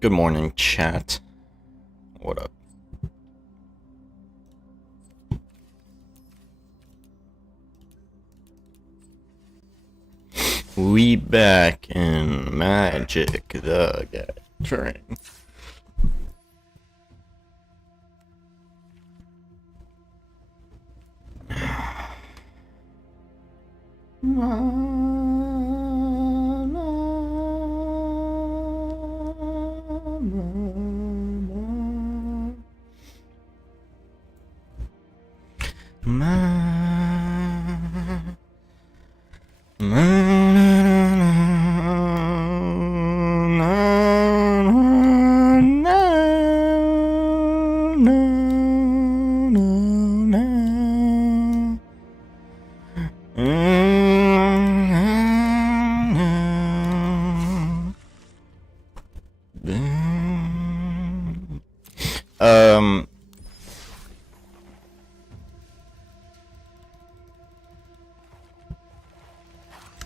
Good morning, chat. What up? We back in Magic the Gathering.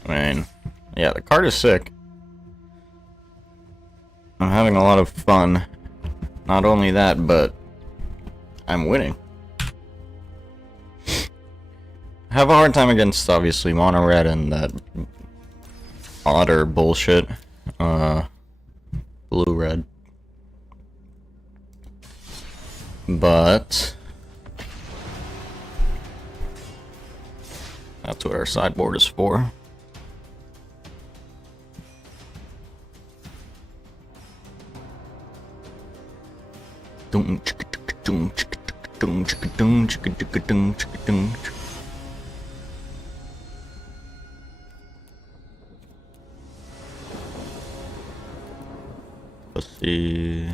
Man, yeah, the card is sick. I'm having a lot of fun. Not only that, but I'm winning. I have a hard time against, obviously, mono red and that otter bullshit. Blue red. But that's what our sideboard is for. Let's see.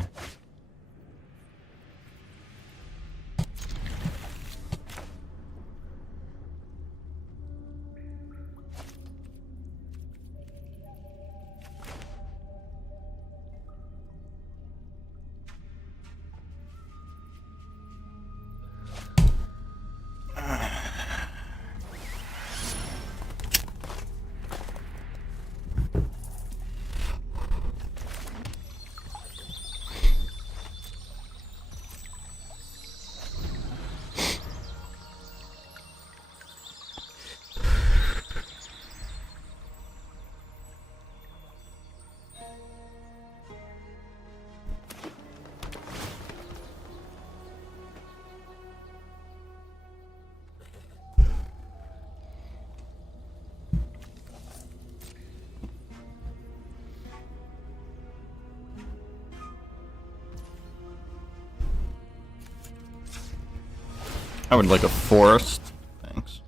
I would like a forest. Thanks.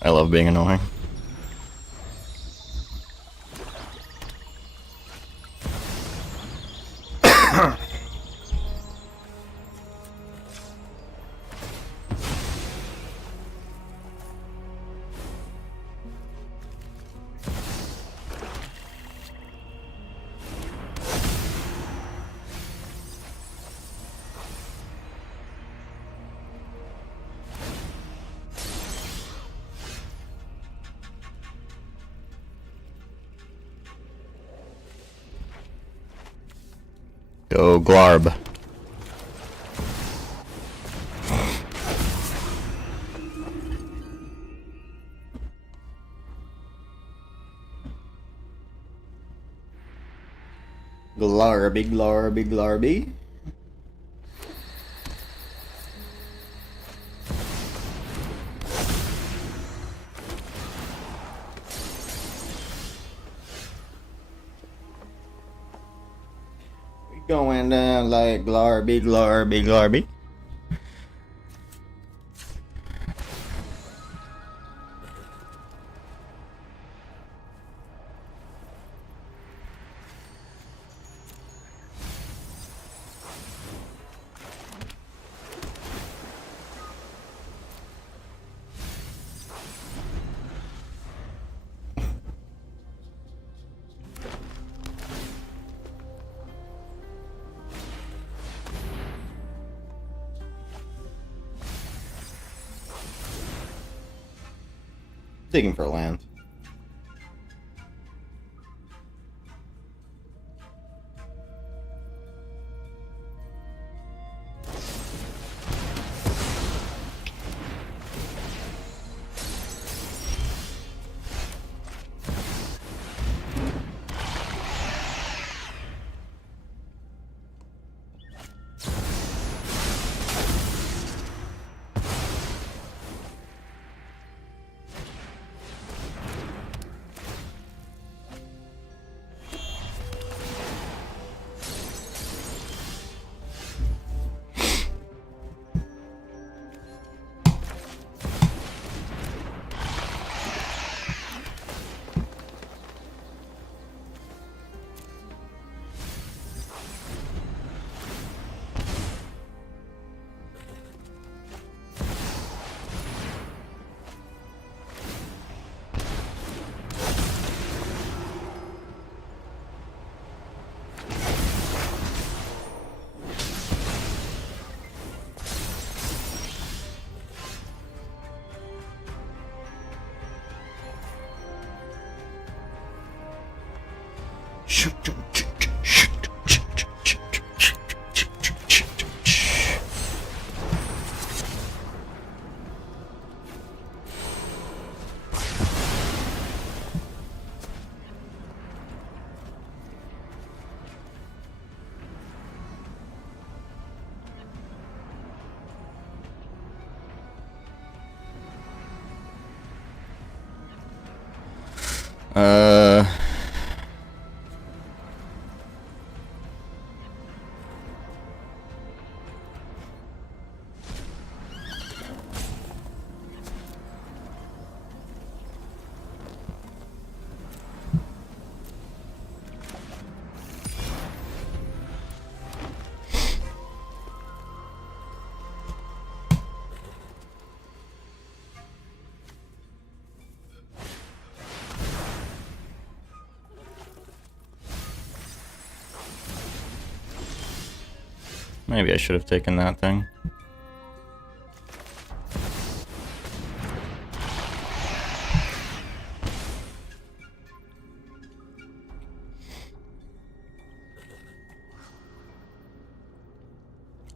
I love being annoying. Go Glarb. Glarby, Glarby, Glarby. Going down like Glarby, Glarby, Glarby. Digging for land. Uh... Maybe I should have taken that thing.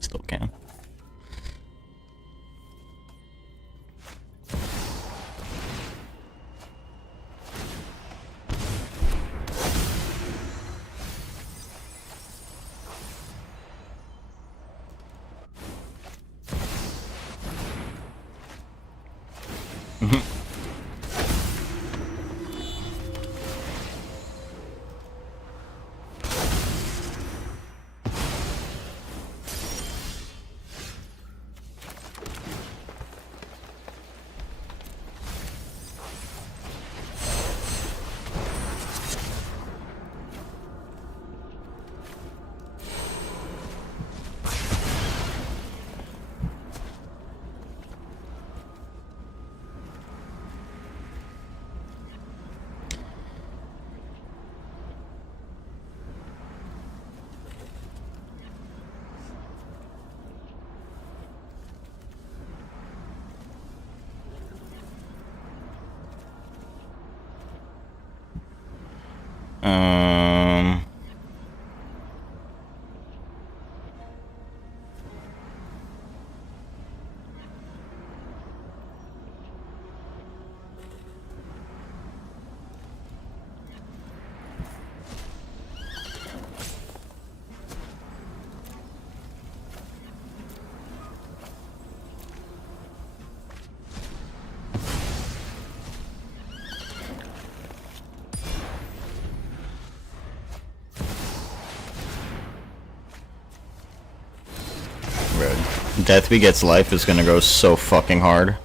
Still can. Um... Death Begets Life is gonna go so fucking hard.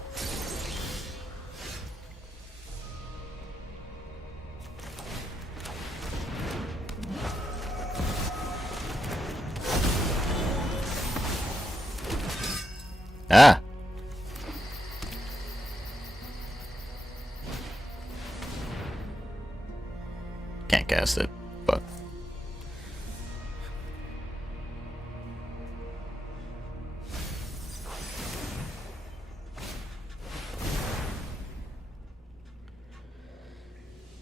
Ah! Can't cast it, but...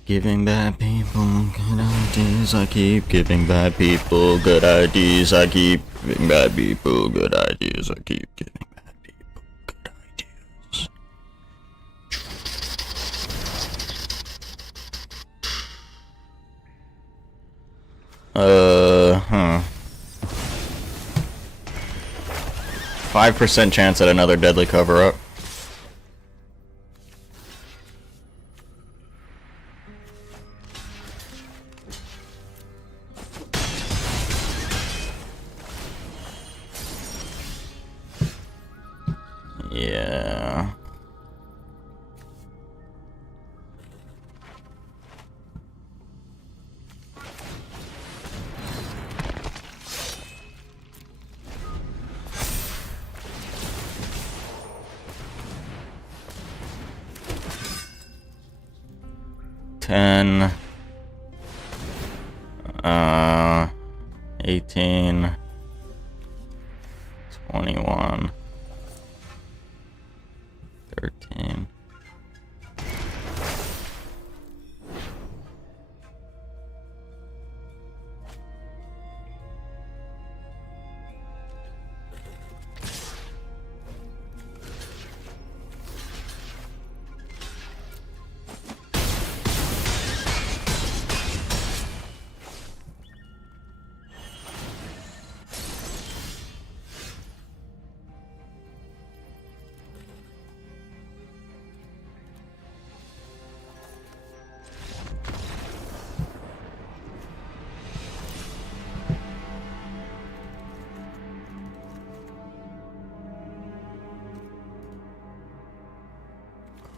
Giving bad people good ideas, I keep giving bad people good ideas, I keep giving bad people good ideas, I keep giving bad people good ideas. Huh. 5% chance at another deadly cover-up. Yeah. Ten. 18. 21. 13.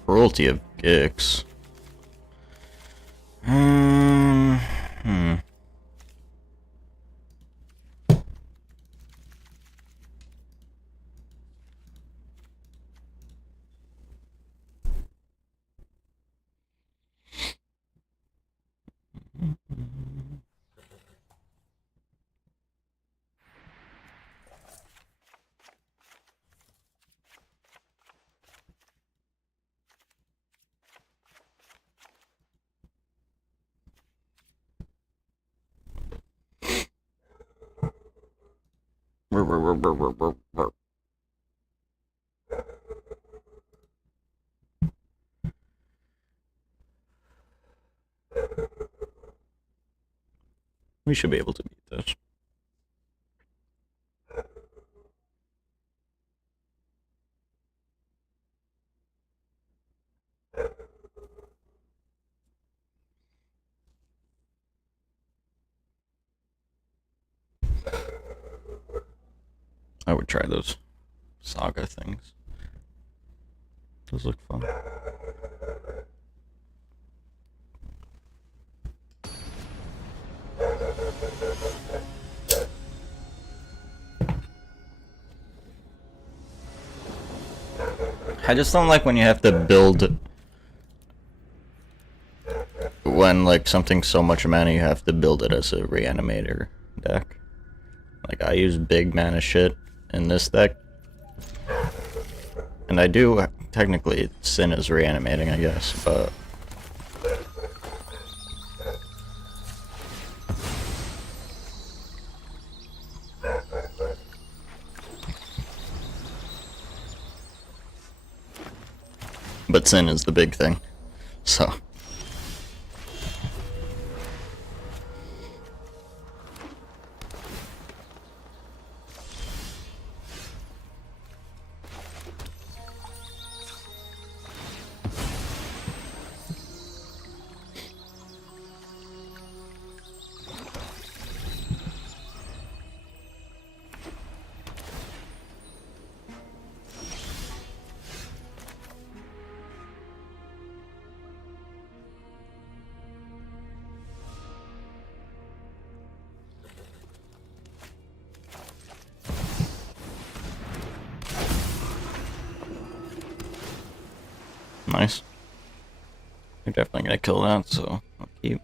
Cruelty of Gix. We should be able to beat this. I would try those saga things. Those look fun. I just don't like when you have to build, when like something's so much mana you have to build it as a reanimator deck. Like I use big mana shit in this deck, and I do technically Sin is reanimating, I guess, but Sin is the big thing, so. Nice. You're definitely gonna kill that, so I'll keep.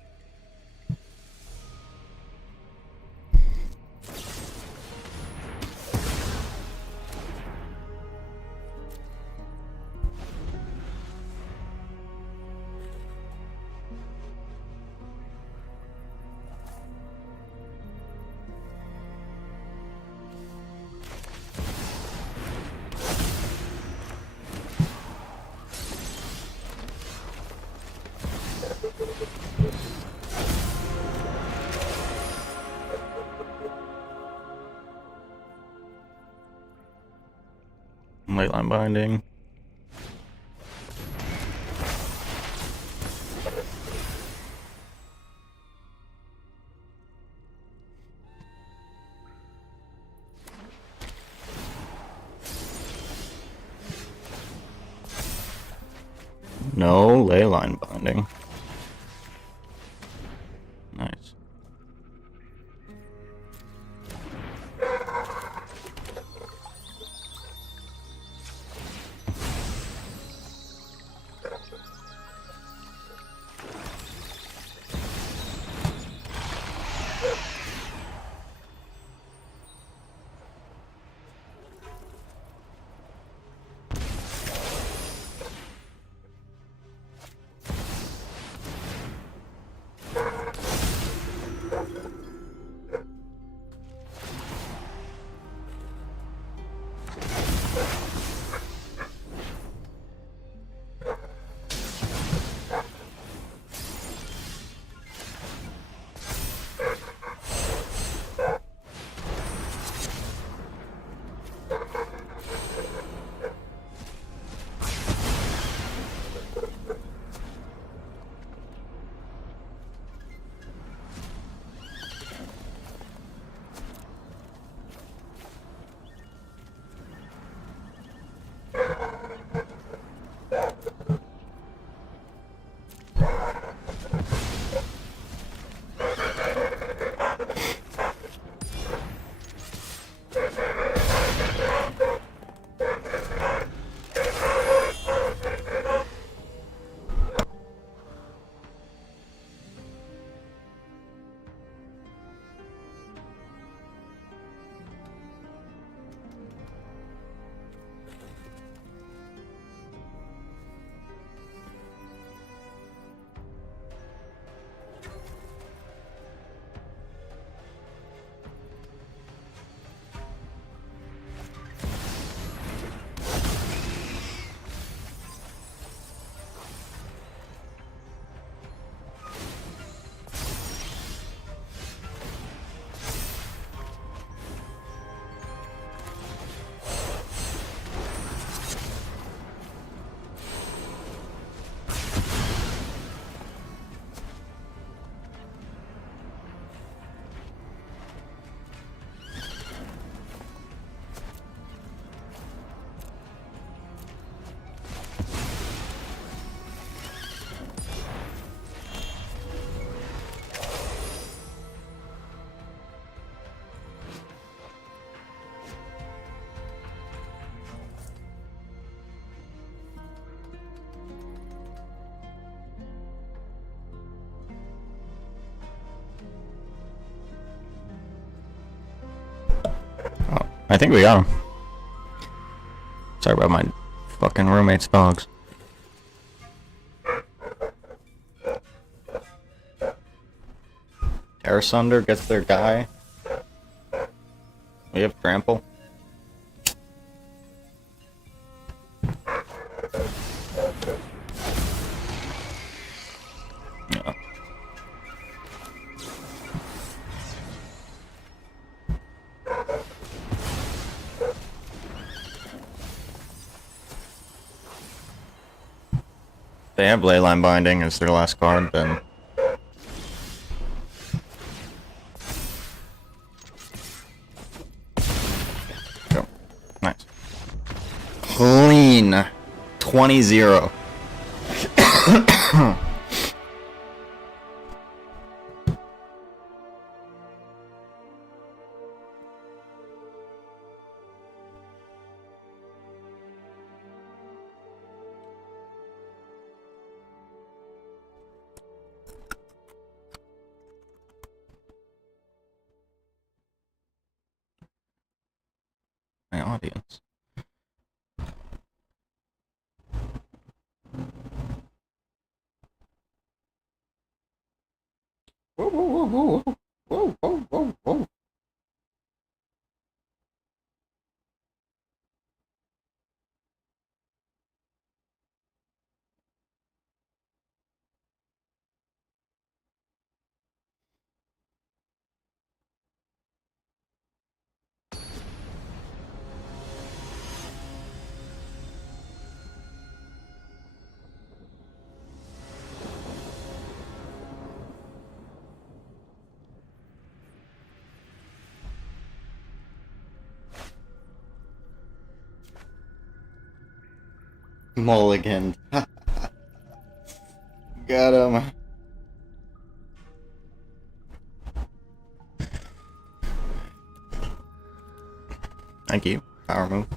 Leyline binding. No leyline binding. Nice. I think we got him. Sorry about my fucking roommate's dogs. Terra Sunder gets their guy. We have Trample. Yeah. They have Leyline Binding as their last card, then. Go. Nice. Clean. 20-0. My audience. Whoa, whoa, whoa, whoa, whoa, whoa, whoa, whoa. Mulligan. Got him. Thank you. Power move.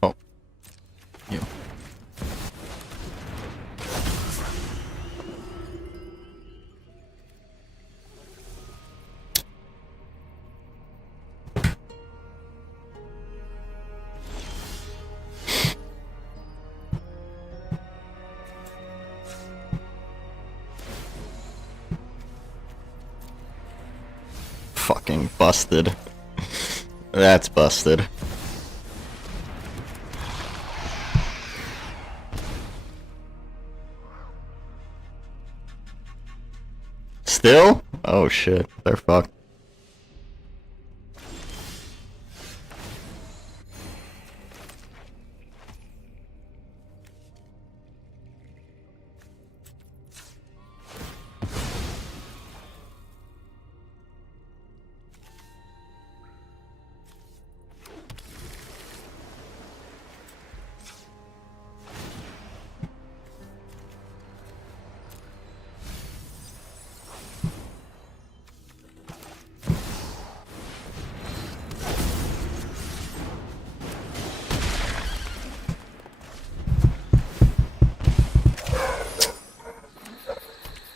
Oh. You. Fucking busted. That's busted. Still? Oh shit, they're fucked.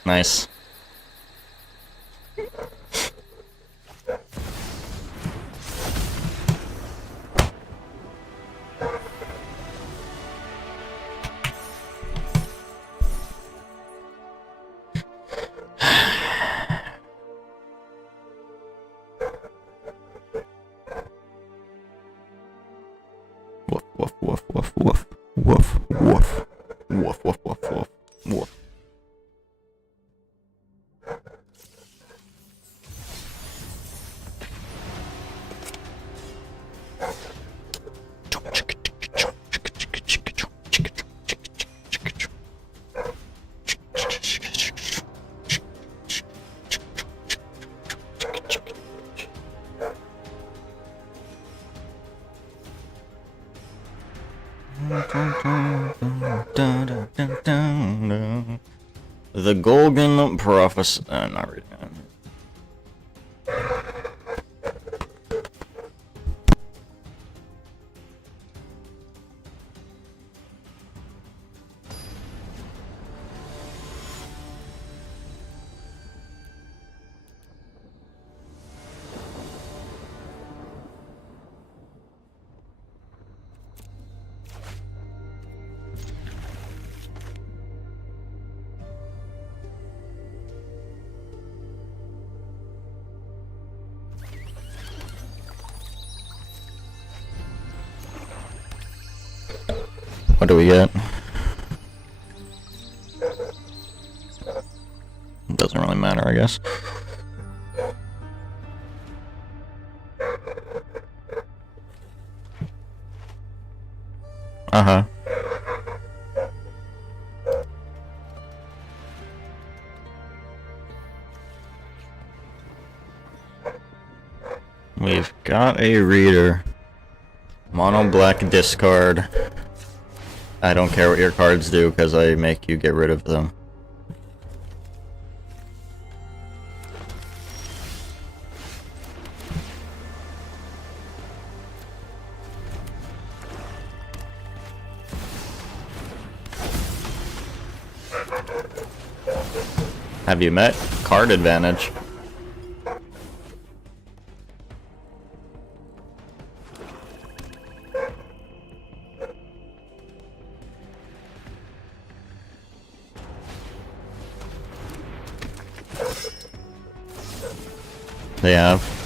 Nice. Woof, woof, woof, woof, woof, woof, woof, woof, woof, woof, woof, woof. The Golgan Prophecy. Not reading that. What do we get? Doesn't really matter, I guess. Uh-huh. We've got a reader. Mono black discard. I don't care what your cards do because I make you get rid of them. Have you met card advantage? They have.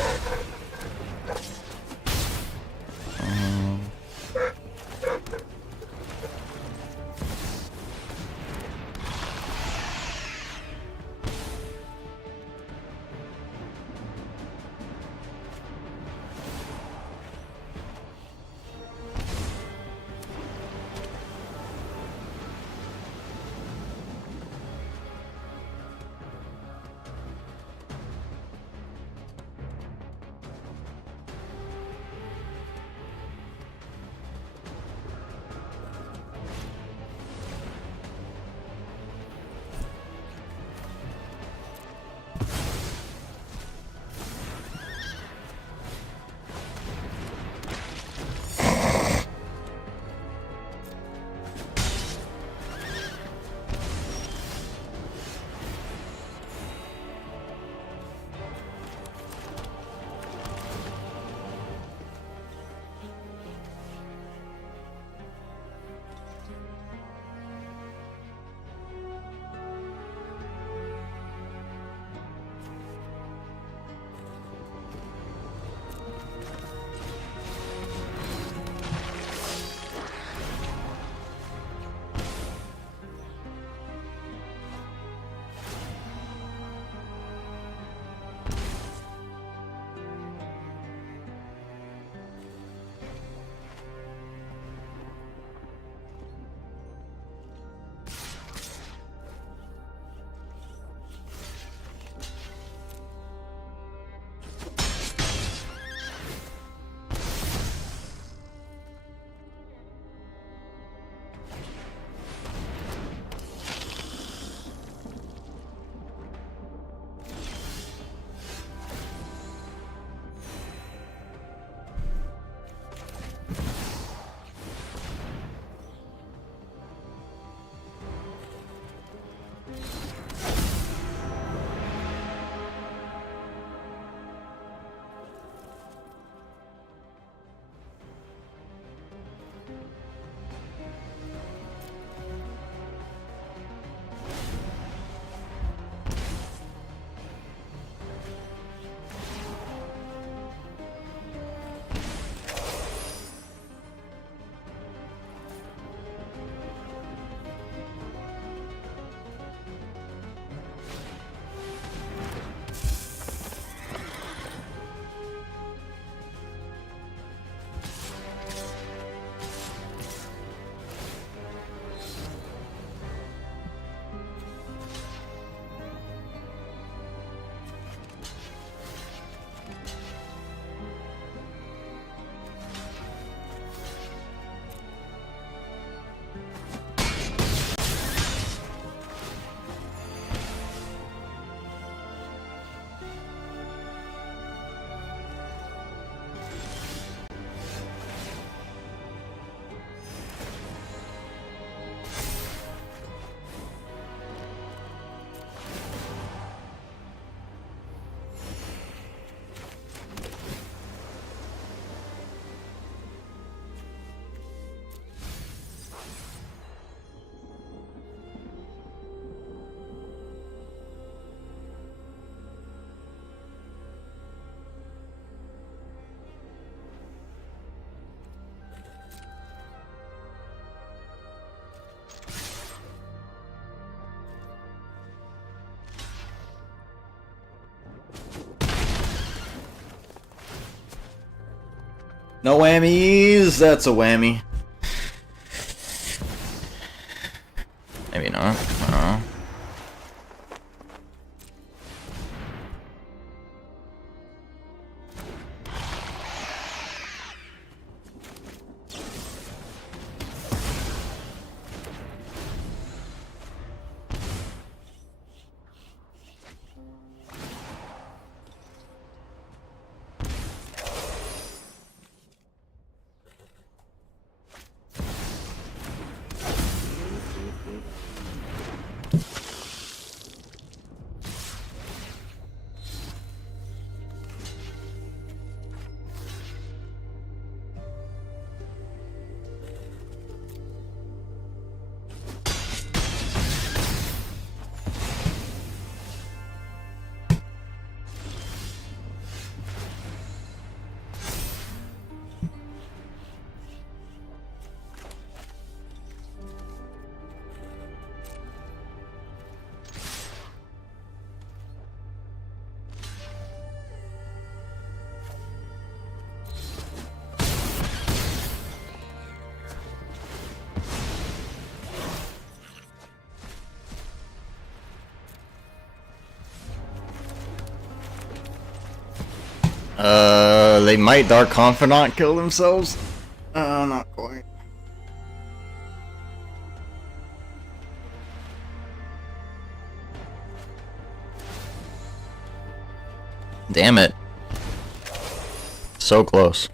No whammies! That's a whammy. Maybe not. I don't know. They might Dark Confidant kill themselves? Not quite. Damn it. So close.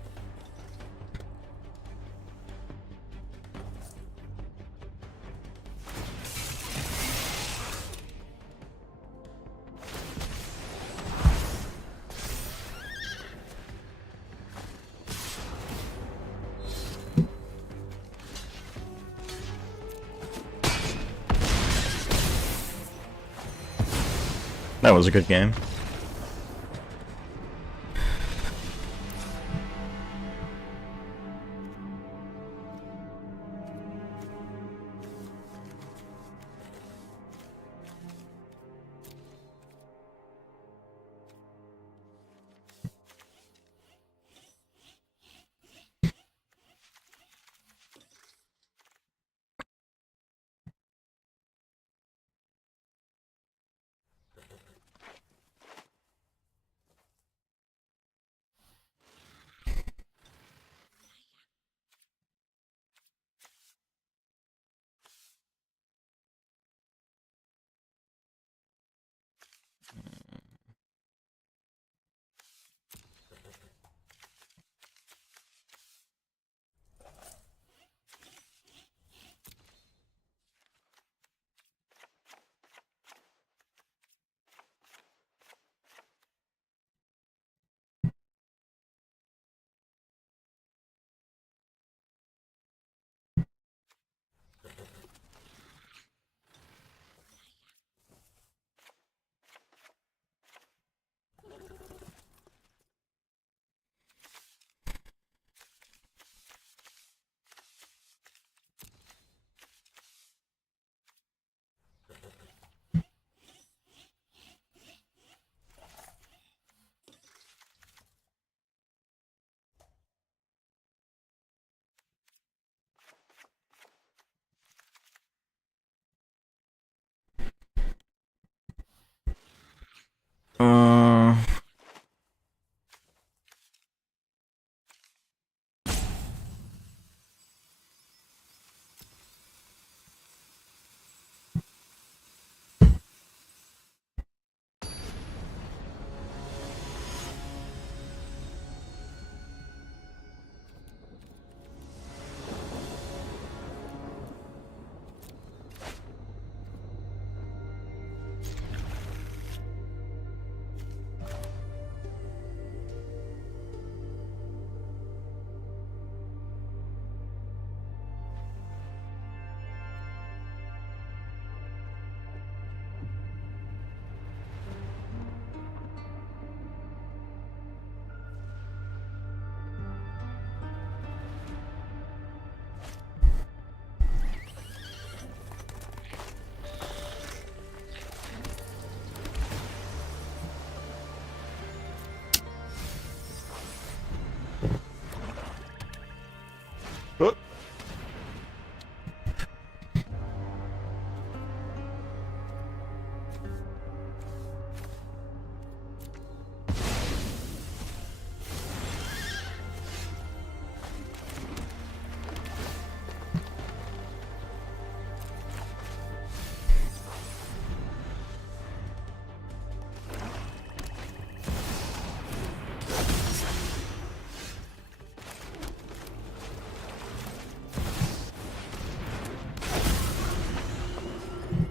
That was a good game.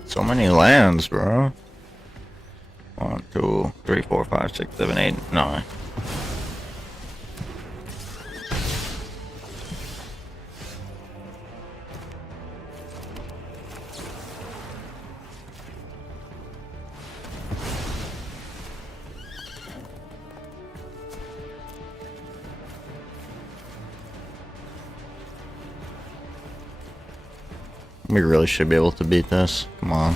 So many lands, bro. 1, 2, 3, 4, 5, 6, 7, 8, 9. We really should be able to beat this. Come on.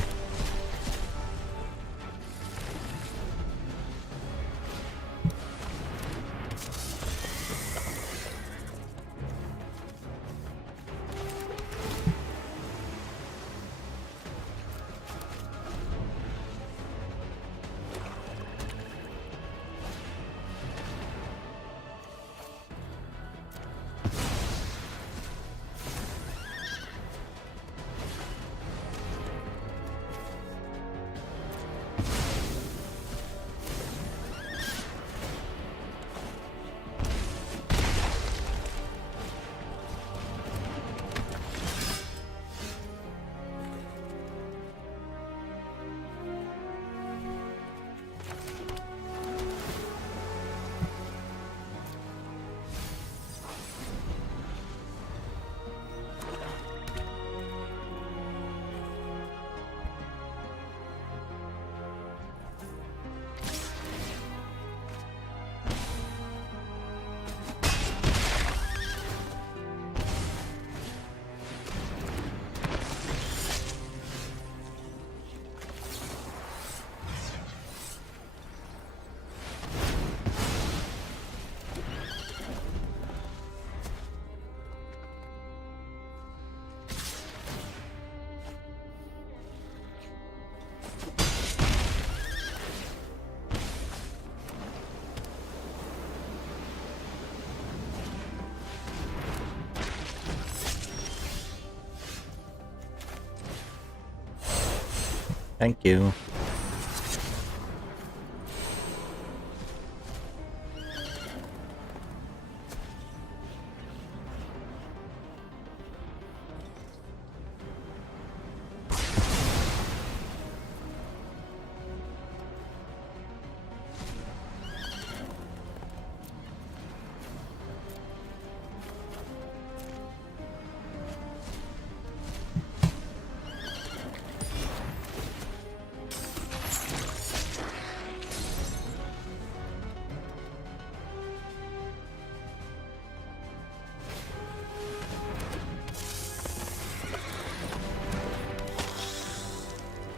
Thank you.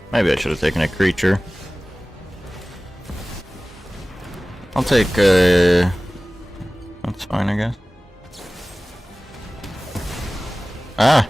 Maybe I should have taken a creature. I'll take, that's fine, I guess. Ah!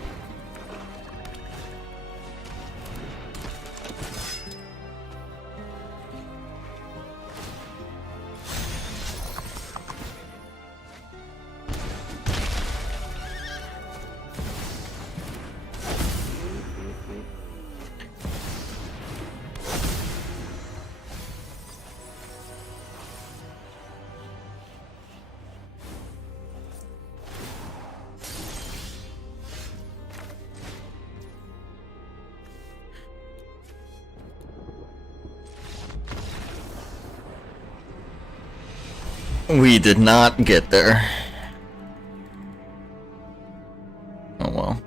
We did not get there. Oh well.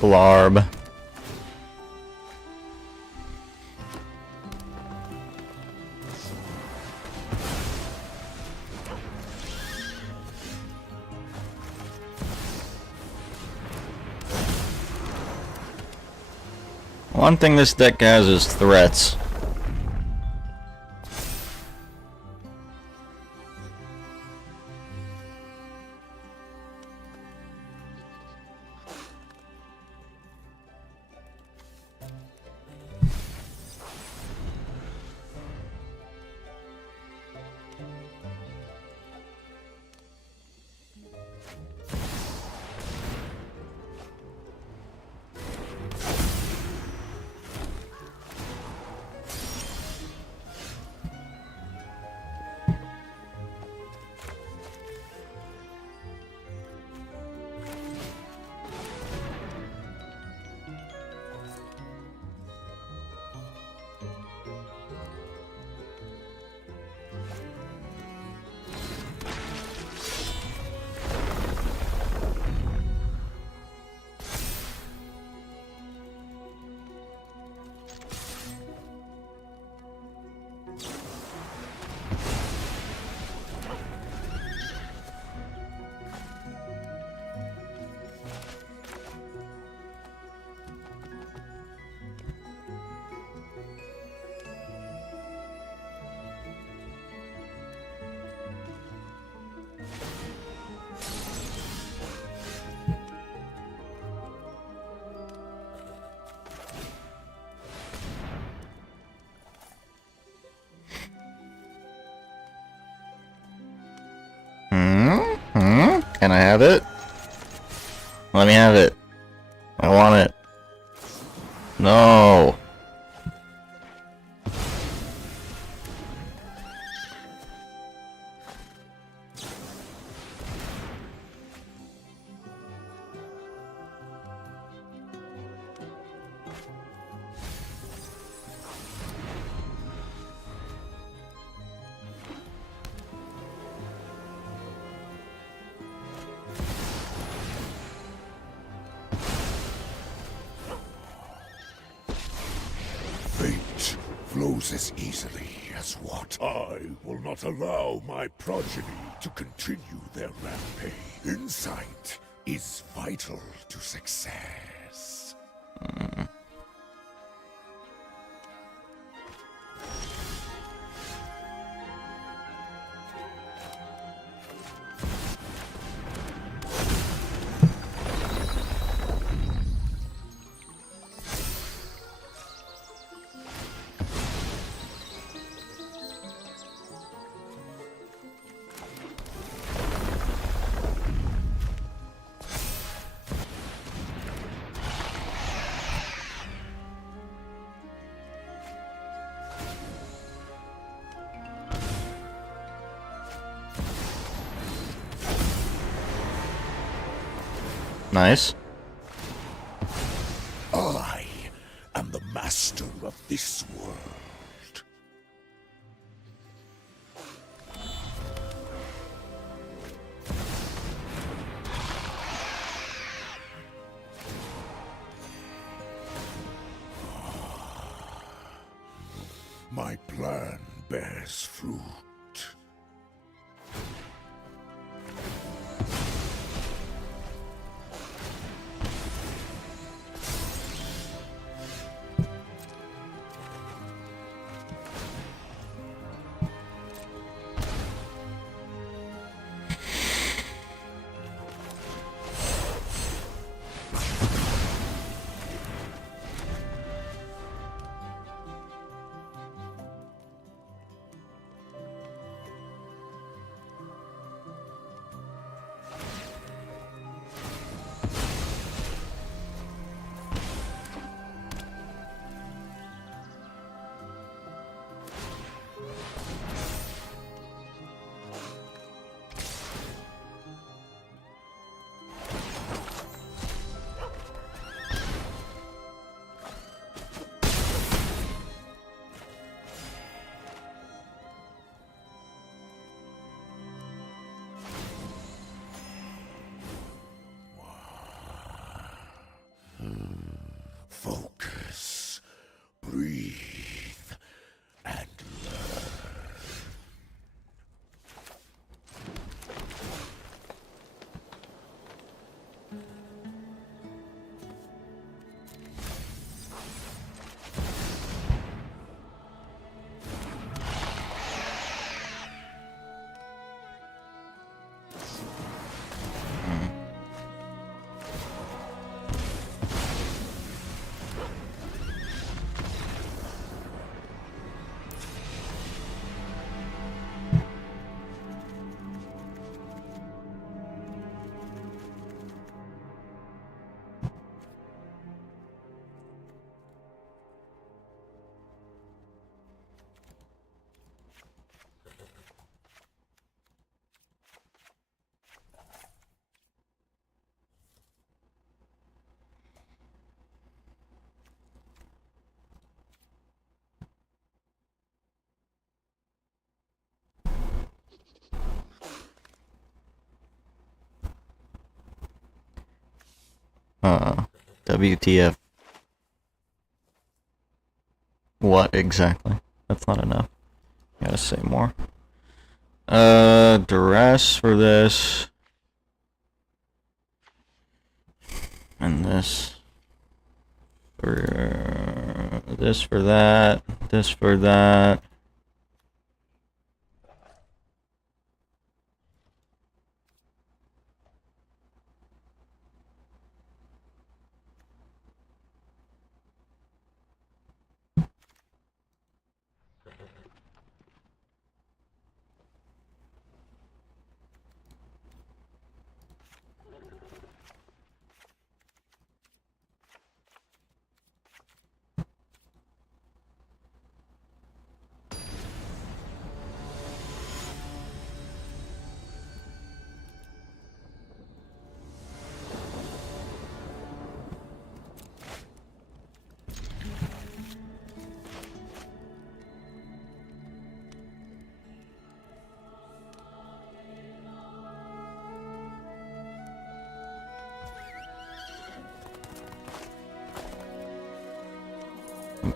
Blarb. One thing this deck has is threats. Can I have it? Let me have it. I want it. No. Fate flows as easily as water. I will not allow my progeny to continue their rampage. Insight is vital to success. Nice. I am the master of this world. My plan bears fruit. Focus, breathe, and WTF. What exactly? That's not enough. Gotta say more. Duress for this. And this. For this for that. This for that.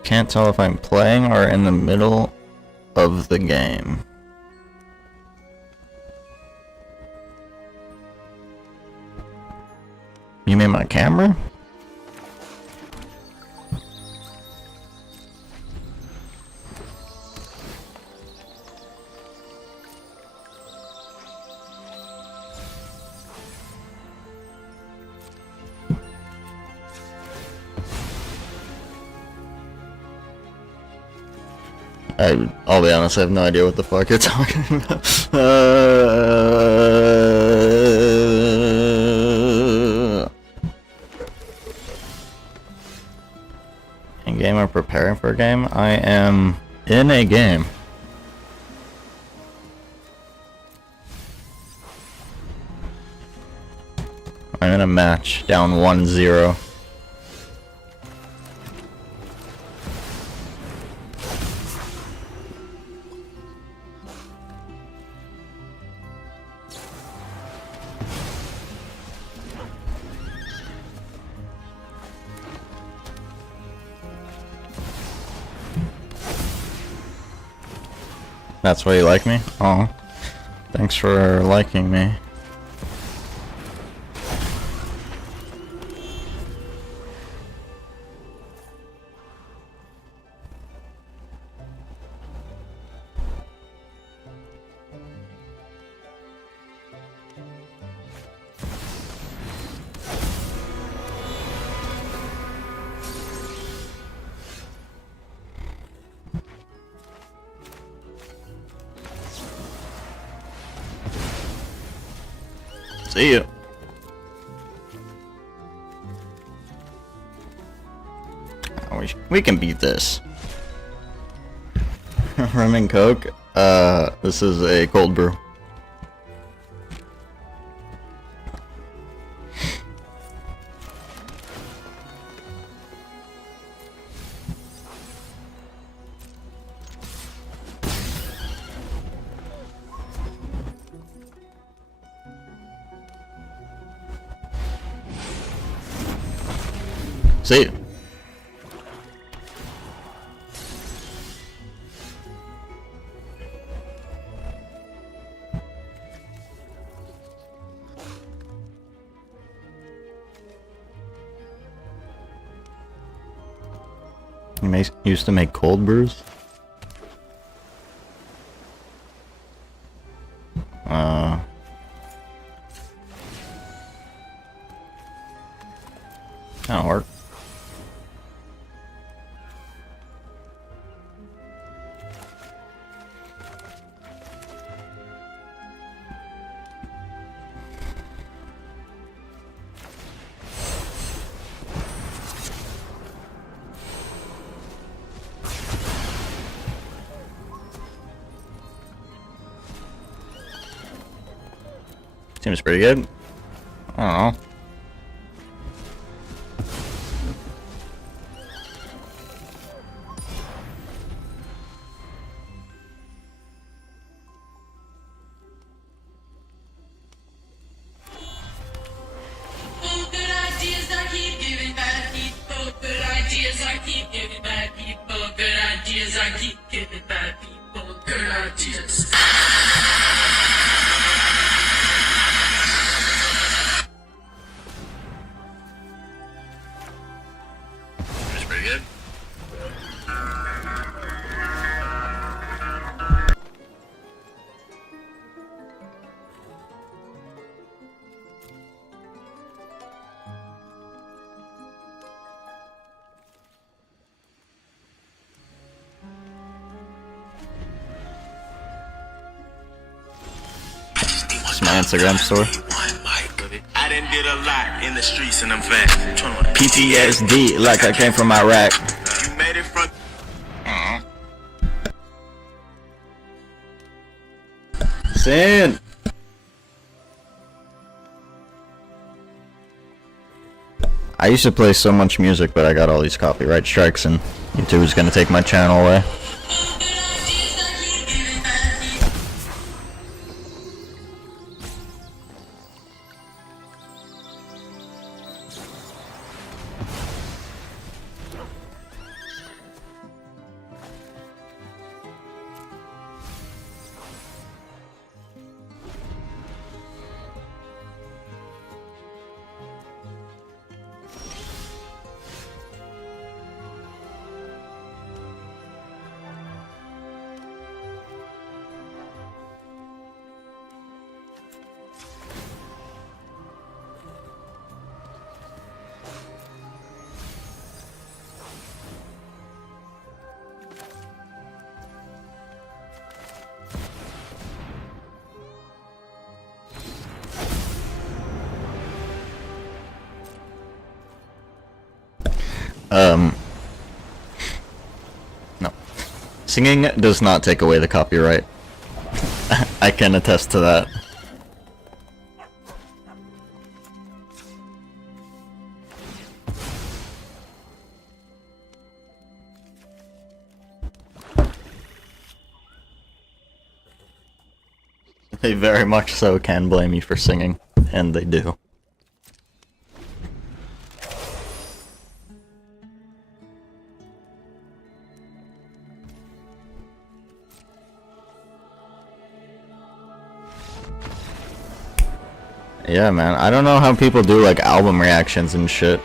Can't tell if I'm playing or in the middle of the game. You mean my camera? I'll be honest, I have no idea what the fuck you're talking about. In game or preparing for a game? I am in a game. I'm in a match, down 1-0. That's why you like me? Oh, thanks for liking me. See ya. We can beat this. Rum and Coke? This is a cold brew. See you. You used to make cold brews? That'll work. Seems pretty good. I don't know. My Instagram store. I didn't did a lot in the streets and I'm fast. PTSD, like I came from Iraq. You made it from. Sin. I used to play so much music, but I got all these copyright strikes, and YouTube is gonna take my channel away. No. Singing does not take away the copyright. I can attest to that. They very much so can blame you for singing, and they do. Yeah, man, I don't know how people do, like, album reactions and shit.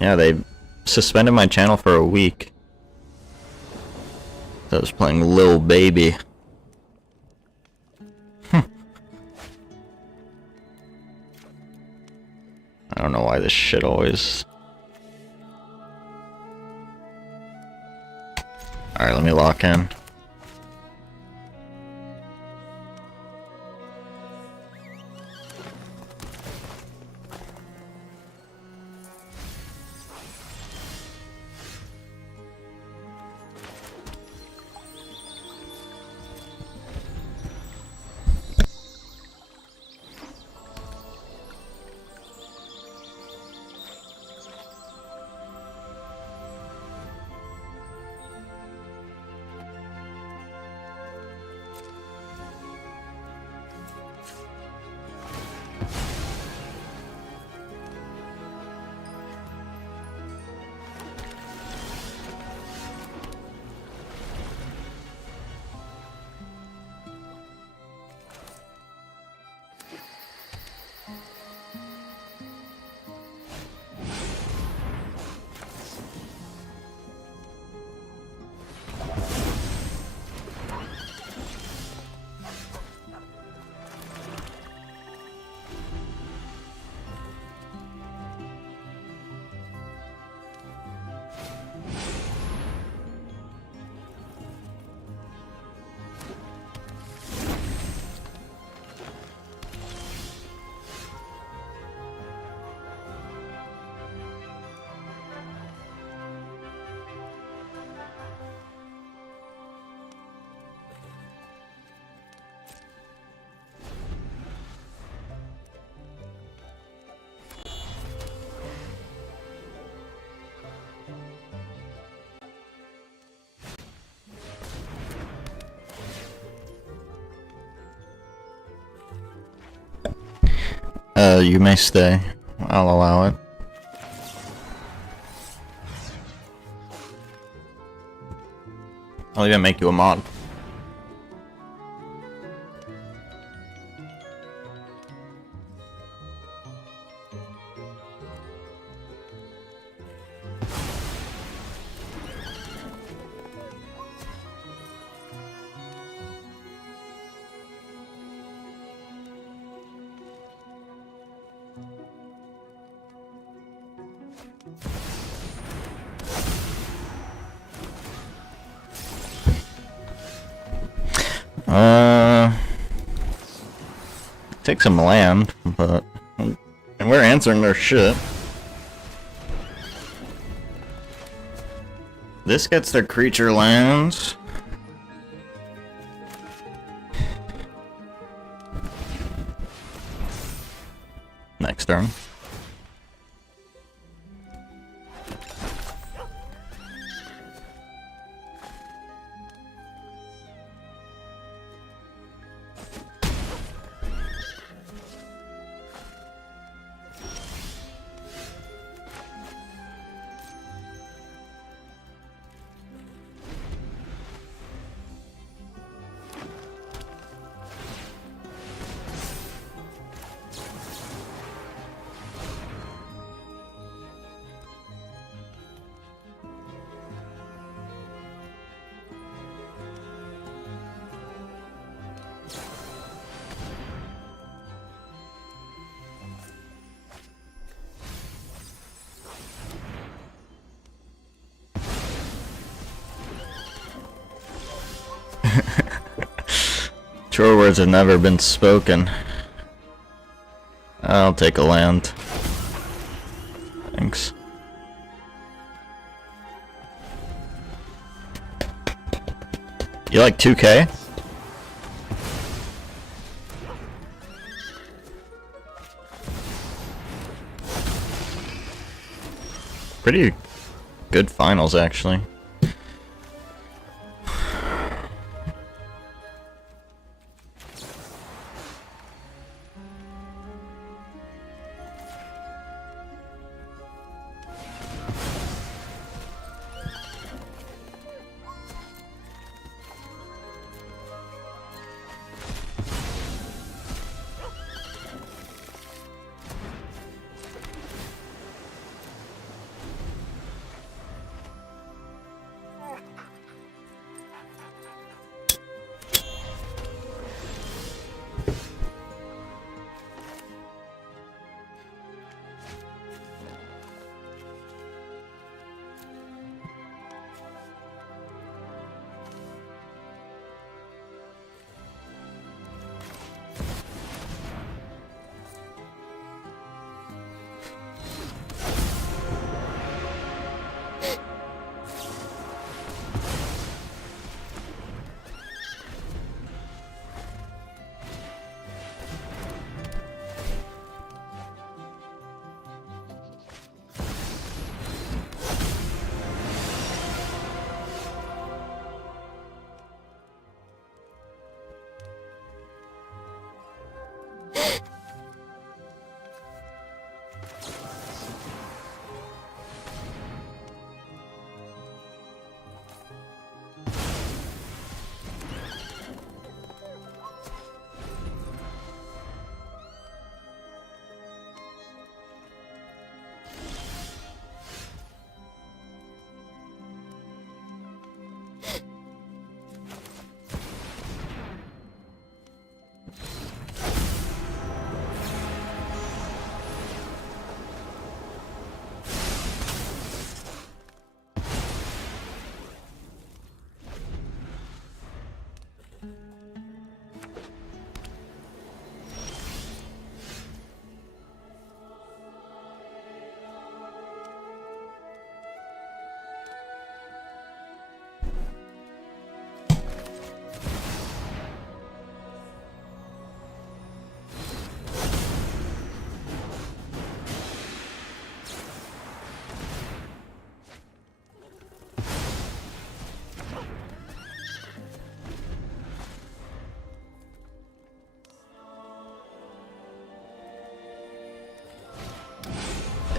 Yeah, they suspended my channel for a week. I was playing Lil Baby. I don't know why this shit always... Alright, let me lock in. You may stay. I'll allow it. I'll even make you a mod. Take some land, but... And we're answering their shit. This gets their creature lands. Next turn. Truer words have never been spoken. I'll take a land. Thanks. You like 2K? Pretty good finals, actually.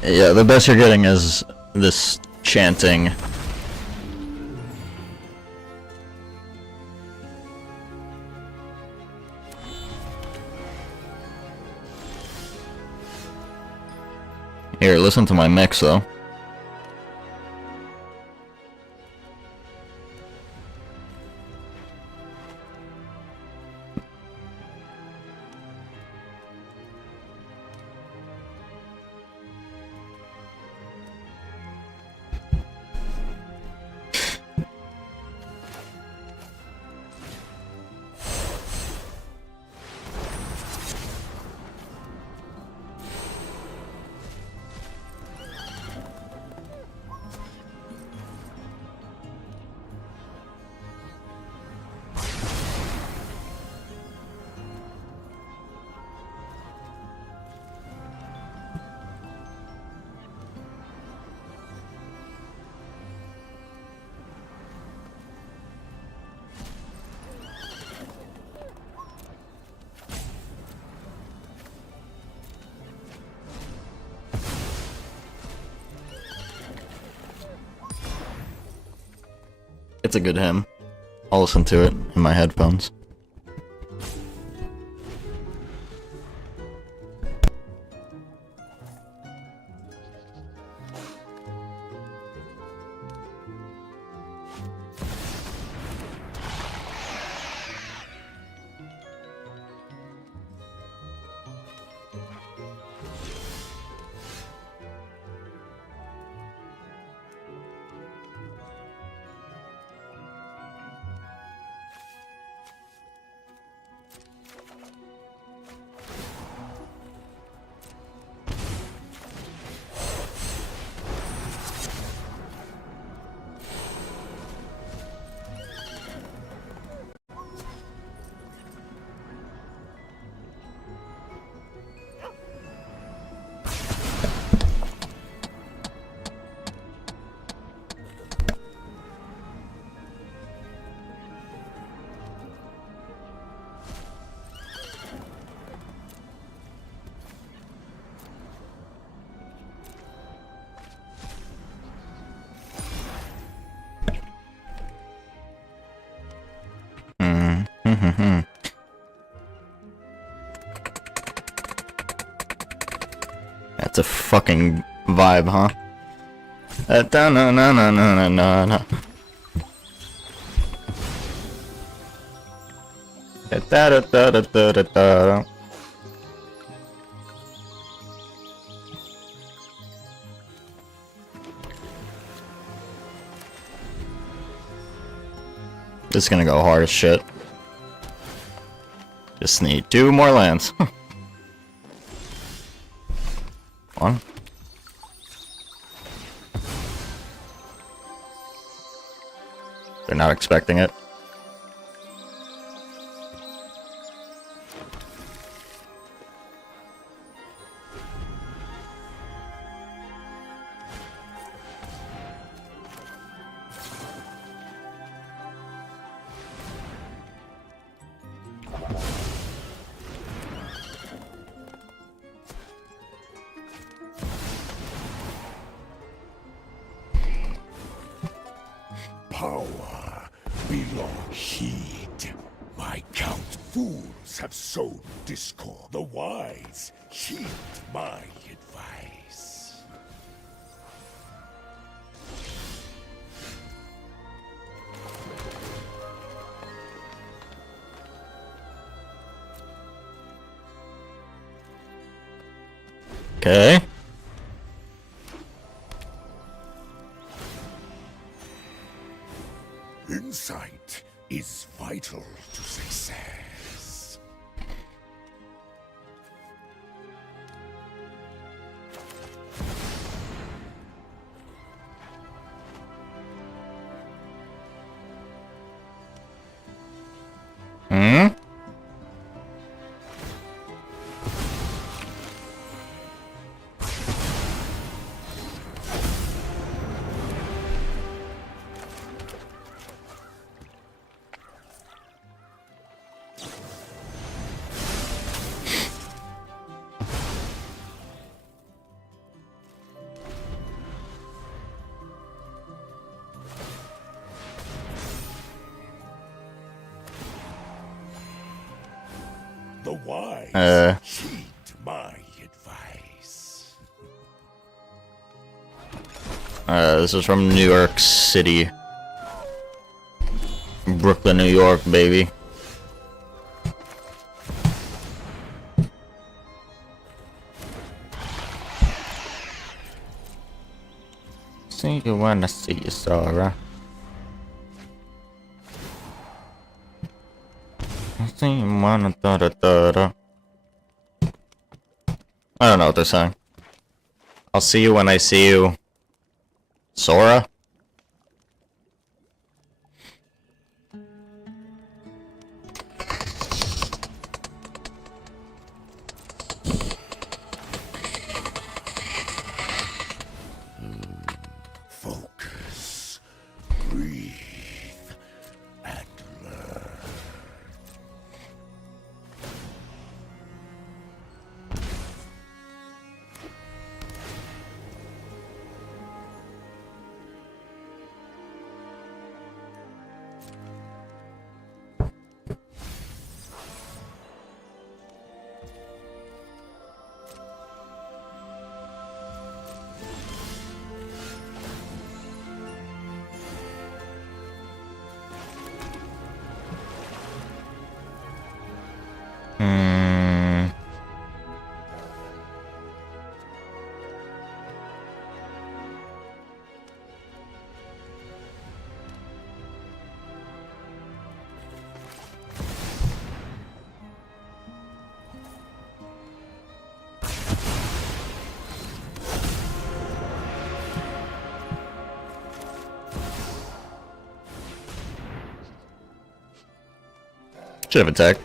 Yeah, the best you're getting is this chanting. Here, listen to my mix though. It's a good hymn. I'll listen to it in my headphones. That's a fucking vibe, huh? Da-na-na-na-na-na-na. Da-da-da-da-da-da-da. This is gonna go hard as shit. Just need 2 more lands. One. They're not expecting it. Power belongs heed. My count fools have sown discord. The wise heed my advice. Okay. Insight is vital to success. Hmm? The wise heed my advice. This is from New York City. Brooklyn, New York, baby. See you when I see you, Sarah. I see you when I da-da-da-da. I don't know what they're saying. I'll see you when I see you. Sora? Focus, breathe, and learn. Should have attacked.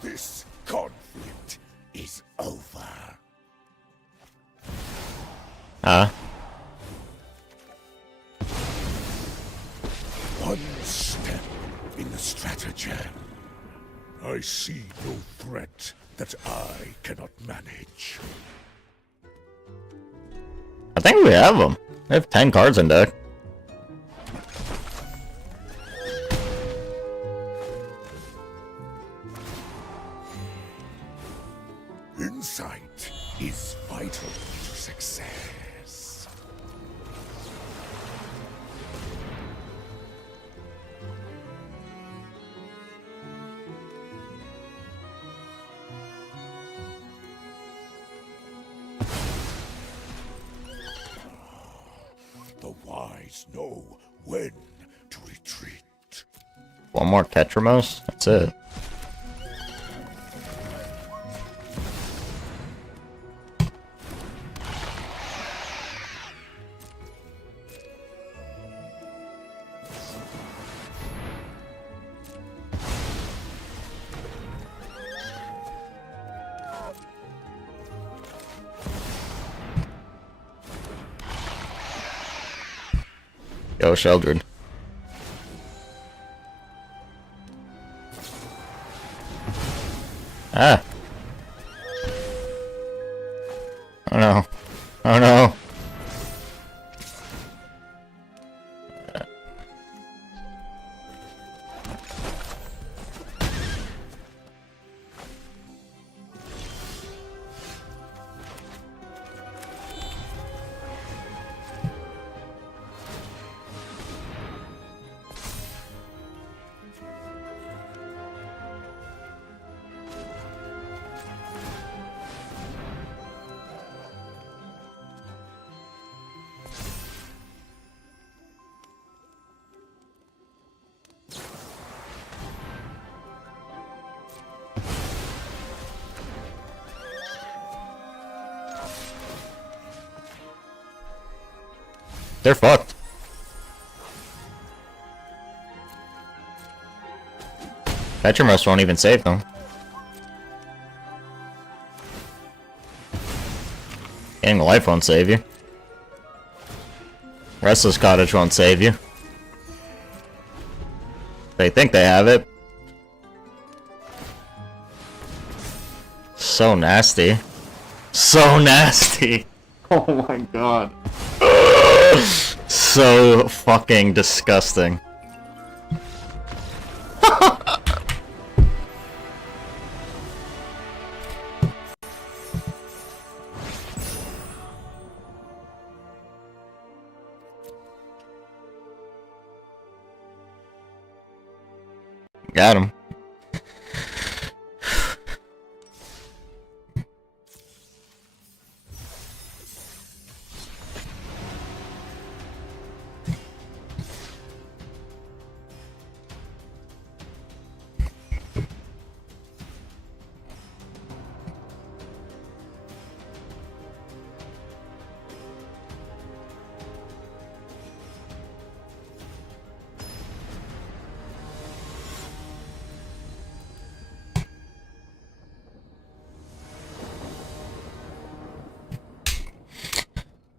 This conflict is over. Huh? One step in the stratagem. I see no threat that I cannot manage. I think we have them. We have 10 cards in deck. Insight is vital to success. The wise know when to retreat. One more Ketramos? That's it. Yo, Sheldred. Ah. Oh no. Oh no. They're fucked. Petromos won't even save them. Getting life won't save you. Restless Cottage won't save you. They think they have it. So nasty. So nasty. Oh my god. So fucking disgusting. Got him.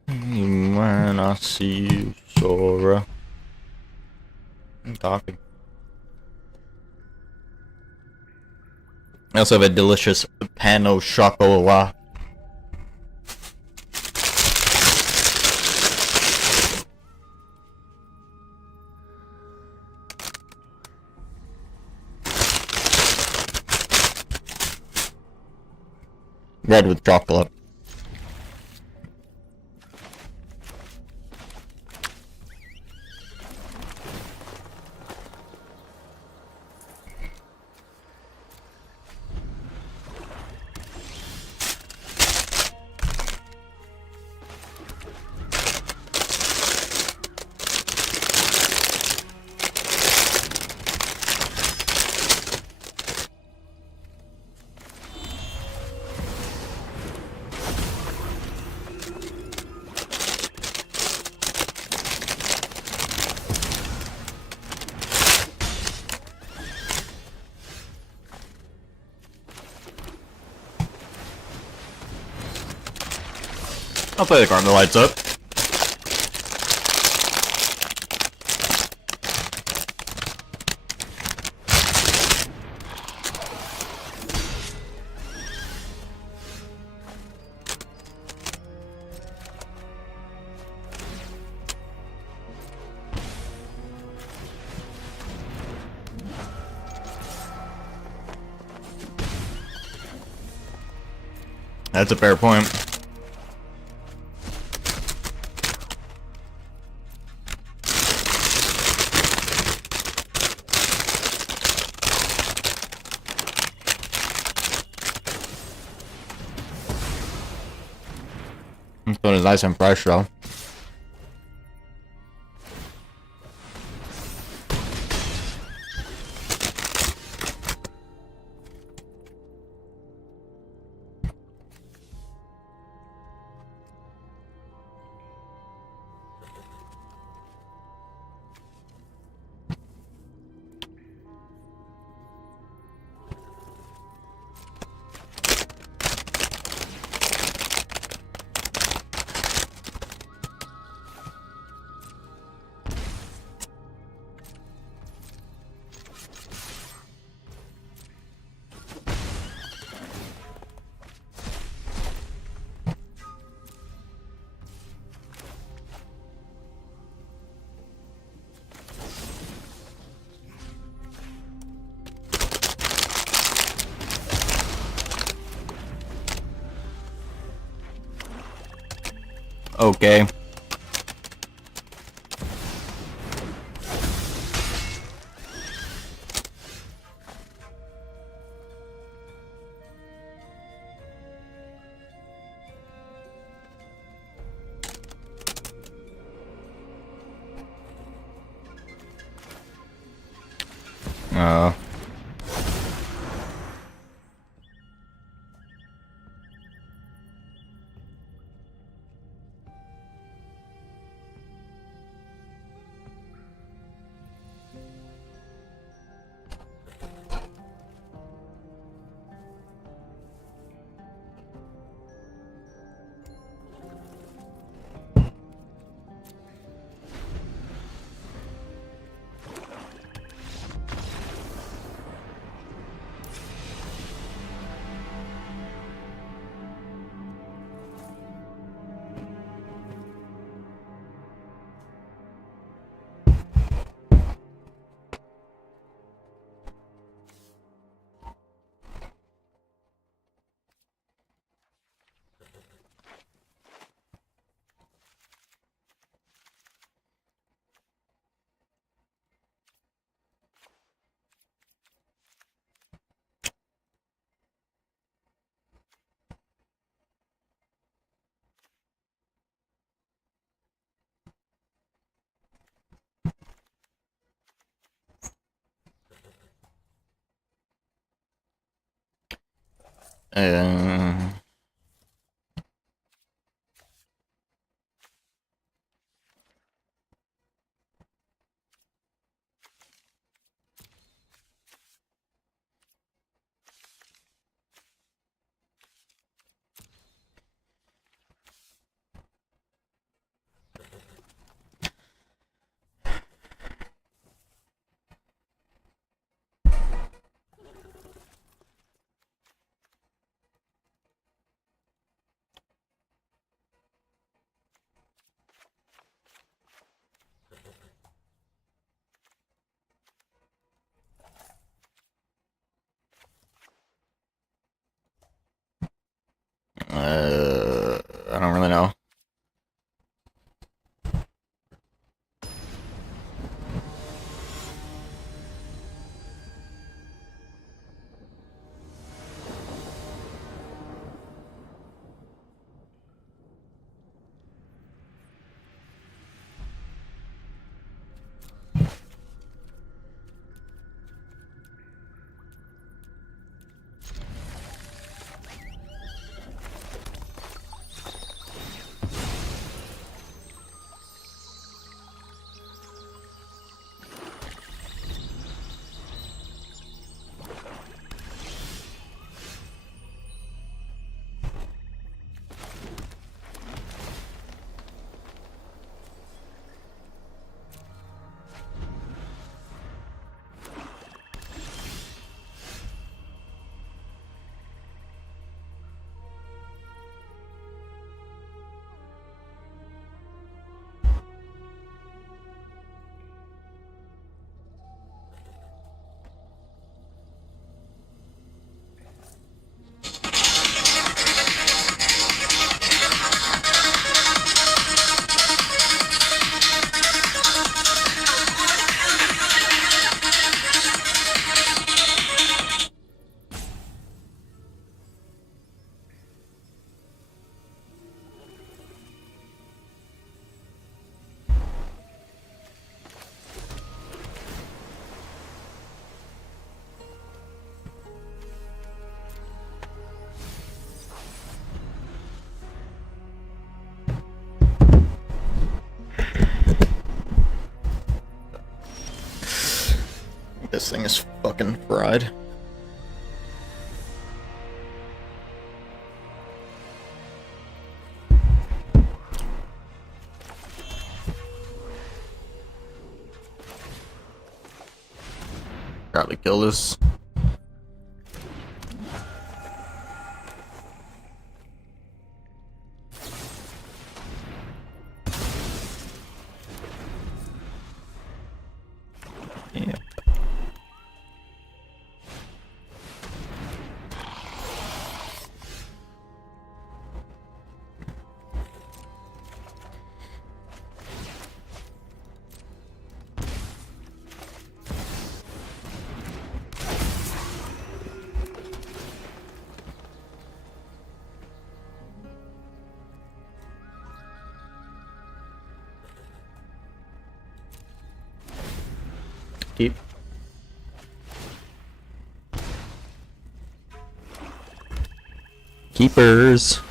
When I see you, Sora. I'm talking. I also have a delicious pan au chocolat. Red with chocolate. I'll play the card that lights up. That's a fair point. This one is nice and fresh though. Okay. Uh. Uh. This thing is fucking fried. Probably kill this. Yep. Keep. Keepers.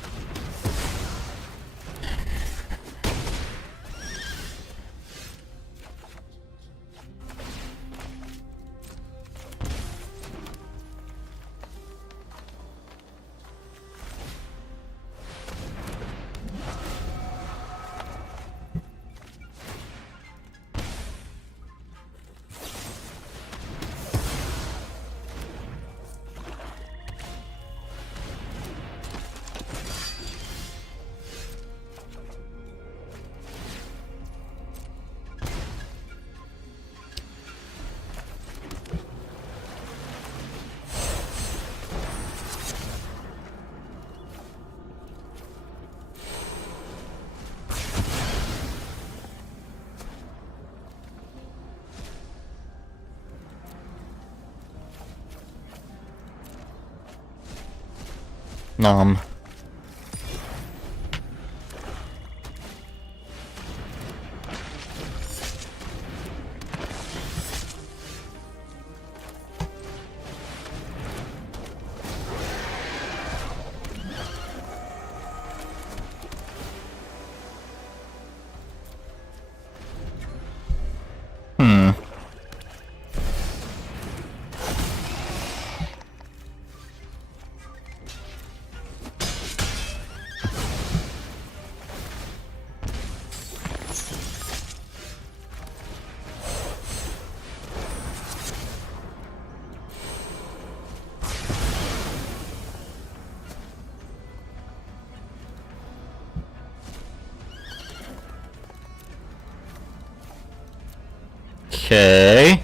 Nom. Okay.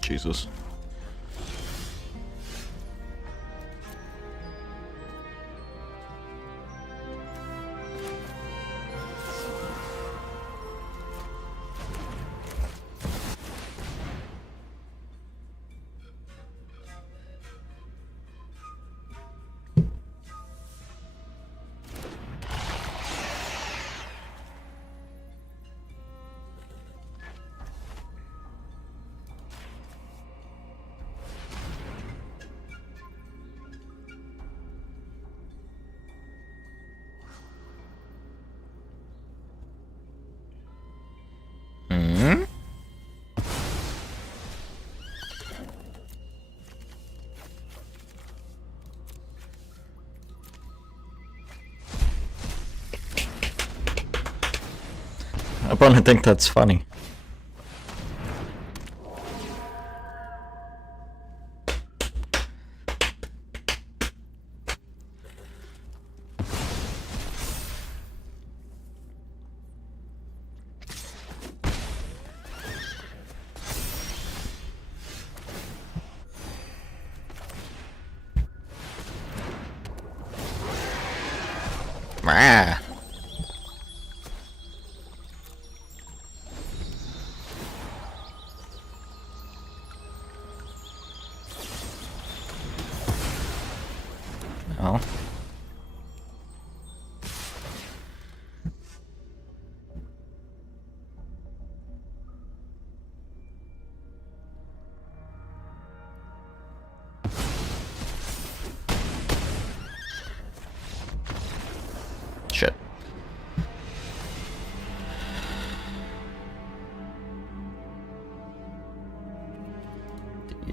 Jesus. I probably think that's funny.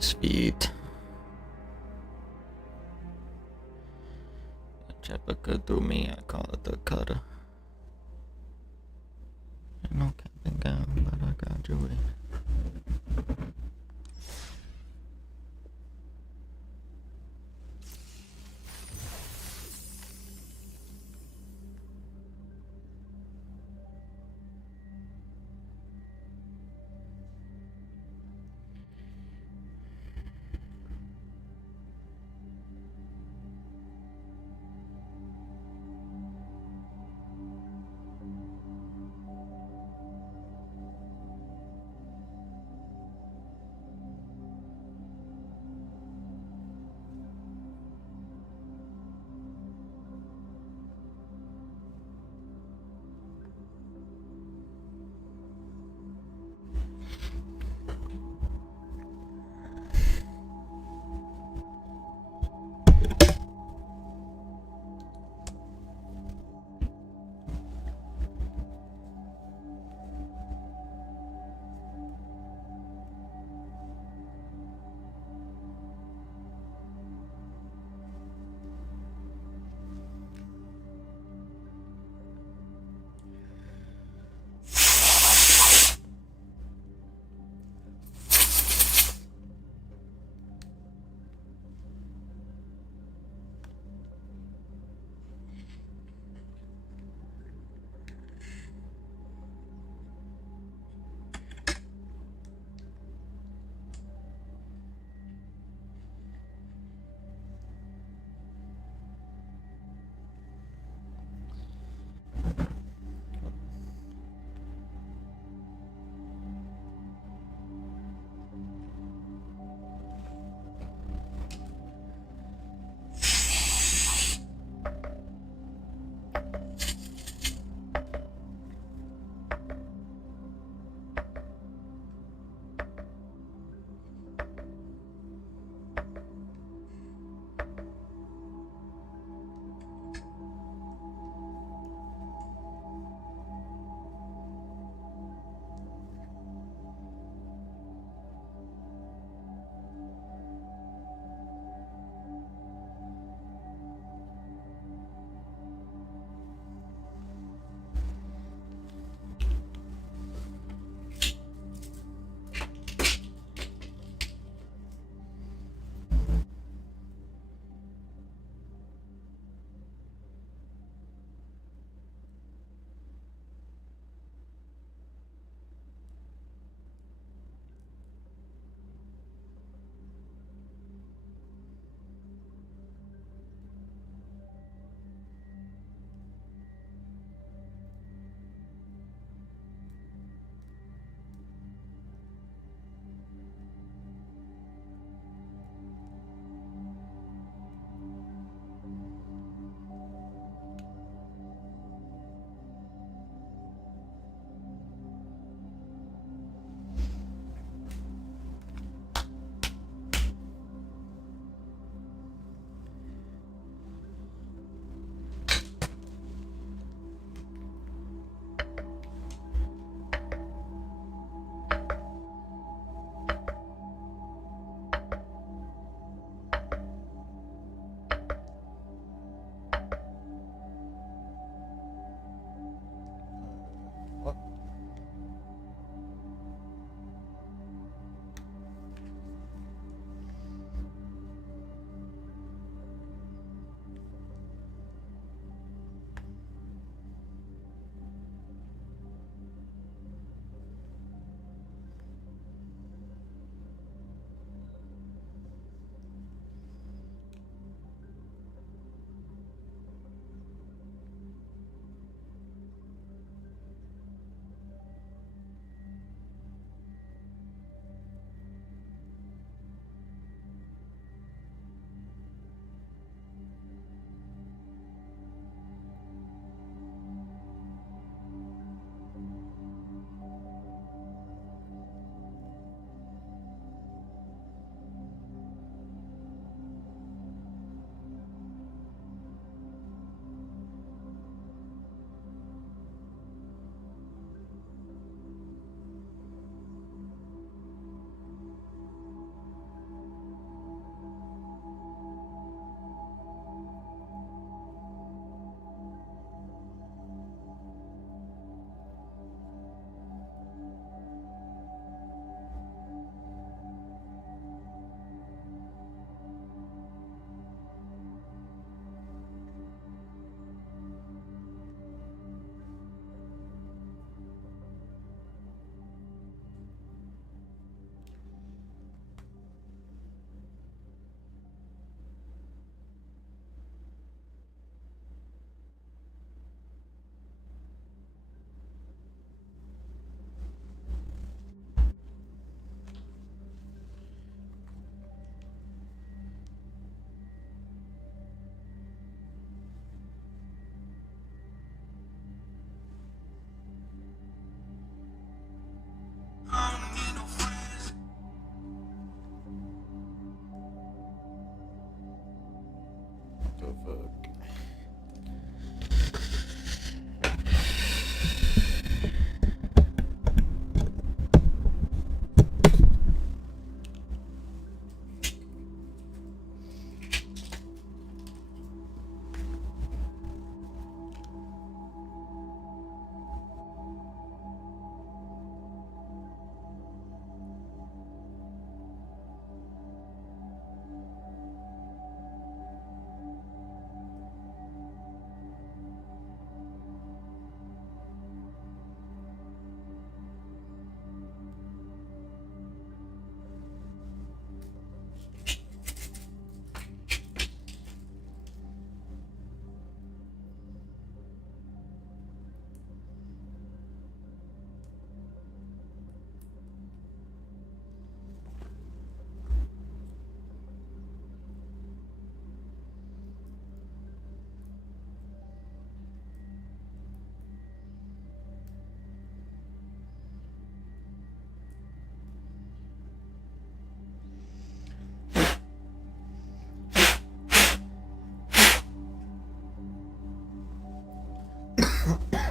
6 feet. Chopper cut through me, I call it the cutter. Ain't no camping gown, but I got you in.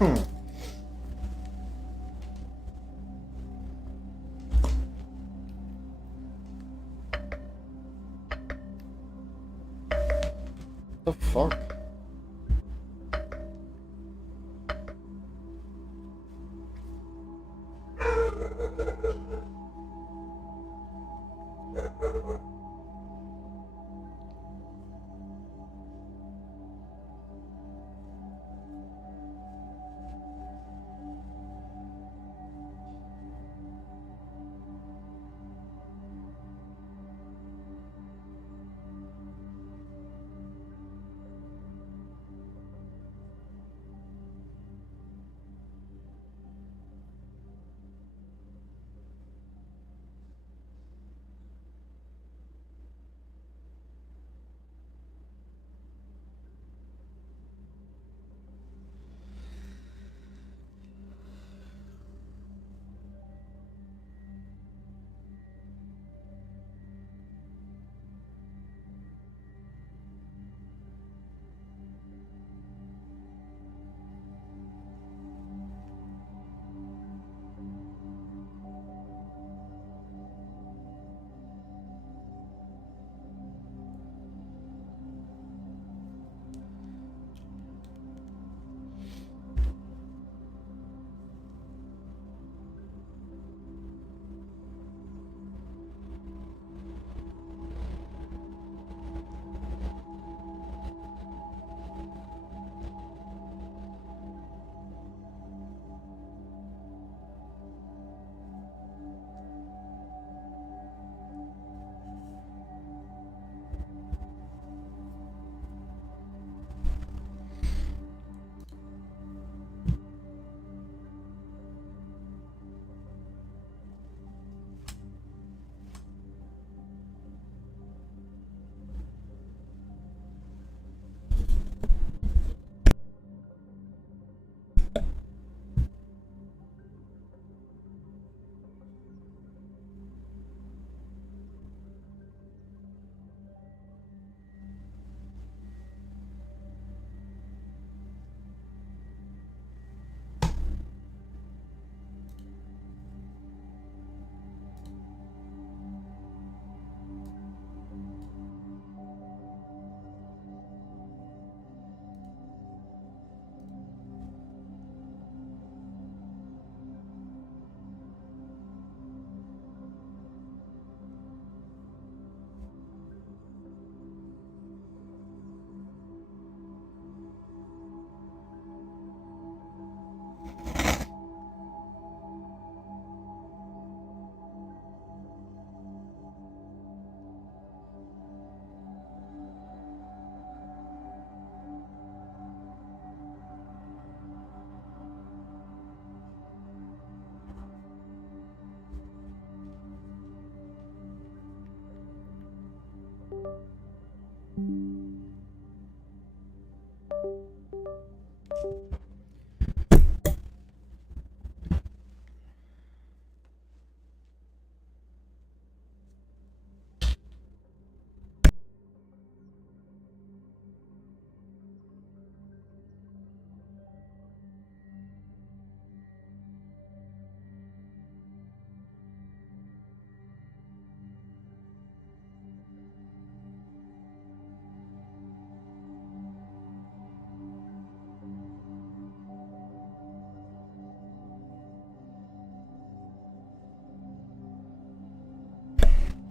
The fuck?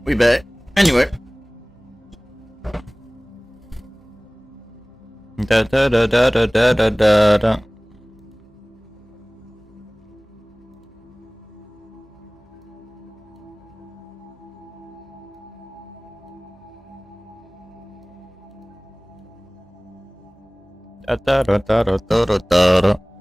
We bet. Anyway. Da da da da da da da da da. Da da da da da da da da.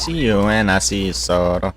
See you when I see you, Sora.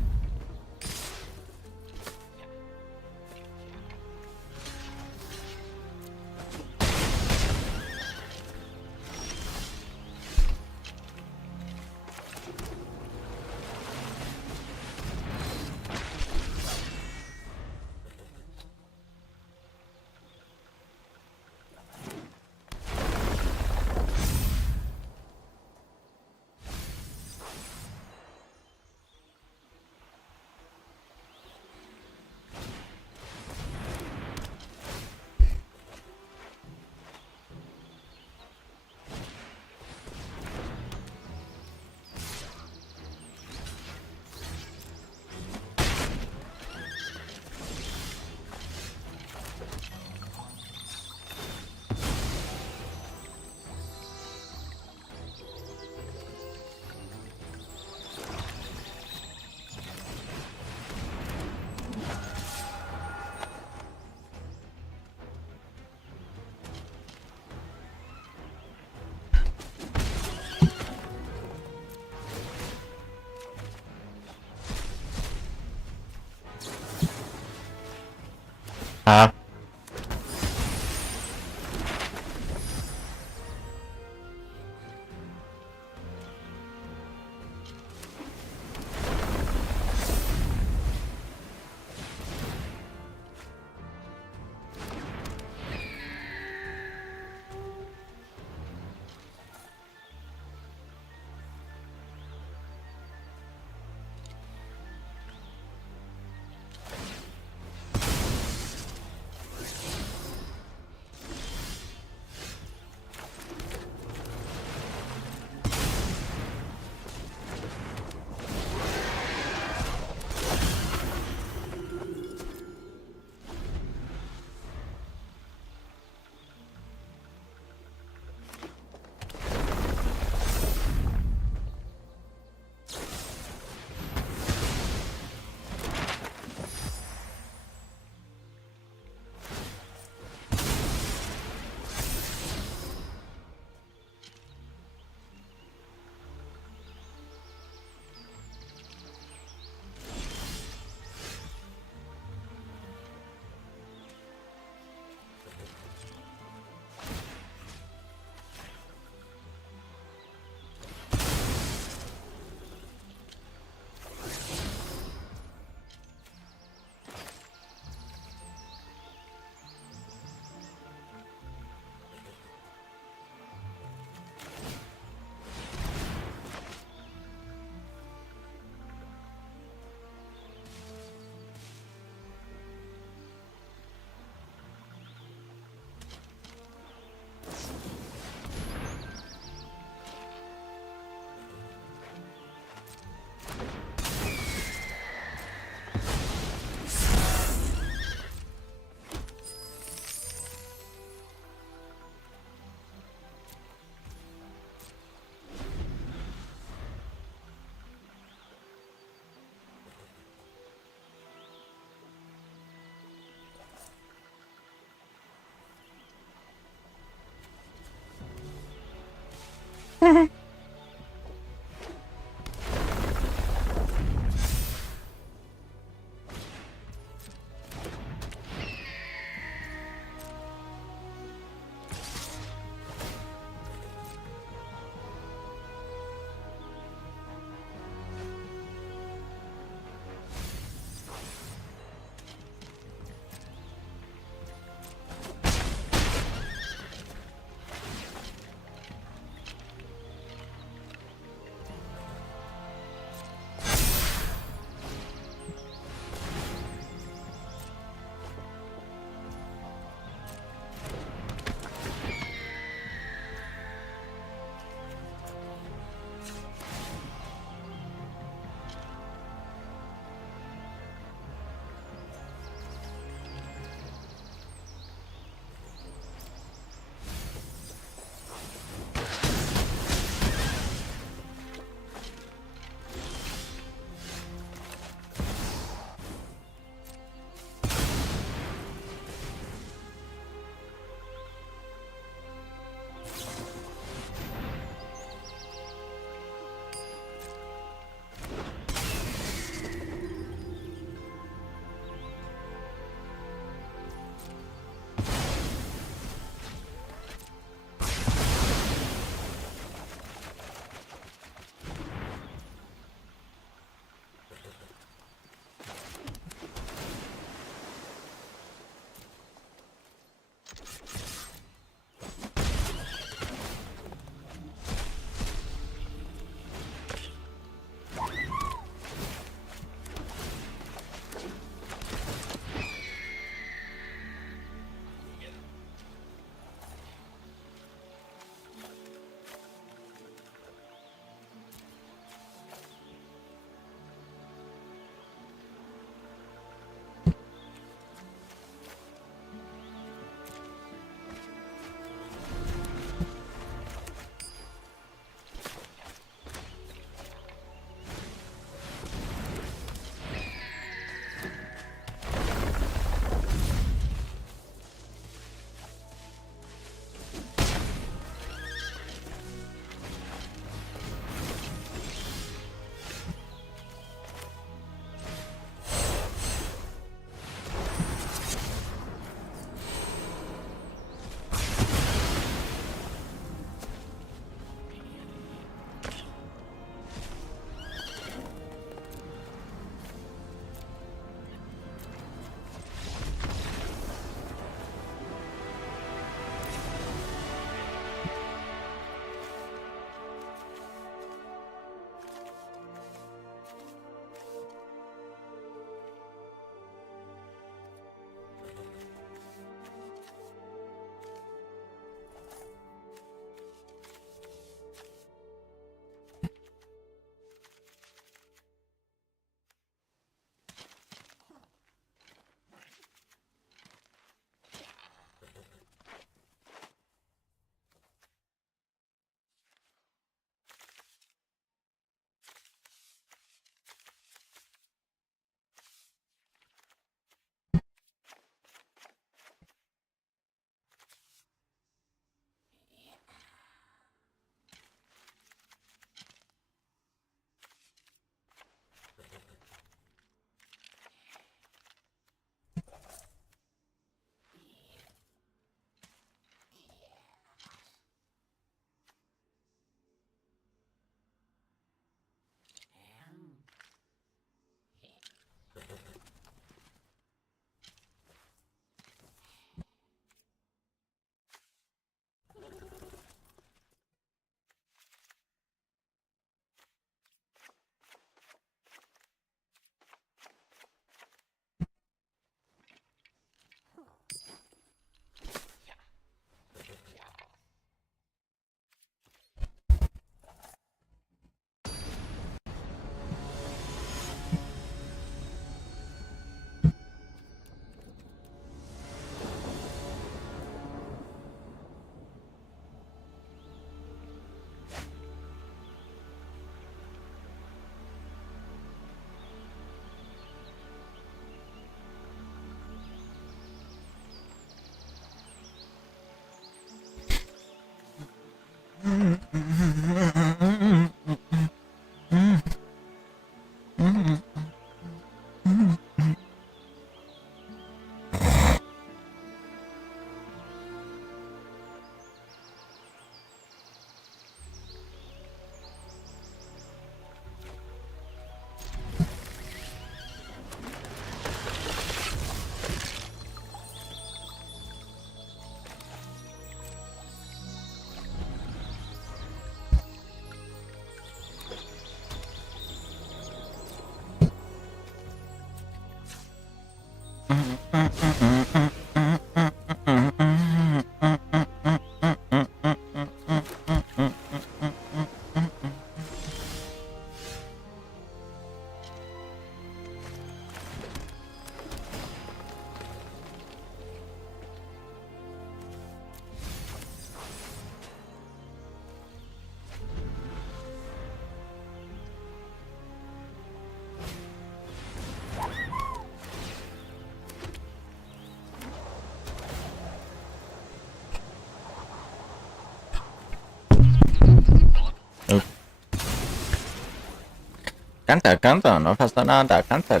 Canta, no pasa nada, canta.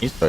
Listo.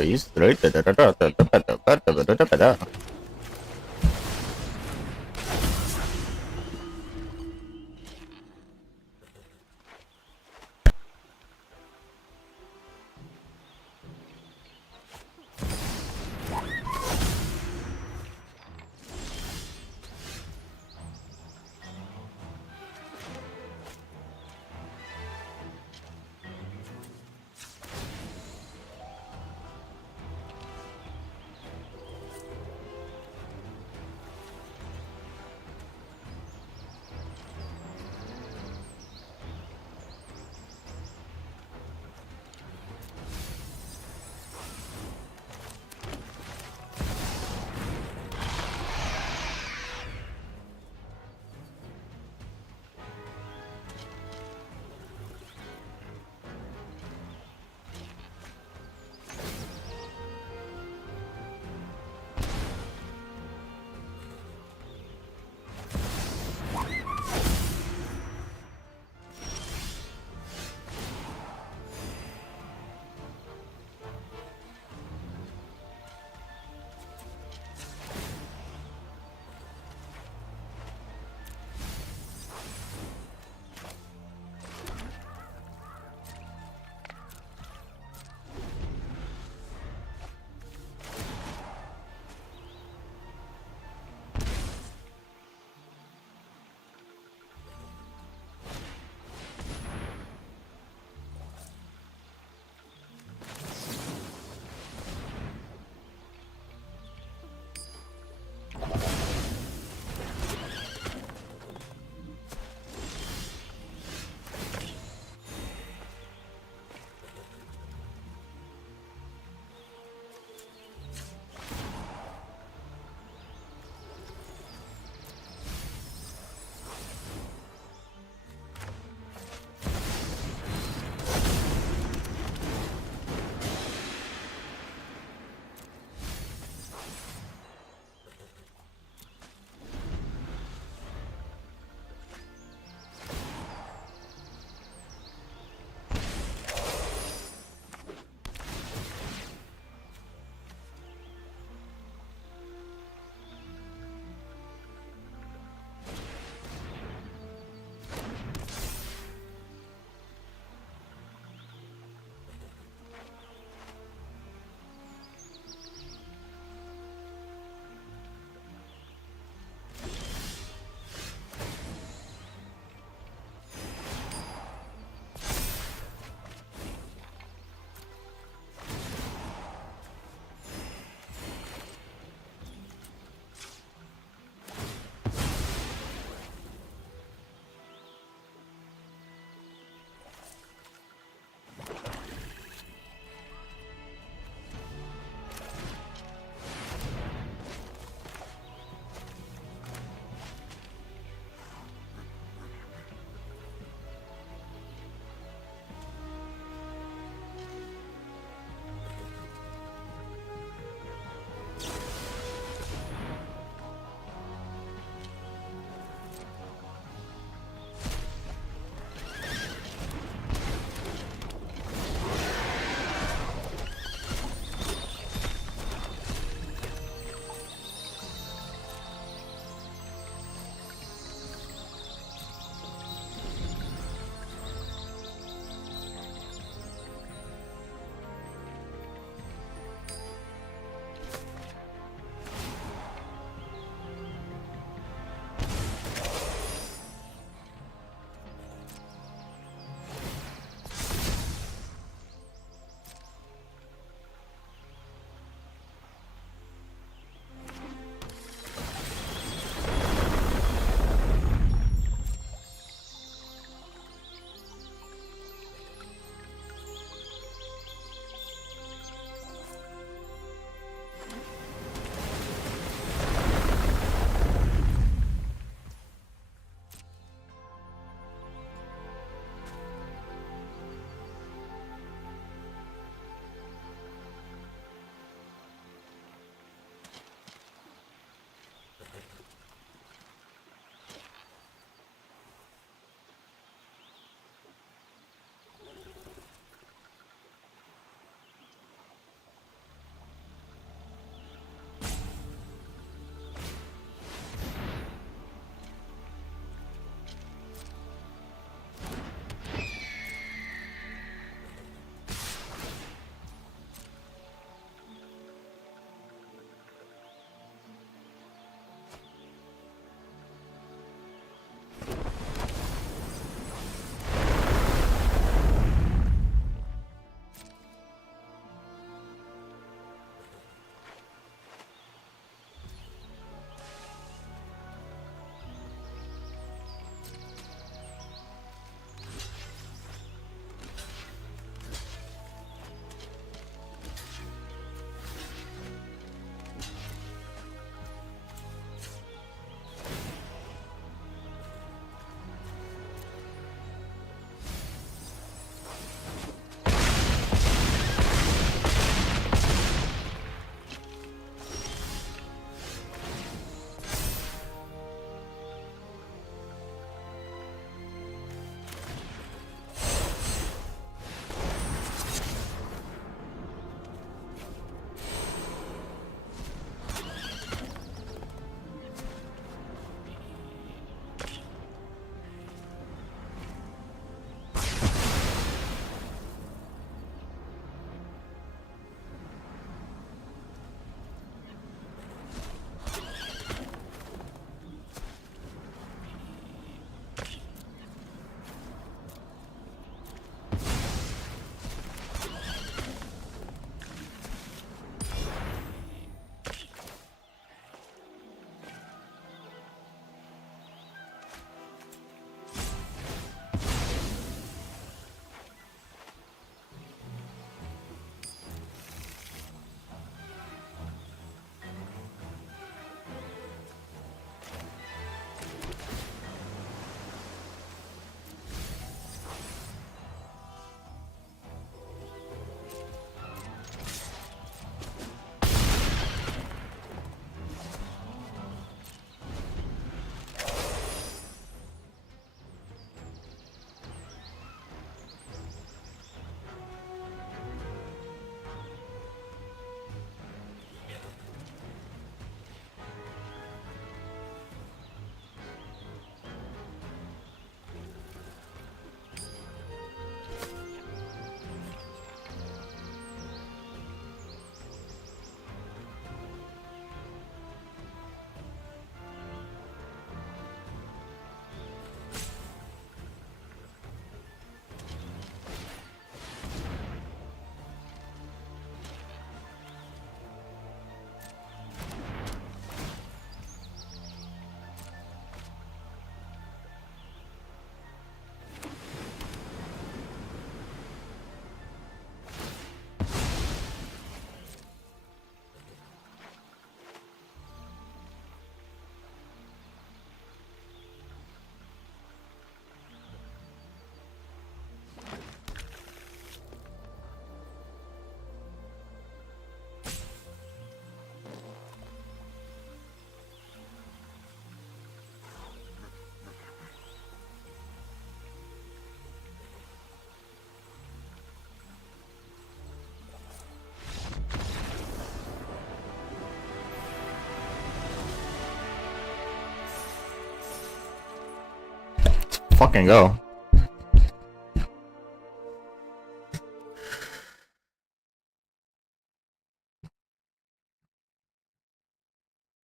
fucking go.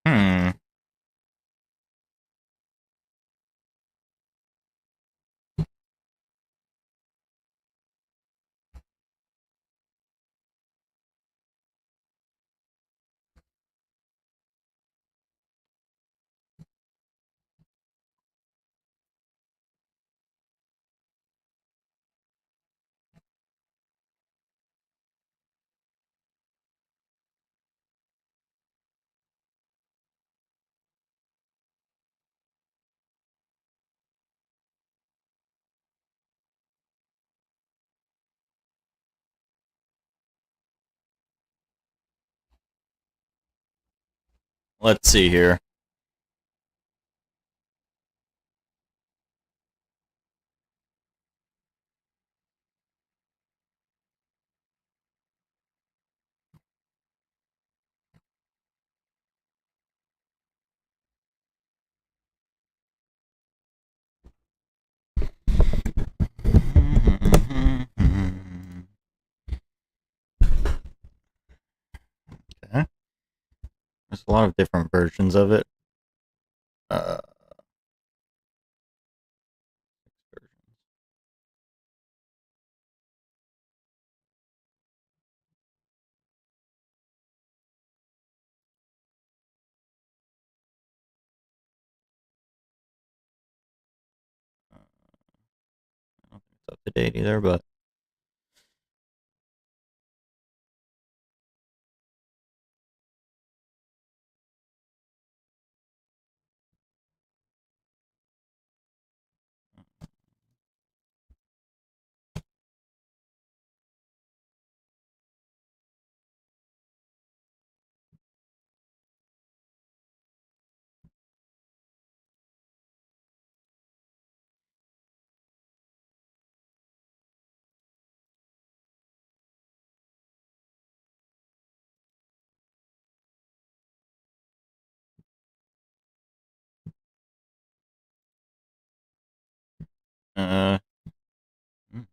Hmm. Let's see here. Okay. There's a lot of different versions of it. Uh, I don't think it's up to date either, but uh, mm,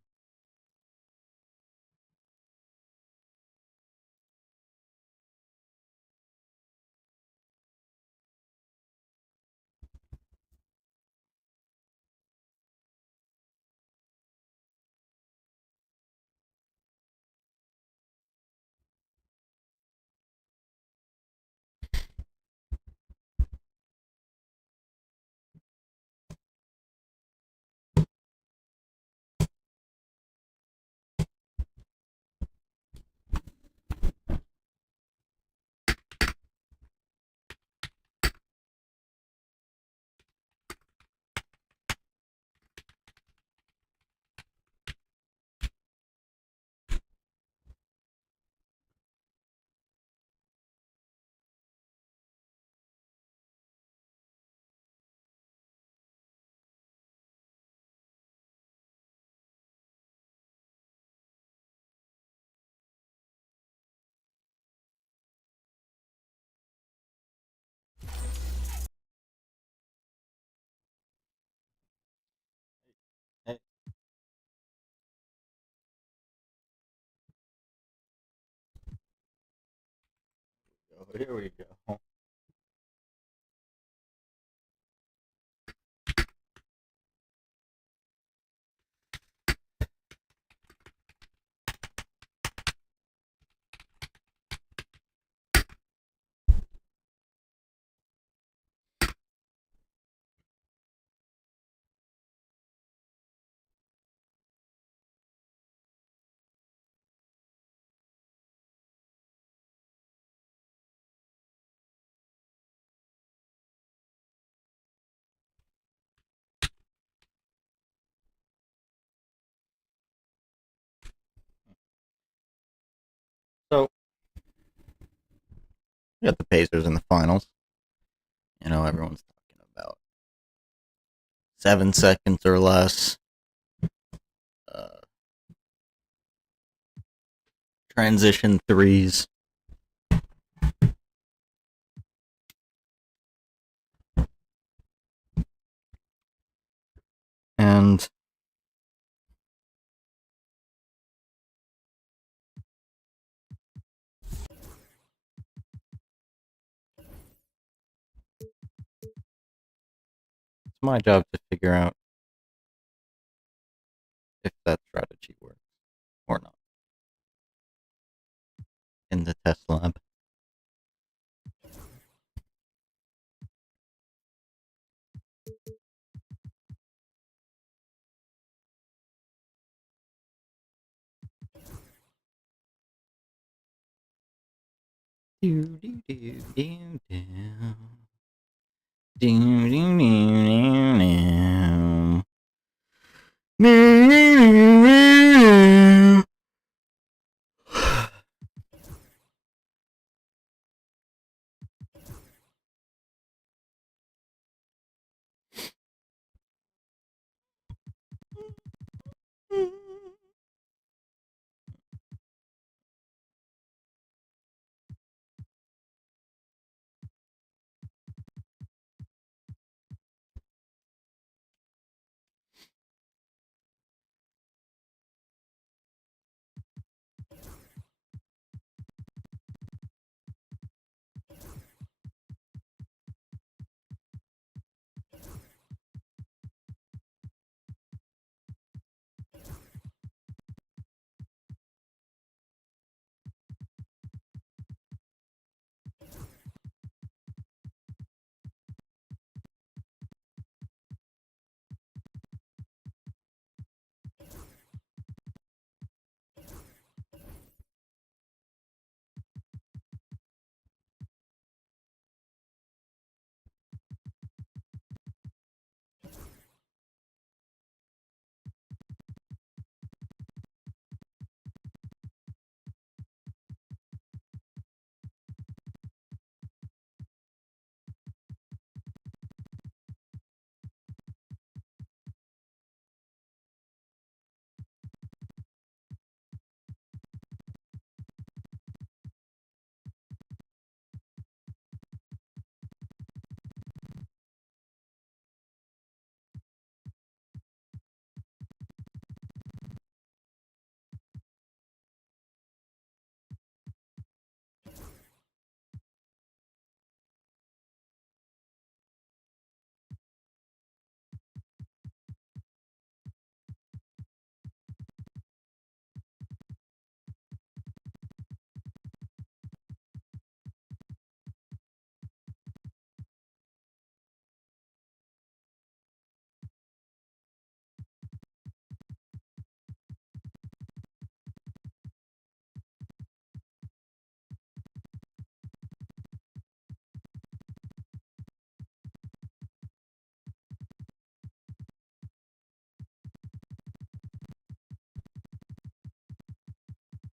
hey, here we go. So, we got the Pacers in the finals. You know, everyone's talking about 7 seconds or less. Uh, transition threes. And and it's my job to figure out if that strategy works or not in the test lab. Do, do, do, do, do. Do, do, do, do, do.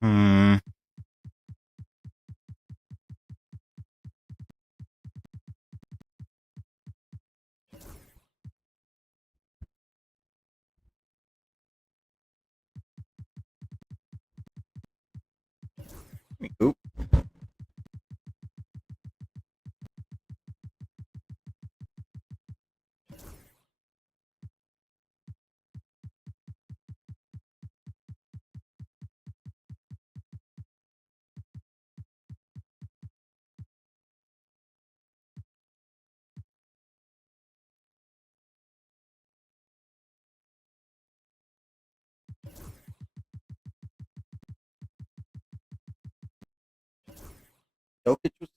Hmm. Oop. Jokic was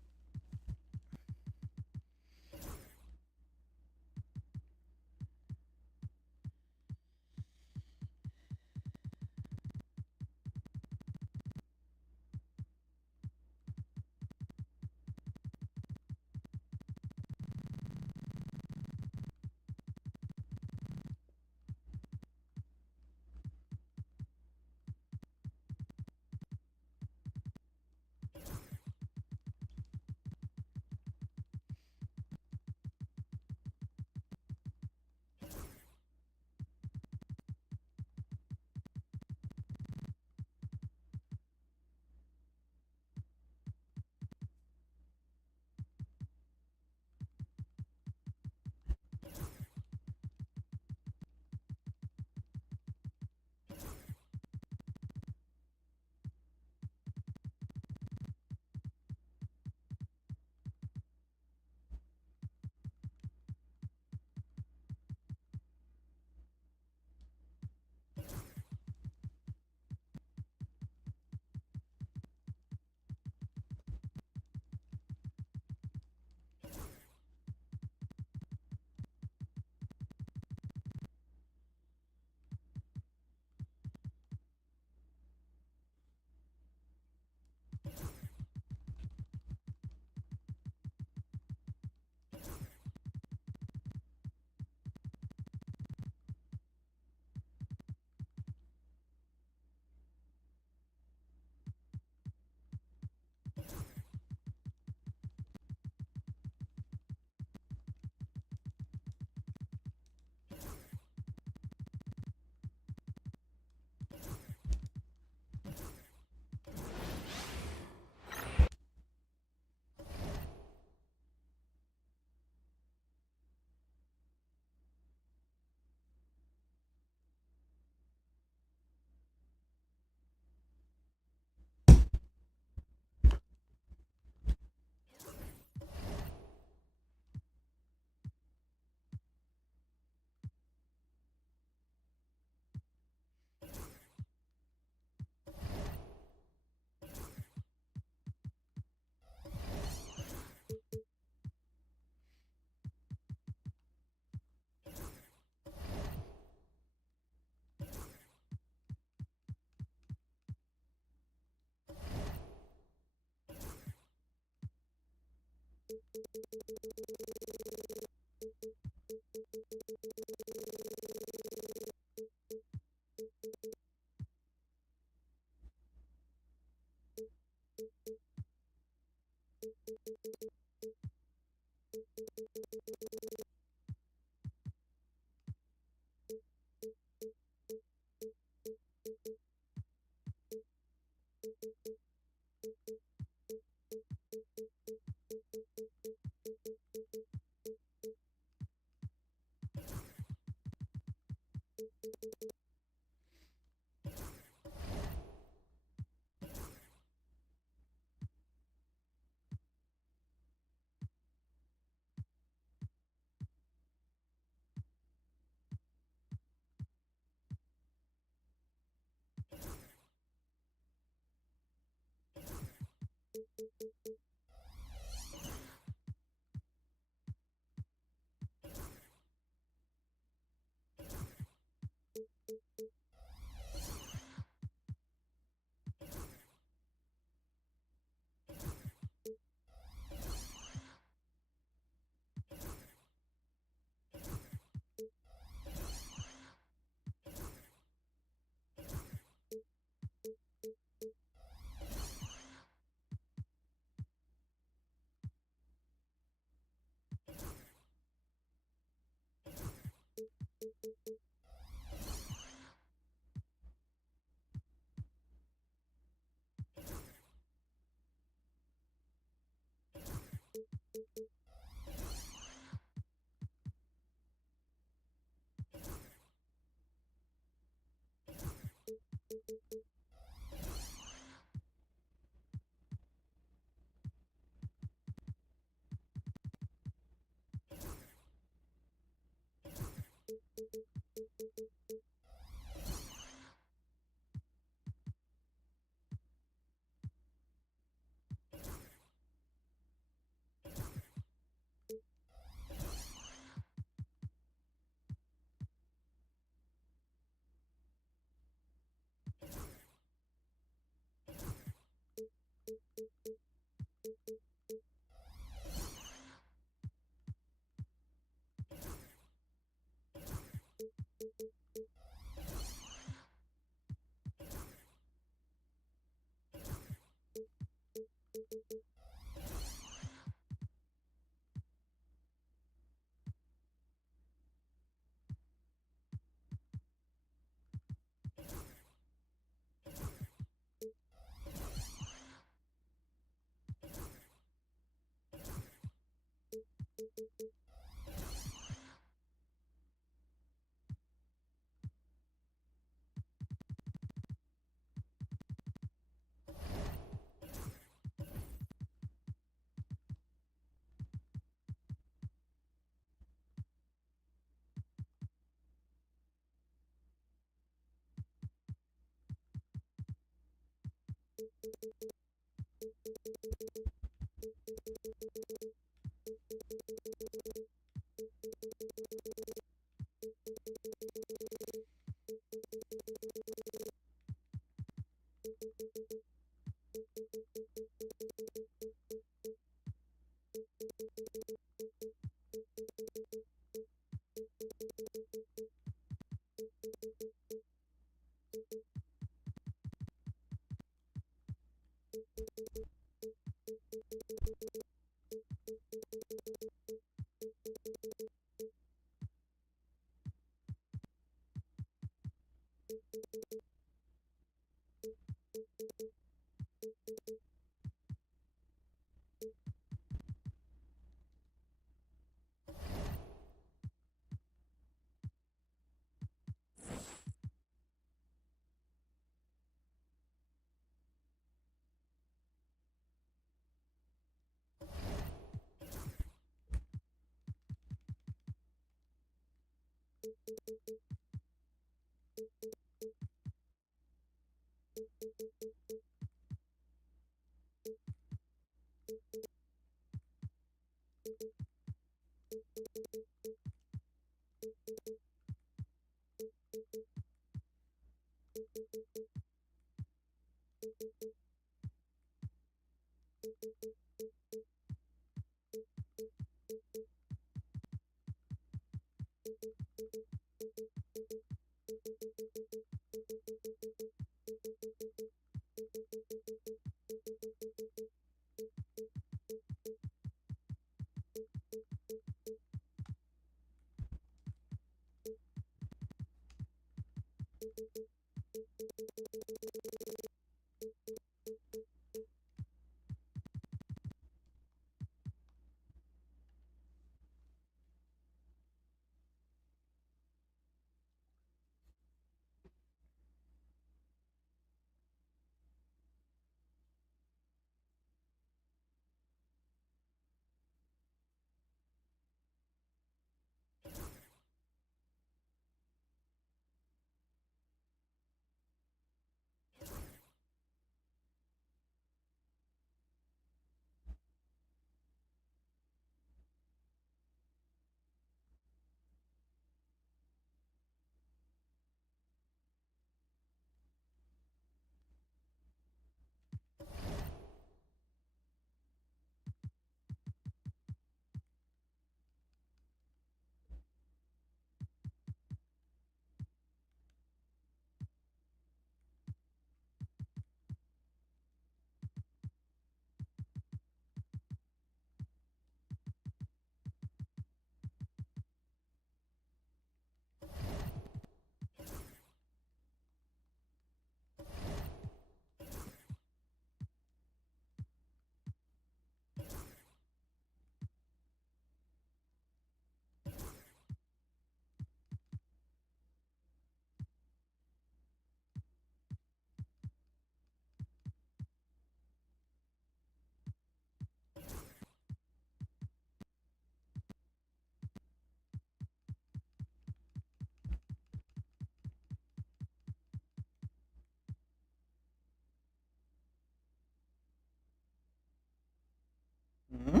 Hmm?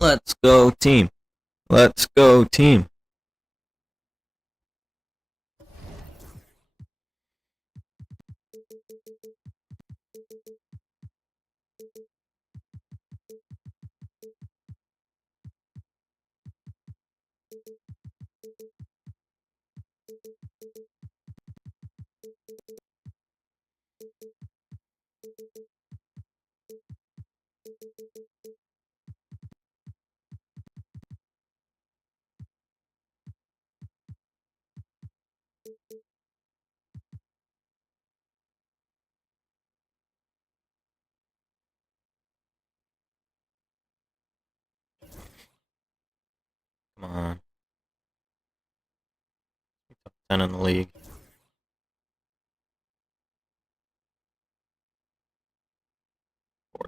Let's go, team. Let's go, team. Come on. 10 in the league.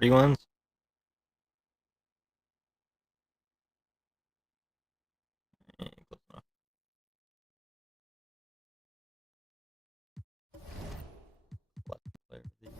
$41s. Close enough. Left player of the year.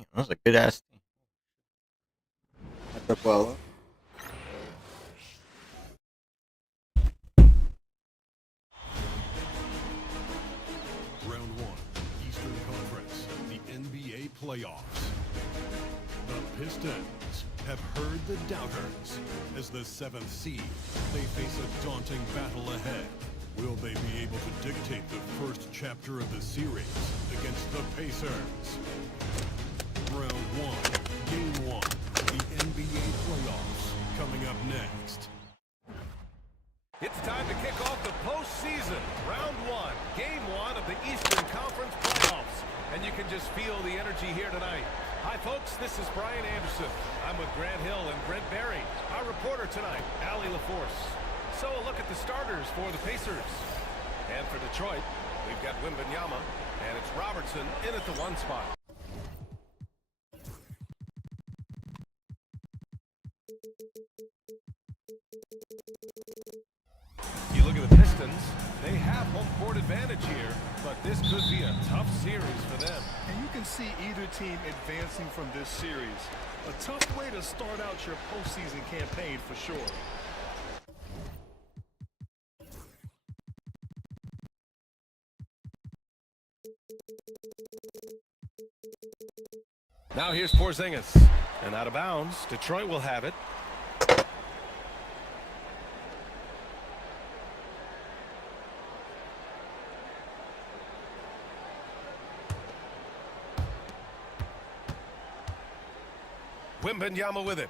Damn, that was a good ass team. Matchup well. Round 1, Eastern Conference, the NBA playoffs. The Pistons have heard the doubters. As the 7th seed, they face a daunting battle ahead. Will they be able to dictate the first chapter of the series against the Pacers? Round 1, Game 1, the NBA playoffs, coming up next. It's time to kick off the postseason. Round 1, Game 1 of the Eastern Conference playoffs. And you can just feel the energy here tonight. Hi, folks. This is Brian Anderson. I'm with Grant Hill and Brent Barry. Our reporter tonight, Allie LaForce. So a look at the starters for the Pacers. And for Detroit, we've got Wembanyama, and it's Robertson in at the 1 spot. You look at the Pistons, they have home court advantage here, but this could be a tough series for them. And you can see either team advancing from this series. A tough way to start out your postseason campaign for sure. Now here's Porzingis. And out of bounds. Detroit will have it. Wembanyama with it.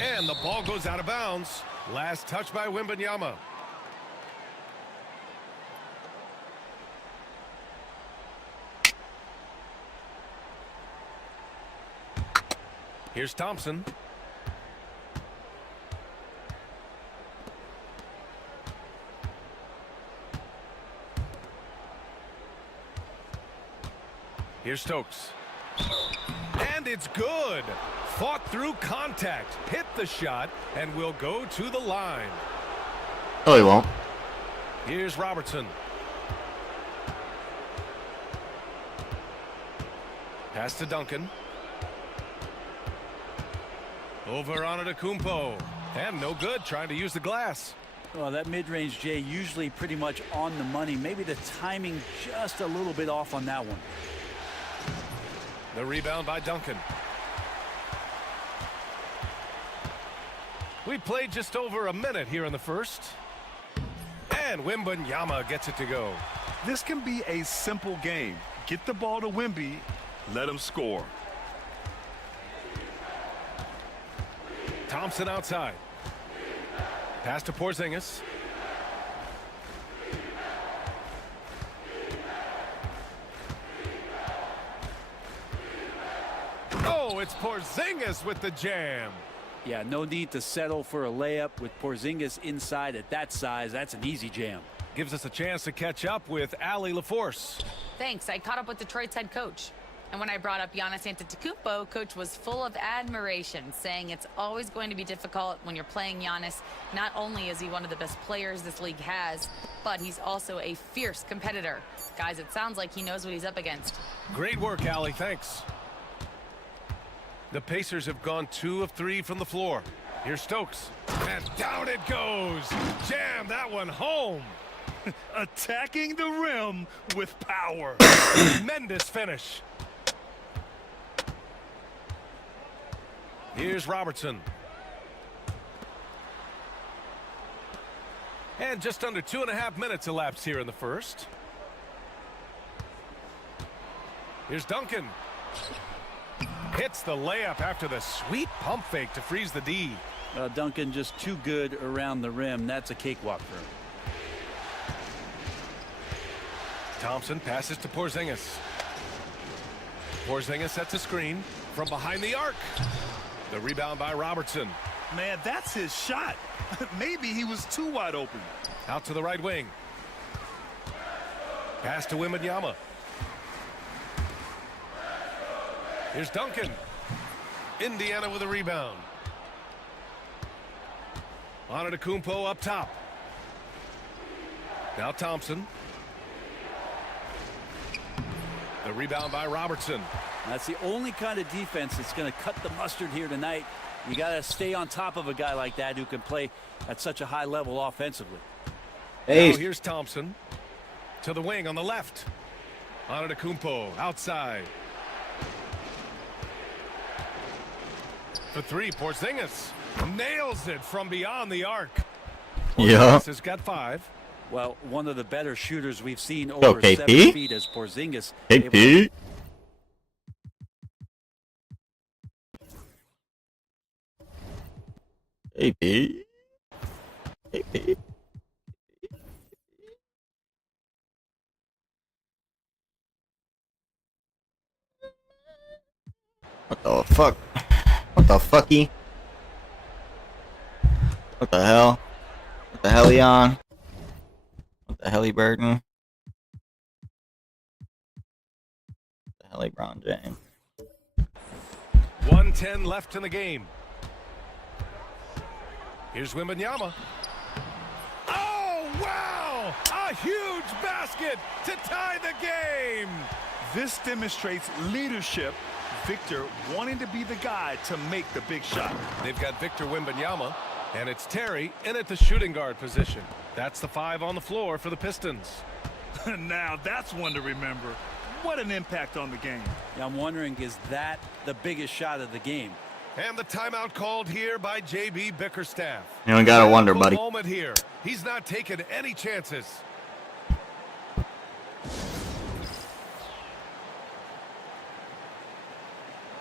And the ball goes out of bounds. Last touch by Wembanyama. Here's Thompson. Here's Stokes. And it's good. Fought through contact. Hit the shot and will go to the line. Oh, he won't. Here's Robertson. Pass to Duncan. Over on Antetokounmpo. And no good, trying to use the glass. Well, that mid-range, Jay, usually pretty much on the money. Maybe the timing just a little bit off on that one. The rebound by Duncan. We played just over a minute here in the first. And Wembanyama gets it to go. This can be a simple game. Get the ball to Wemby, let him score. Thompson outside. Pass to Porzingis. Oh, it's Porzingis with the jam. Yeah, no need to settle for a layup with Porzingis inside at that size. That's an easy jam. Gives us a chance to catch up with Allie LaForce. Thanks. I caught up with Detroit's head coach. And when I brought up Giannis Antetokounmpo, coach was full of admiration, saying it's always going to be difficult when you're playing Giannis. Not only is he one of the best players this league has, but he's also a fierce competitor. Guys, it sounds like he knows what he's up against. Great work, Allie. Thanks. The Pacers have gone 2 of 3 from the floor. Here's Stokes. And down it goes. Jam that one home. Attacking the rim with power. Tremendous finish. Here's Robertson. And just under 2.5 minutes elapsed here in the first. Here's Duncan. Hits the layup after the sweet pump fake to freeze the D. Duncan just too good around the rim. That's a cakewalk for him. Thompson passes to Porzingis. Porzingis sets a screen from behind the arc. The rebound by Robertson. Man, that's his shot. Maybe he was too wide open. Out to the right wing. Pass to Wembanyama. Here's Duncan. Indiana with a rebound. Antetokounmpo up top. Now Thompson. The rebound by Robertson. That's the only kind of defense that's going to cut the mustard here tonight. You got to stay on top of a guy like that who can play at such a high level offensively. Hey. Now here's Thompson. To the wing on the left. Antetokounmpo outside. For 3, Porzingis nails it from beyond the arc. Yeah. Has got 5. Well, one of the better shooters we've seen Yo, over KP? 7 feet as Porzingis. KP. KP. KP. What the fuck? What the fucky? What the hell? What the hell, Leon? What the hell, Burton? What the hell, LeBron James? 1:10 left in the game. Here's Wembanyama. Oh, wow! A huge basket to tie the game! This demonstrates leadership. Victor wanting to be the guy to make the big shot. They've got Victor Wembanyama, And it's Terry in at the shooting guard position. That's the 5 on the floor for the Pistons. Now that's one to remember. What an impact on the game. Yeah, I'm wondering, is that the biggest shot of the game? And the timeout called here by J.B. Bickerstaff. You don't gotta wonder, buddy. Moment here. He's not taking any chances.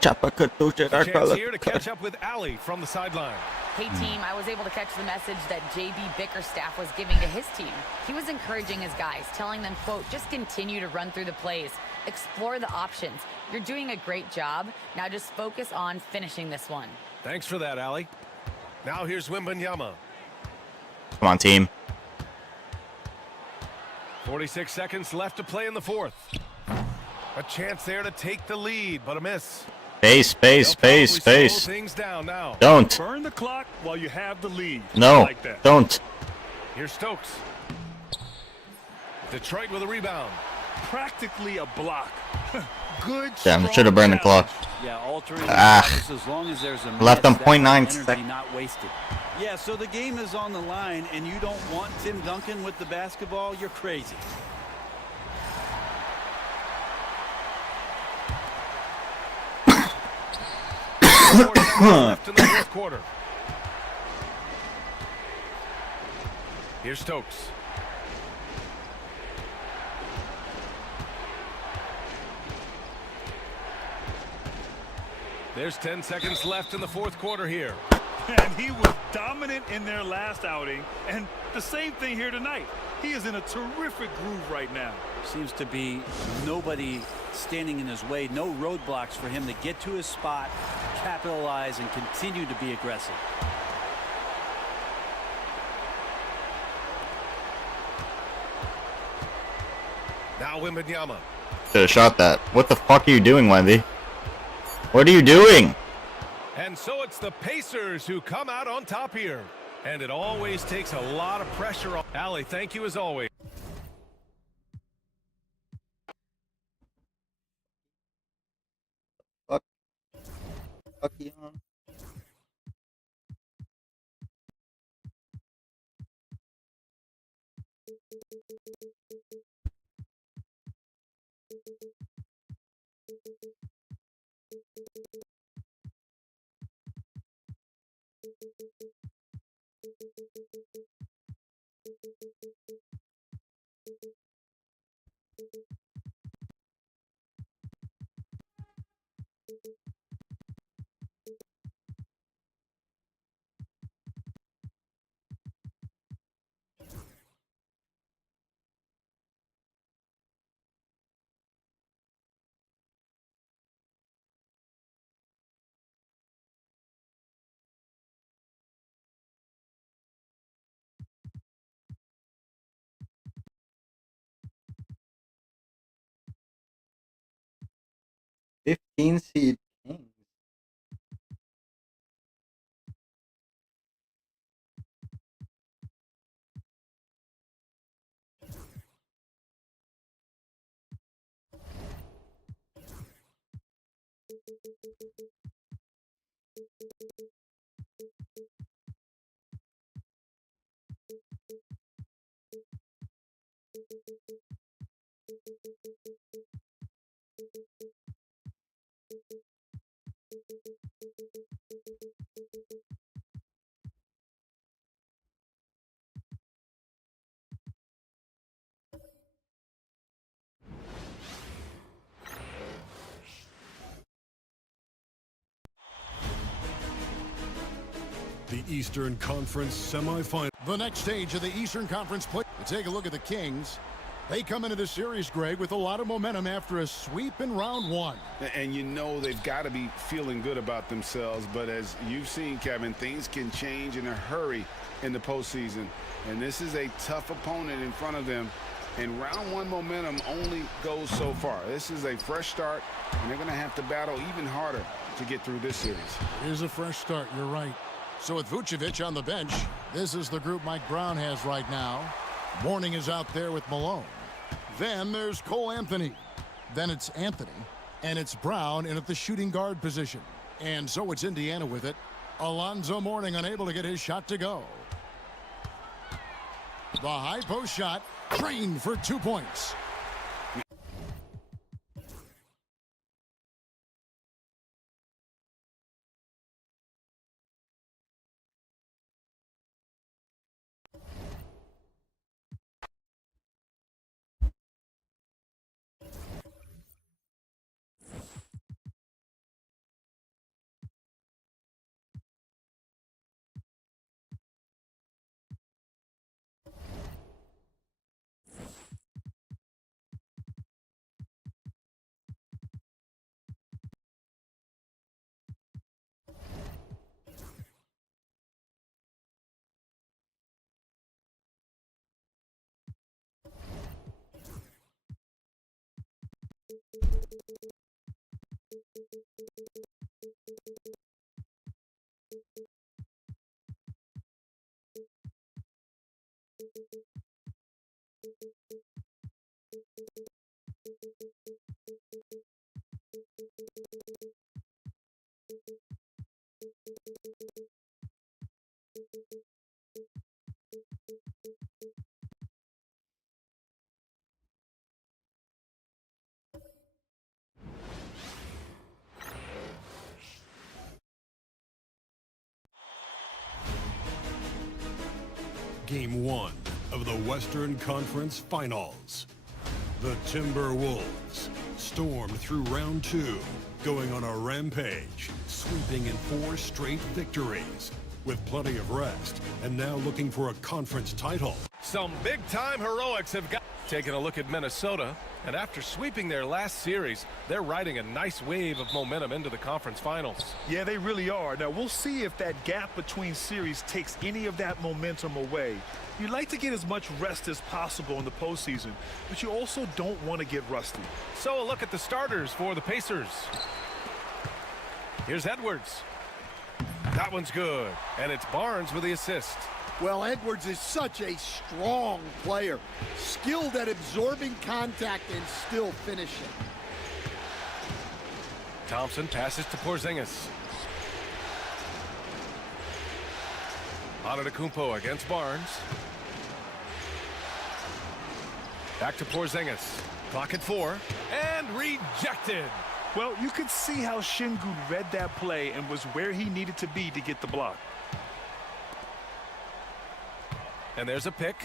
Chance here to catch up with Ali from the sideline. Hey team, I was able to catch the message that JB Bickerstaff was giving to his team. He was encouraging his guys, telling them, quote, just continue to run through the plays, explore the options. You're doing a great job. Now just focus on finishing this one. Thanks for that, Ali. Now here's Wembanyama. Come on, team. 46 seconds left to play in the fourth. A chance there to take the lead, but a miss. Space. Slow things down now. Don't. Burn the clock while you have the lead. No, Like that. don't. Here's Stokes. Detroit with a rebound. Practically a block. Good. Damn, should have burned the clock. Yeah, altering the process as long as there's a Left miss, them 0.9 energy seconds. not wasted. Yeah, so the game is on the line, and you don't want Tim Duncan with the basketball. You're crazy. Left in the fourth quarter. Here's Stokes. There's 10 seconds left in the fourth quarter here. And he was dominant in their last outing, and the same thing here tonight. He is in a terrific groove right now. Seems to be nobody standing in his way, no roadblocks for him to get to his spot, capitalize, and continue to be aggressive. Now Wembanyama. Should have shot that. What the fuck are you doing, Wendy? What are you doing? And so it's the Pacers who come out on top here. And it always takes a lot of pressure on. Ali, thank you as always. Fuck you. Fifteen seed Kings. The Eastern Conference semifinal. The next stage of the Eastern Conference play. Take a look at the Kings. They come into the series, Greg, with a lot of momentum after a sweep in round one. And you know they've got to be feeling good about themselves. But as you've seen, Kevin, things can change in a hurry in the postseason. And this is a tough opponent in front of them. And round one momentum only goes so far. This is a fresh start, and they're going to have to battle even harder to get through this series. It is a fresh start, you're right. So with Vucevic on the bench, this is the group Mike Brown has right now. Mourning is out there with Malone. Then there's Cole Anthony. Then it's Anthony. And it's Brown in at the shooting guard position. And so it's Indiana with it. Alonzo Mourning unable to get his shot to go. The high post shot, trained for 2 points. Game 1 of the Western Conference Finals. The Timberwolves stormed through round 2, going on a rampage, sweeping in 4 straight victories, with plenty of rest, and now looking for a conference title. Some big-time heroics have got. Taking a look at Minnesota, and after sweeping their last series, they're riding a nice wave of momentum into the conference finals. Yeah, they really are. Now, we'll see if that gap between series takes any of that momentum away. You'd like to get as much rest as possible in the postseason, but you also don't want to get rusty. So a look at the starters for the Pacers. Here's Edwards. That one's good, and it's Barnes with the assist. Well, Edwards is such a strong player, skilled at absorbing contact and still finishing. Thompson passes to Porzingis. Antetokounmpo against Barnes. Back to Porzingis. Clock at 4, and rejected. Well, you could see how Şengün read that play and was where he needed to be to get the block. And there's a pick.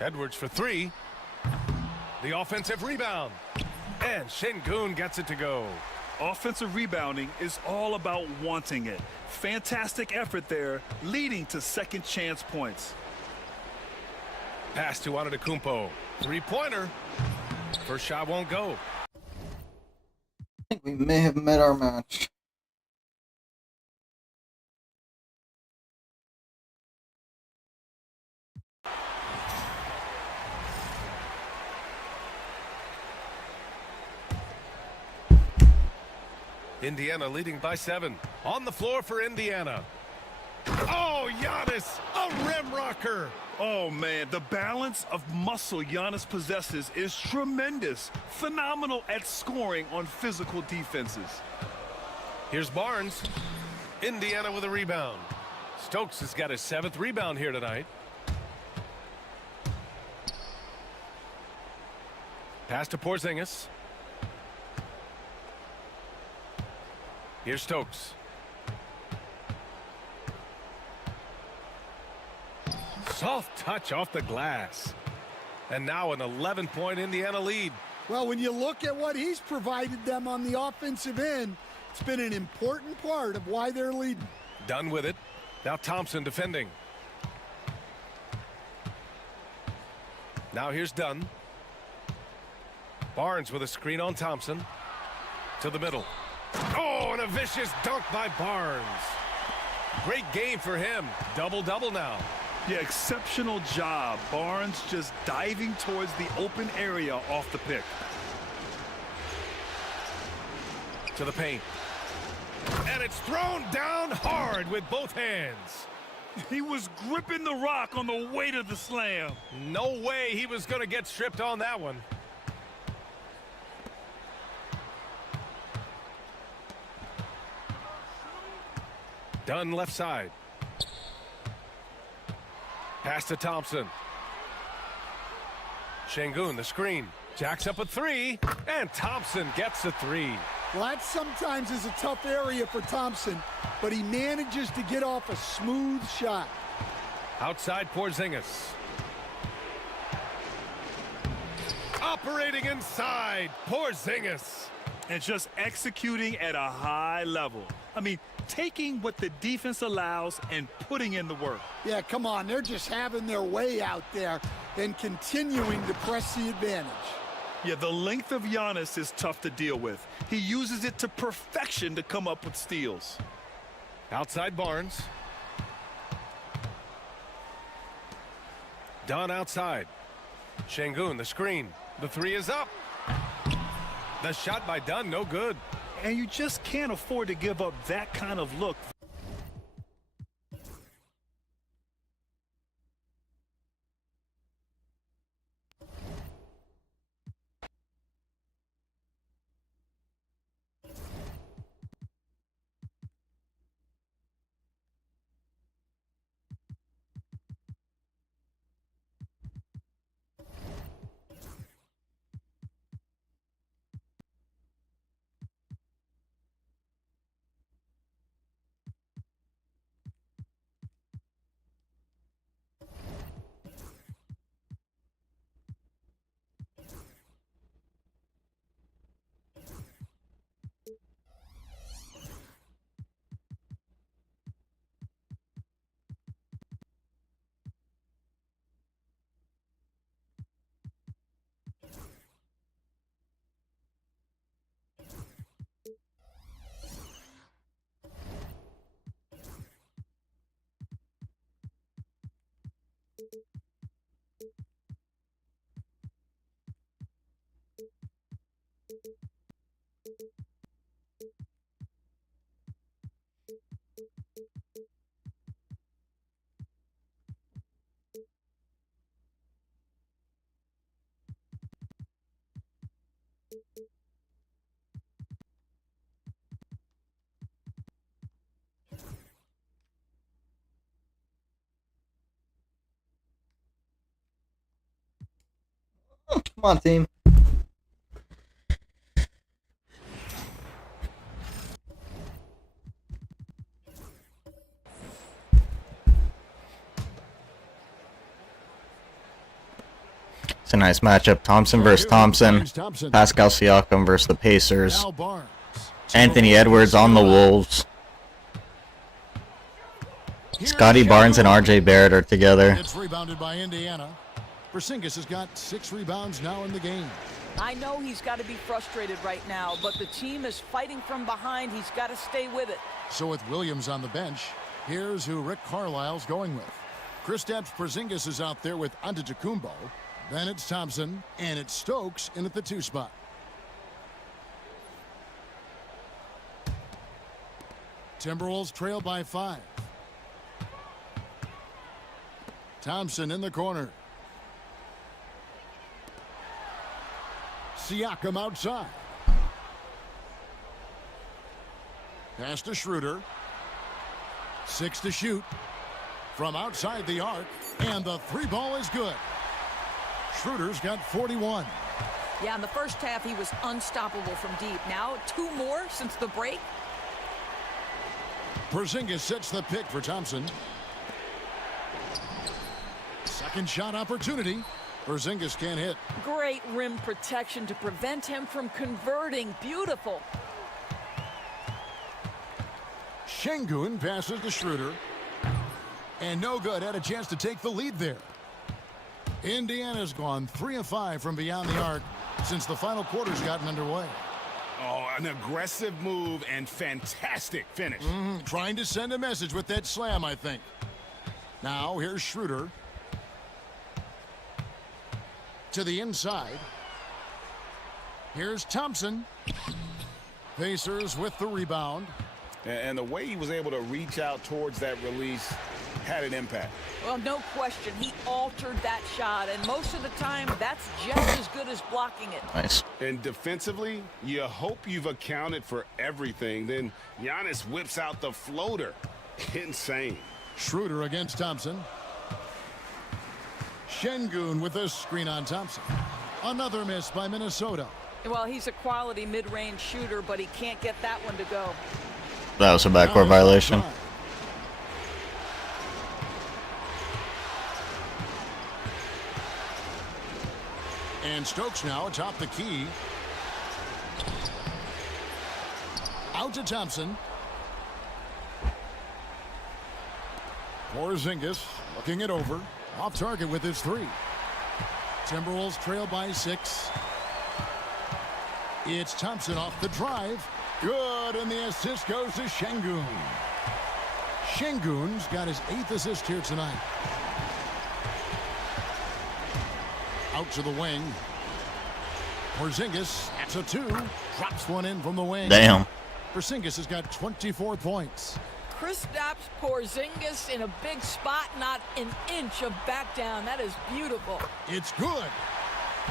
Edwards for 3. The offensive rebound. And Şengün gets it to go. Offensive rebounding is all about wanting it. Fantastic effort there, leading to second chance points. Pass to Antetokounmpo. 3-pointer. First shot won't go. I think we may have met our match. Indiana leading by 7. On the floor for Indiana. Oh, Giannis, a rim rocker. Oh, man, the balance of muscle Giannis possesses is tremendous. Phenomenal at scoring on physical defenses. Here's Barnes. Indiana with a rebound. Stokes has got his 7th rebound here tonight. Pass to Porzingis. Here's Stokes. Soft touch off the glass. And now an 11-point Indiana lead. Well, when you look at what he's provided them on the offensive end, it's been an important part of why they're leading. Done with it. Now Thompson defending. Now here's Dunn. Barnes with a screen on Thompson. To the middle. Oh, and a vicious dunk by Barnes. Great game for him. Double-double now. Yeah, exceptional job. Barnes just diving towards the open area off the pick. To the paint. And it's thrown down hard with both hands. He was gripping the rock on the weight of the slam. No way he was going to get stripped on that one. Dunn left side. Pass to Thompson. Şengün, the screen. Jacks up a three, and Thompson gets a three. Well, that sometimes is a tough area for Thompson, but he manages to get off a smooth shot. Outside Porzingis. Operating inside, Porzingis. And just executing at a high level. I mean, taking what the defense allows and putting in the work. Yeah, come on. They're just having their way out there and continuing to press the advantage. Yeah, the length of Giannis is tough to deal with. He uses it to perfection to come up with steals. Outside Barnes. Dunn outside. Şengün, the screen. The three is up. The shot by Dunn, no good. And you just can't afford to give up that kind of look. Come on, team. It's a nice matchup. Thompson versus Thompson. Pascal Siakam versus the Pacers. Anthony Edwards on the Wolves. Scotty Barnes and RJ Barrett are together. It's rebounded by Indiana. Porzingis has got 6 rebounds now in the game. I know he's got to be frustrated right now, but the team is fighting from behind. He's got to stay with it. So with Williams on the bench, here's who Rick Carlisle's going with. Kristaps Porzingis is out there with Antetokounmpo. Then it's Thompson, and it's Stokes in at the 2 spot. Timberwolves trail by 5. Thompson in the corner. Siakam outside. Pass to Schroeder. 6 to shoot. From outside the arc. And the 3-ball is good. Schroeder's got 41. Yeah, in the first half, he was unstoppable from deep. Now, 2 more since the break. Porzingis sets the pick for Thompson. Second shot opportunity. Porzingis can't hit. Great rim protection to prevent him from converting. Beautiful. Şengün passes to Schroeder. And no good. Had a chance to take the lead there. Indiana's gone 3 of 5 from beyond the arc since the final quarter's gotten underway. Oh, an aggressive move and fantastic finish. Trying to send a message with that slam, I think. Now, here's Schroeder. To the inside. Here's Thompson. Pacers with the rebound. And the way he was able to reach out towards that release had an impact. Well, no question. He altered that shot, and most of the time, that's just as good as blocking it. Nice. And defensively, you hope you've accounted for everything. Then Giannis whips out the floater. insane. Schroeder against Thompson. Şengün with a screen on Thompson. Another miss by Minnesota. Well, he's a quality mid-range shooter, but he can't get that one to go. That was a backcourt violation. And Stokes now atop the key. Out to Thompson. Porzingis looking it over. Off target with his three. Timberwolves trail by 6. It's Thompson off the drive. Good, and the assist goes to Şengün. Şengün's got his 8th assist here tonight. Out to the wing. Porzingis, that's a 2. Drops one in from the wing. Damn. Porzingis has got 24 points. Kristaps Porzingis in a big spot, not an inch of back down. That is beautiful. It's good.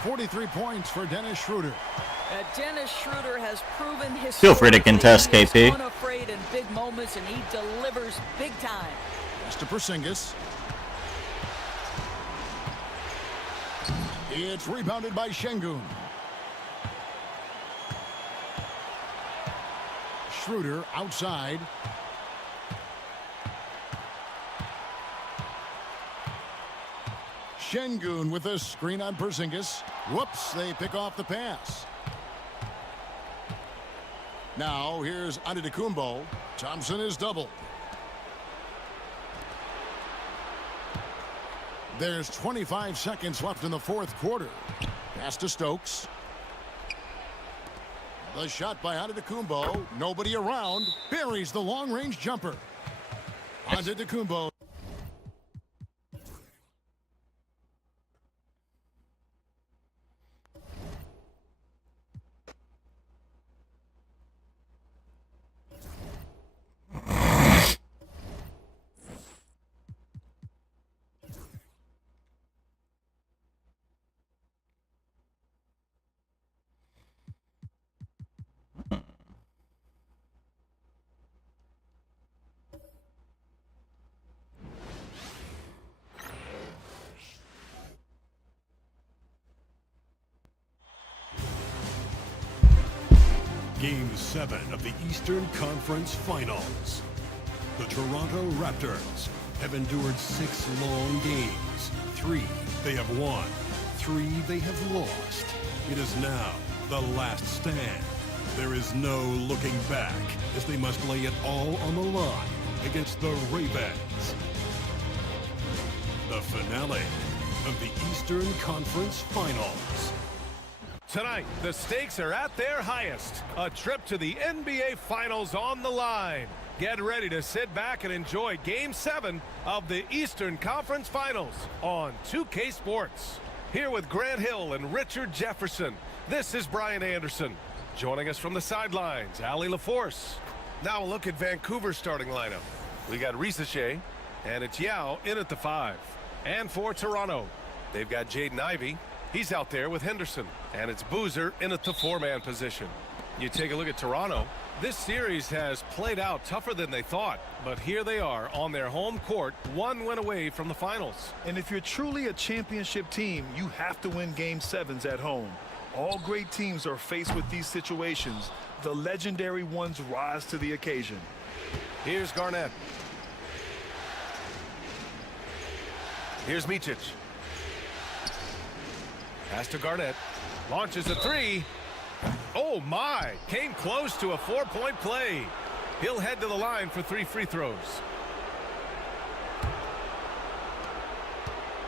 43 points for Dennis Schroeder. Dennis Schroeder has proven his. Feel free to contest, he is KP. unafraid in big moments, and he delivers big time. Pass to Porzingis. It's rebounded by Şengün. Schroeder outside. Şengün with a screen on Porzingis. Whoops, they pick off the pass. Now here's Antetokounmpo. Thompson is doubled. There's 25 seconds left in the 4th quarter. Pass to Stokes. The shot by Antetokounmpo. Nobody around. Buries the long-range jumper. Antetokounmpo. Game 7 of the Eastern Conference Finals. The Toronto Raptors have endured 6 long games. 3 they have won, 3 they have lost. It is now the last stand. There is no looking back as they must lay it all on the line against the Ravens. The finale of the Eastern Conference Finals. Tonight, the stakes are at their highest. A trip to the NBA Finals on the line. Get ready to sit back and enjoy Game 7 of the Eastern Conference Finals on 2K Sports. Here with Grant Hill and Richard Jefferson, this is Brian Anderson. Joining us from the sidelines, Ali LaForce. Now a look at Vancouver's starting lineup. We got Risache, and it's Yao in at the 5. And for Toronto, they've got Jaden Ivey. He's out there with Henderson, and it's Boozer in at the 4-man position. You take a look at Toronto. This series has played out tougher than they thought, but here they are on their home court, 1 win away from the finals. And if you're truly a championship team, you have to win Game 7s at home. All great teams are faced with these situations. The legendary ones rise to the occasion. Here's Garnett. Here's Micic. Pass to Garnett. Launches a 3. Oh my! Came close to a 4-point play. He'll head to the line for 3 free throws.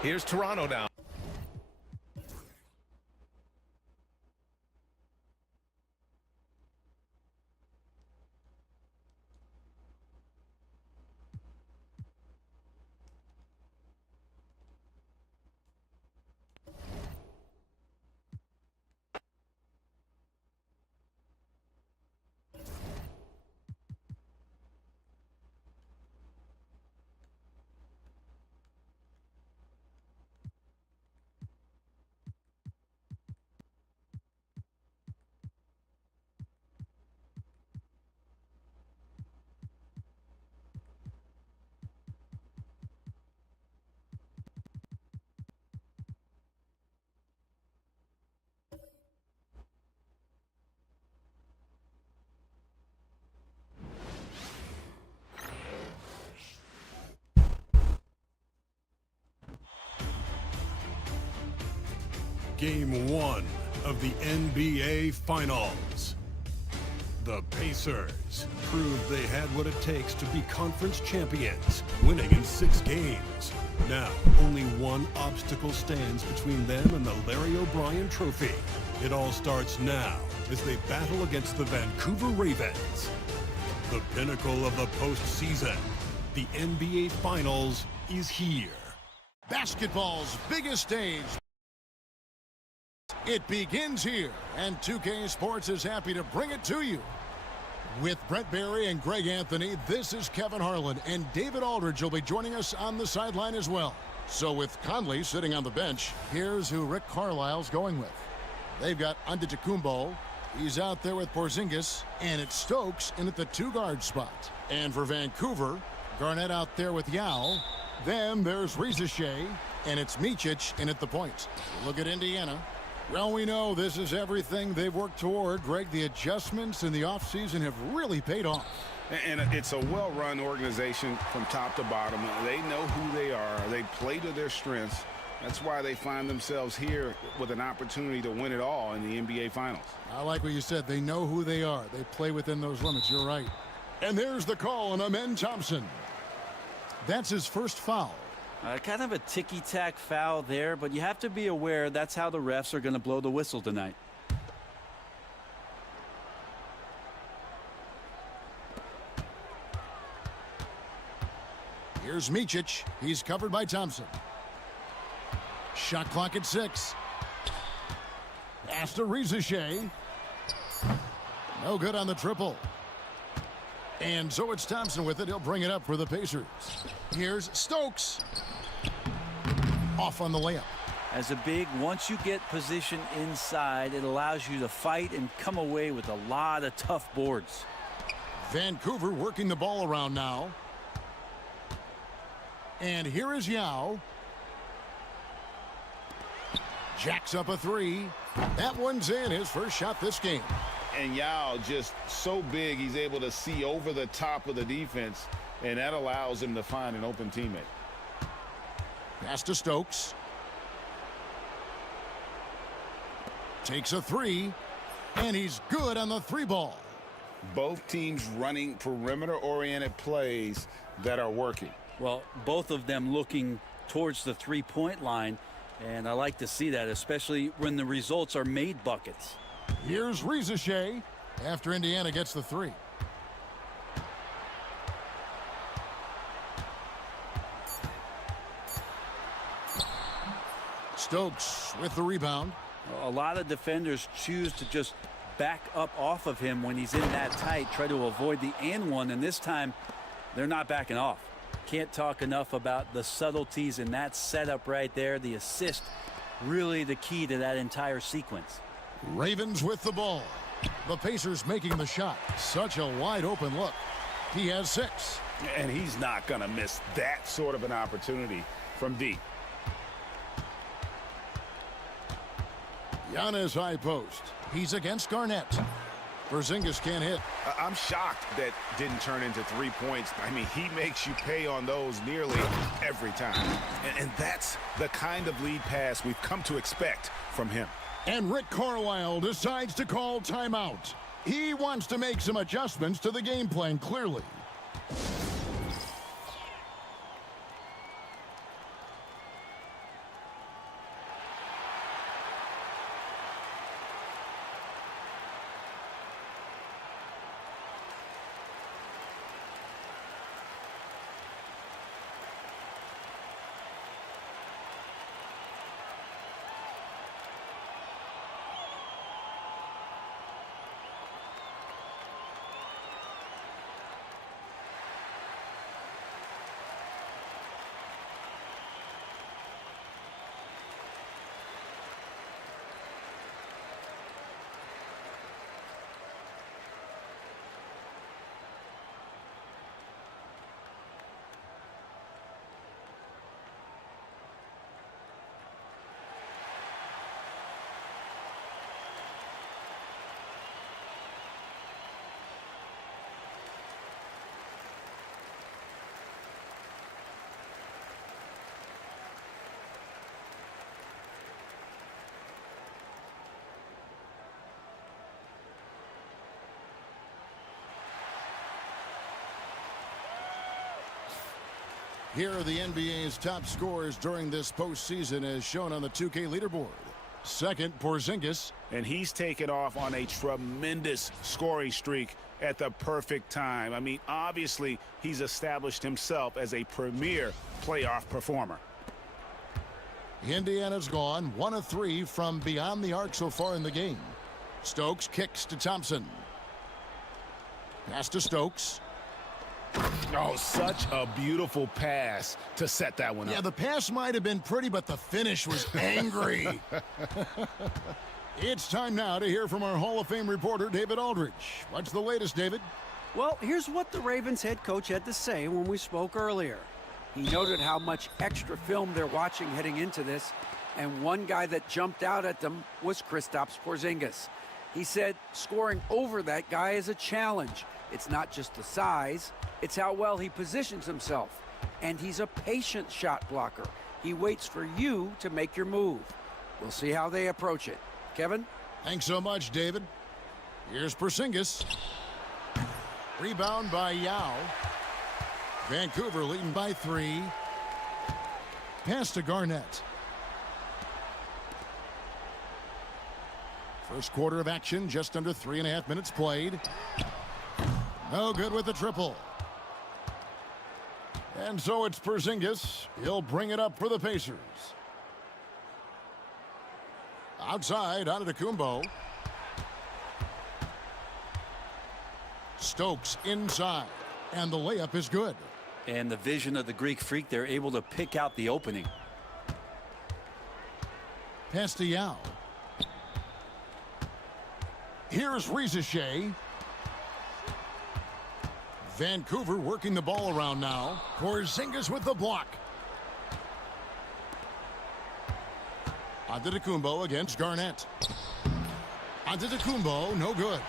Here's Toronto now. Game 1 of the NBA Finals. The Pacers proved they had what it takes to be conference champions, winning in 6 games. Now, only one obstacle stands between them and the Larry O'Brien Trophy. It all starts now as they battle against the Vancouver Ravens. The pinnacle of the postseason, the NBA Finals, is here. Basketball's biggest stage. It begins here, and 2K Sports is happy to bring it to you. With Brett Barry and Greg Anthony, this is Kevin Harlan, and David Aldridge will be joining us on the sideline as well. So with Conley sitting on the bench, here's who Rick Carlisle's going with. They've got Antetokounmpo. He's out there with Porzingis, and it's Stokes in at the 2-guard spot. And for Vancouver, Garnett out there with Yao. Then there's Riziche, and it's Micic in at the point. Look at Indiana. Well, we know this is everything they've worked toward. Greg, the adjustments in the offseason have really paid off. And it's a well-run organization from top to bottom. They know who they are. They play to their strengths. That's why they find themselves here with an opportunity to win it all in the NBA Finals. I like what you said. They know who they are. They play within those limits. You're right. And there's the call on Amen Thompson. That's his first foul. Kind of a ticky-tack foul there, but you have to be aware that's how the refs are going to blow the whistle tonight. Here's Micic. He's covered by Thompson. Shot clock at 6. Pass to Riziche. No good on the triple. And so it's Thompson with it. He'll bring it up for the Pacers. Here's Stokes. Off on the layup. As a big, once you get position inside, it allows you to fight and come away with a lot of tough boards. Vancouver working the ball around now. And here is Yao. Jacks up a 3. That one's in. His first shot this game. And Yao just so big, he's able to see over the top of the defense, and that allows him to find an open teammate. Pass to Stokes. Takes a 3, and he's good on the 3-ball. Both teams running perimeter-oriented plays that are working. Well, both of them looking towards the 3-point line, and I like to see that, especially when the results are made buckets. Here's Riziche after Indiana gets the 3. Stokes with the rebound. A lot of defenders choose to just back up off of him when he's in that tight, try to avoid the and one, and this time they're not backing off. Can't talk enough about the subtleties in that setup right there. The assist, really the key to that entire sequence. Ravens with the ball. The Pacers making the shot. Such a wide open look. He has 6. And he's not going to miss that sort of an opportunity from deep. Giannis high post. He's against Garnett. Porzingis can't hit. I'm shocked that didn't turn into 3 points. I mean, he makes you pay on those nearly every time. And that's the kind of lead pass we've come to expect from him. And Rick Carlisle decides to call timeout. He wants to make some adjustments to the game plan, clearly. Here are the NBA's top scorers during this postseason as shown on the 2K leaderboard. Second, Porzingis. And he's taken off on a tremendous scoring streak at the perfect time. I mean, obviously, he's established himself as a premier playoff performer. Indiana's gone 1 of 3 from beyond the arc so far in the game. Stokes kicks to Thompson. Pass to Stokes. Oh, such a beautiful pass to set that one up. Yeah, the pass might have been pretty, but the finish was angry. It's time now to hear from our Hall of Fame reporter, David Aldridge. What's the latest, David? Well, here's what the Ravens head coach had to say when we spoke earlier. He noted how much extra film they're watching heading into this, and one guy that jumped out at them was Kristaps Porzingis. He said scoring over that guy is a challenge. It's not just the size, it's how well he positions himself. And he's a patient shot blocker. He waits for you to make your move. We'll see how they approach it. Kevin? Thanks so much, David. Here's Porzingis. Rebound by Yao. Vancouver leading by 3. Pass to Garnett. First quarter of action, just under 3.5 minutes played. No good with the triple. And so it's Porzingis. He'll bring it up for the Pacers. Outside, Antetokounmpo. Stokes inside. And the layup is good. And the vision of the Greek Freak, they're able to pick out the opening. Pass to Yao. Here's Rizachet. Vancouver working the ball around now. Porzingis with the block. Antetokounmpo against Garnett. Antetokounmpo, no good.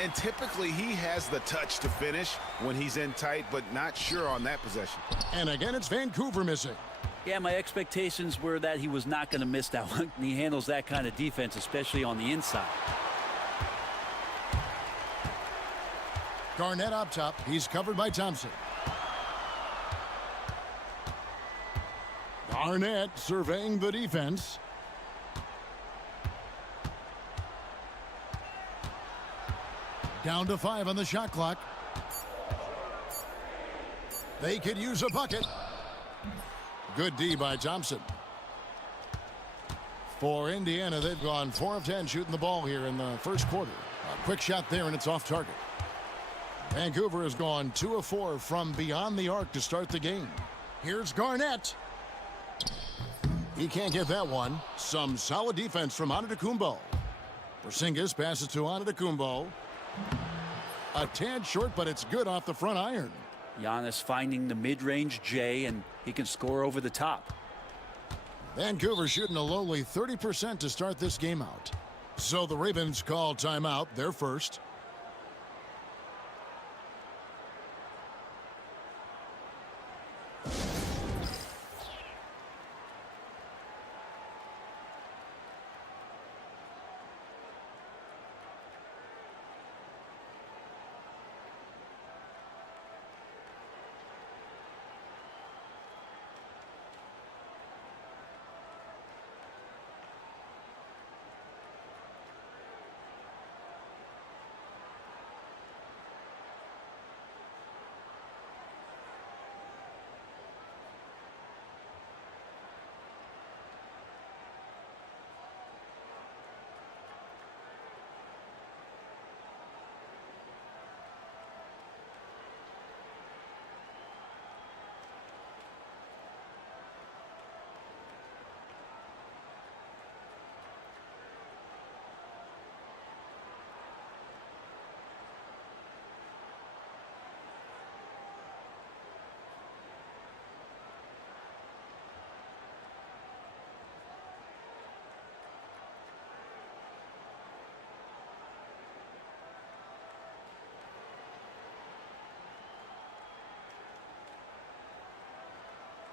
And typically he has the touch to finish when he's in tight, but not sure on that possession. And again, it's Vancouver missing. Yeah, my expectations were that he was not going to miss that one. And he handles that kind of defense, especially on the inside. Garnett up top. He's covered by Thompson. Garnett surveying the defense. Down to 5 on the shot clock. They could use a bucket. Good D by Thompson. For Indiana, they've gone 4 of 10 shooting the ball here in the first quarter. A quick shot there, and it's off target. Vancouver has gone 2 of 4 from beyond the arc to start the game. Here's Garnett. He can't get that one. Some solid defense from Antetokounmpo. Porzingis passes to Antetokounmpo. A tad short, but it's good off the front iron. Giannis finding the mid-range J, and he can score over the top. Vancouver shooting a lowly 30% to start this game out. So the Ravens call timeout, their first.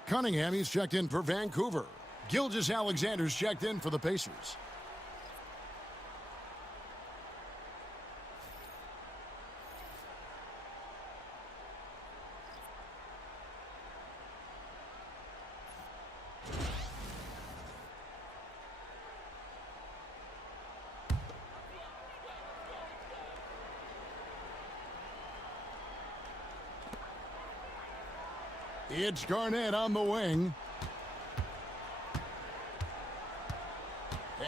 Cunningham, he's checked in for Vancouver. Gilgeous-Alexander's checked in for the Pacers. It's Garnett on the wing.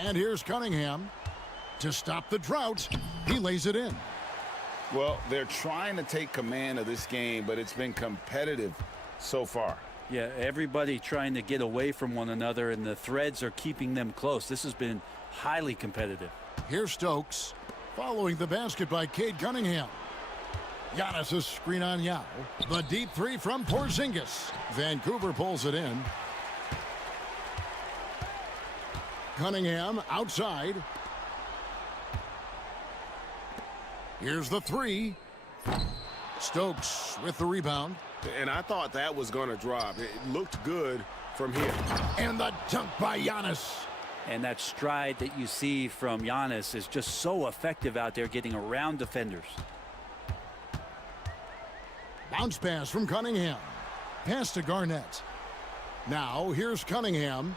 And here's Cunningham to stop the drought. He lays it in. Well, they're trying to take command of this game, but it's been competitive so far. Yeah, everybody trying to get away from one another, and the threads are keeping them close. This has been highly competitive. Here's Stokes following the basket by Cade Cunningham. Giannis' screen on Yao. The deep three from Porzingis. Vancouver pulls it in. Cunningham outside. Here's the three. Stokes with the rebound. And I thought that was going to drop. It looked good from here. And the dunk by Giannis. And that stride that you see from Giannis is just so effective out there getting around defenders. Bounce pass from Cunningham. Pass to Garnett. Now here's Cunningham.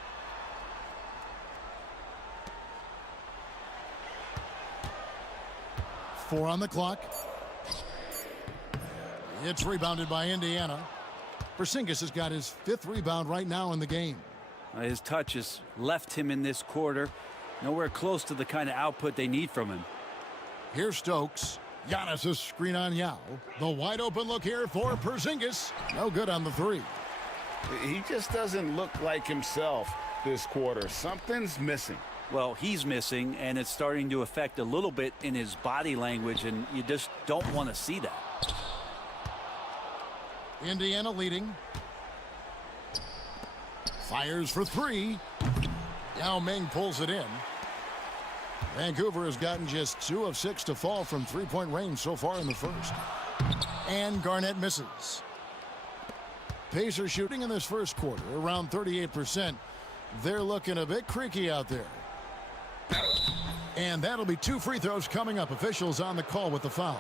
Four on the clock. It's rebounded by Indiana. Porzingis has got his 5th rebound right now in the game. His touch has left him in this quarter. Nowhere close to the kind of output they need from him. Here's Stokes. Giannis' screen on Yao. The wide open look here for Porzingis. No good on the three. He just doesn't look like himself this quarter. Something's missing. Well, he's missing, and it's starting to affect a little bit in his body language, and you just don't want to see that. Indiana leading. Fires for three. Yao Ming pulls it in. Vancouver has gotten just 2 of 6 to fall from three-point range so far in the first. And Garnett misses. Pacers shooting in this first quarter around 38%. They're looking a bit creaky out there. And that'll be 2 free throws coming up. Officials on the call with the foul.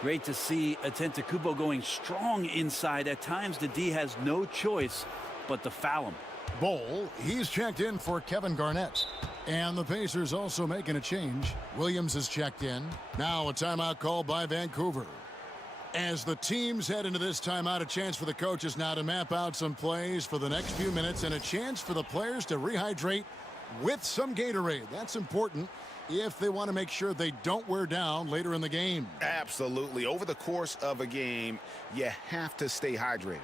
Great to see Antetokounmpo going strong inside. At times, the D has no choice but to foul him. Bowl, he's checked in for Kevin Garnett. And the Pacers also making a change. Williams is checked in. Now a timeout called by Vancouver. As the teams head into this timeout, a chance for the coaches now to map out some plays for the next few minutes and a chance for the players to rehydrate with some Gatorade. That's important if they want to make sure they don't wear down later in the game. Absolutely. Over the course of a game, you have to stay hydrated.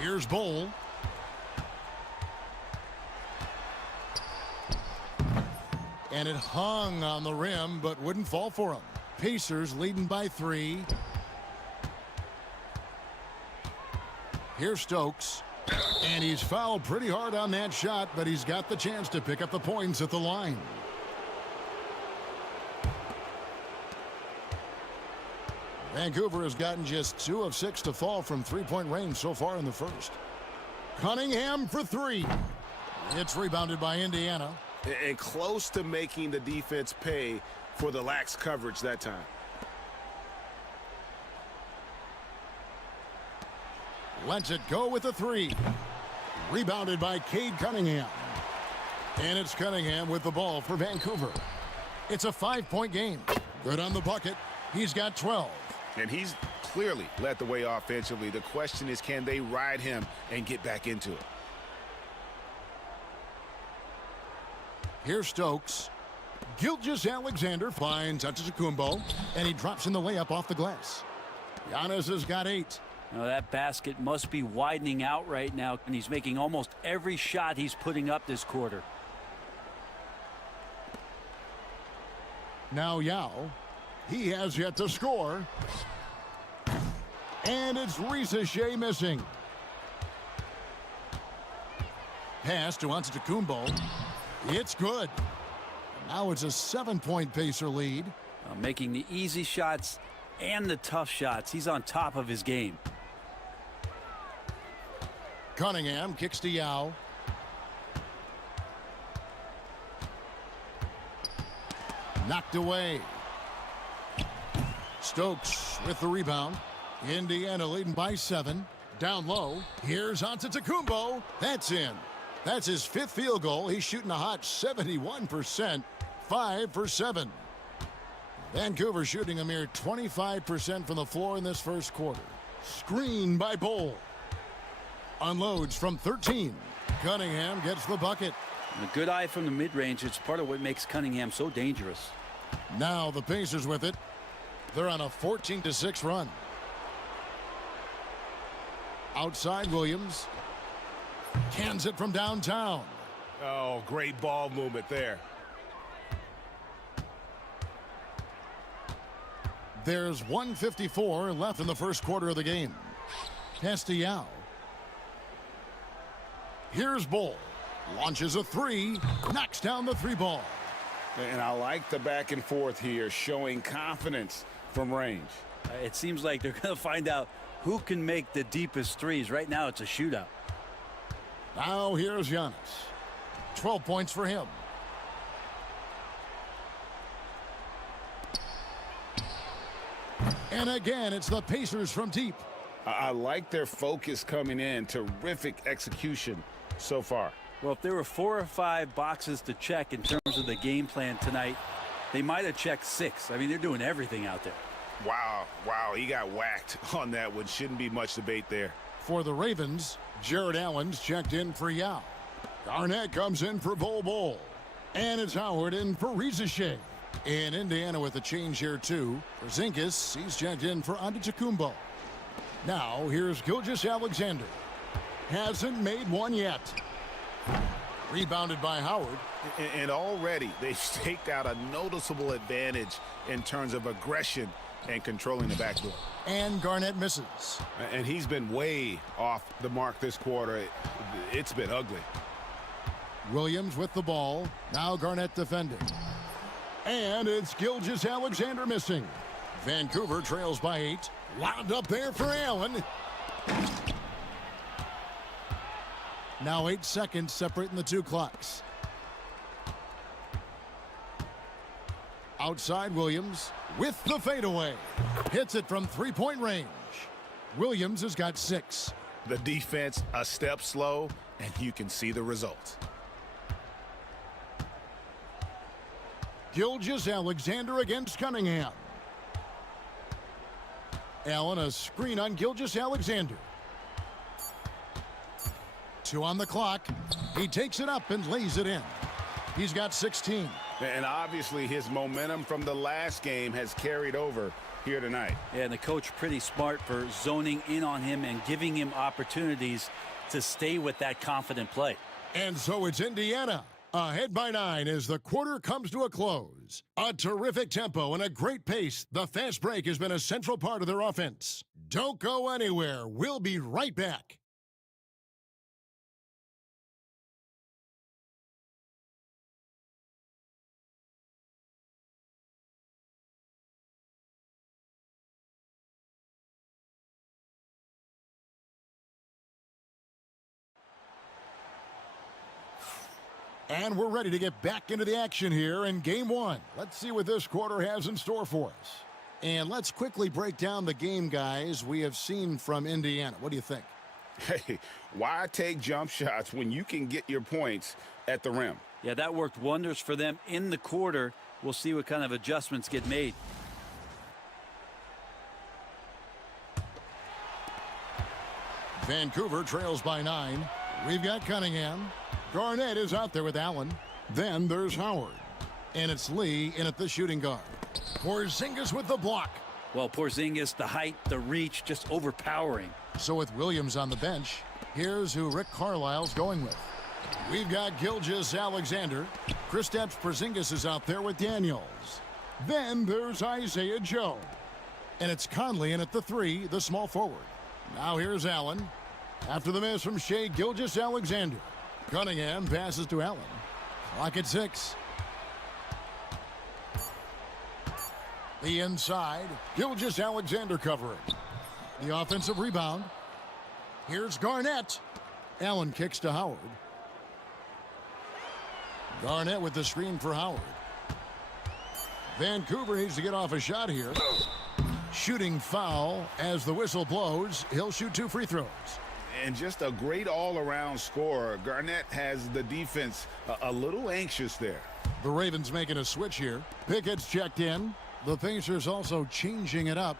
Here's Bowl. And it hung on the rim, but wouldn't fall for him. Pacers leading by 3. Here's Stokes. And he's fouled pretty hard on that shot, but he's got the chance to pick up the points at the line. Vancouver has gotten just 2 of 6 to fall from three-point range so far in the first. Cunningham for 3. It's rebounded by Indiana. And close to making the defense pay for the lax coverage that time. Lets it go with a three. Rebounded by Cade Cunningham. And it's Cunningham with the ball for Vancouver. It's a 5-point game. Good on the bucket. He's got 12. And he's clearly led the way offensively. The question is, can they ride him and get back into it? Here's Stokes. Gilgeous-Alexander finds Antetokounmpo, and he drops in the layup off the glass. Giannis has got 8. Now that basket must be widening out right now, and he's making almost every shot he's putting up this quarter. Now Yao. He has yet to score. And it's Shea missing. Pass to Antetokounmpo. It's good. Now it's a 7-point Pacer lead. Making the easy shots and the tough shots. He's on top of his game. Cunningham kicks to Yao. Knocked away. Stokes with the rebound. Indiana leading by 7. Down low. Here's Antetokounmpo. That's in. That's his 5th field goal. He's shooting a hot 71%. 5 for 7. Vancouver shooting a mere 25% from the floor in this first quarter. Screen by Bol. Unloads from 13. Cunningham gets the bucket. And a good eye from the mid-range. It's part of what makes Cunningham so dangerous. Now the Pacers with it. They're on a 14-6 run. Outside Williams. Cans it from downtown. Oh, great ball movement there. There's 1:54 left in the first quarter of the game. Pass to Yao. Here's Bol. Launches a 3. Knocks down the 3 ball. And I like the back and forth here, showing confidence from range. It seems like they're going to find out who can make the deepest threes. Right now it's a shootout. Now here's Giannis. 12 points for him. And again, it's the Pacers from deep. I like their focus coming in. Terrific execution so far. Well, if there were 4 or 5 boxes to check in terms of the game plan tonight, they might have checked 6. I mean, they're doing everything out there. Wow, he got whacked on that one. Shouldn't be much debate there. For the Ravens, Jared Allen's checked in for Yao. Garnett comes in for Bol. And it's Howard in for Shea. In Indiana with a change here too. For Zinkas, he's checked in for Antetokounmpo. Now here's Gilgeous-Alexander. Hasn't made one yet. Rebounded by Howard. And already they've staked out a noticeable advantage in terms of aggression and controlling the backdoor. And Garnett misses. And he's been way off the mark this quarter. It's been ugly. Williams with the ball. Now Garnett defending. And it's Gilgeous-Alexander missing. Vancouver trails by 8. Wound up there for Allen. Now 8 seconds separating the 2 clocks. Outside Williams with the fadeaway. Hits it from 3-point range. Williams has got 6. The defense a step slow, and you can see the result. Gilgeous-Alexander against Cunningham. Allen a screen on Gilgeous-Alexander. 2 on the clock. He takes it up and lays it in. He's got 16. And obviously his momentum from the last game has carried over here tonight. Yeah, and the coach pretty smart for zoning in on him and giving him opportunities to stay with that confident play. And so it's Indiana ahead by 9 as the quarter comes to a close. A terrific tempo and a great pace. The fast break has been a central part of their offense. Don't go anywhere. We'll be right back. And we're ready to get back into the action here in Game 1. Let's see what this quarter has in store for us. And let's quickly break down the game, guys, we have seen from Indiana. What do you think? Hey, why take jump shots when you can get your points at the rim? Yeah, that worked wonders for them in the quarter. We'll see what kind of adjustments get made. Vancouver trails by 9. We've got Cunningham. Garnett is out there with Allen. Then there's Howard. And it's Lee in at the shooting guard. Porzingis with the block. Well, Porzingis, the height, the reach, just overpowering. So with Williams on the bench, here's who Rick Carlisle's going with. We've got Gilgeous-Alexander. Kristaps Porzingis is out there with Daniels. Then there's Isaiah Joe. And it's Conley in at the 3, the small forward. Now here's Allen. After the miss from Shai Gilgeous-Alexander. Cunningham passes to Allen. Clock at 6. The inside. Gilgeous-Alexander covering. The offensive rebound. Here's Garnett. Allen kicks to Howard. Garnett with the screen for Howard. Vancouver needs to get off a shot here. Shooting foul as the whistle blows. He'll shoot 2 free throws. And just a great all-around scorer. Garnett has the defense a little anxious there. The Ravens making a switch here. Pickett's checked in. The Pacers also changing it up.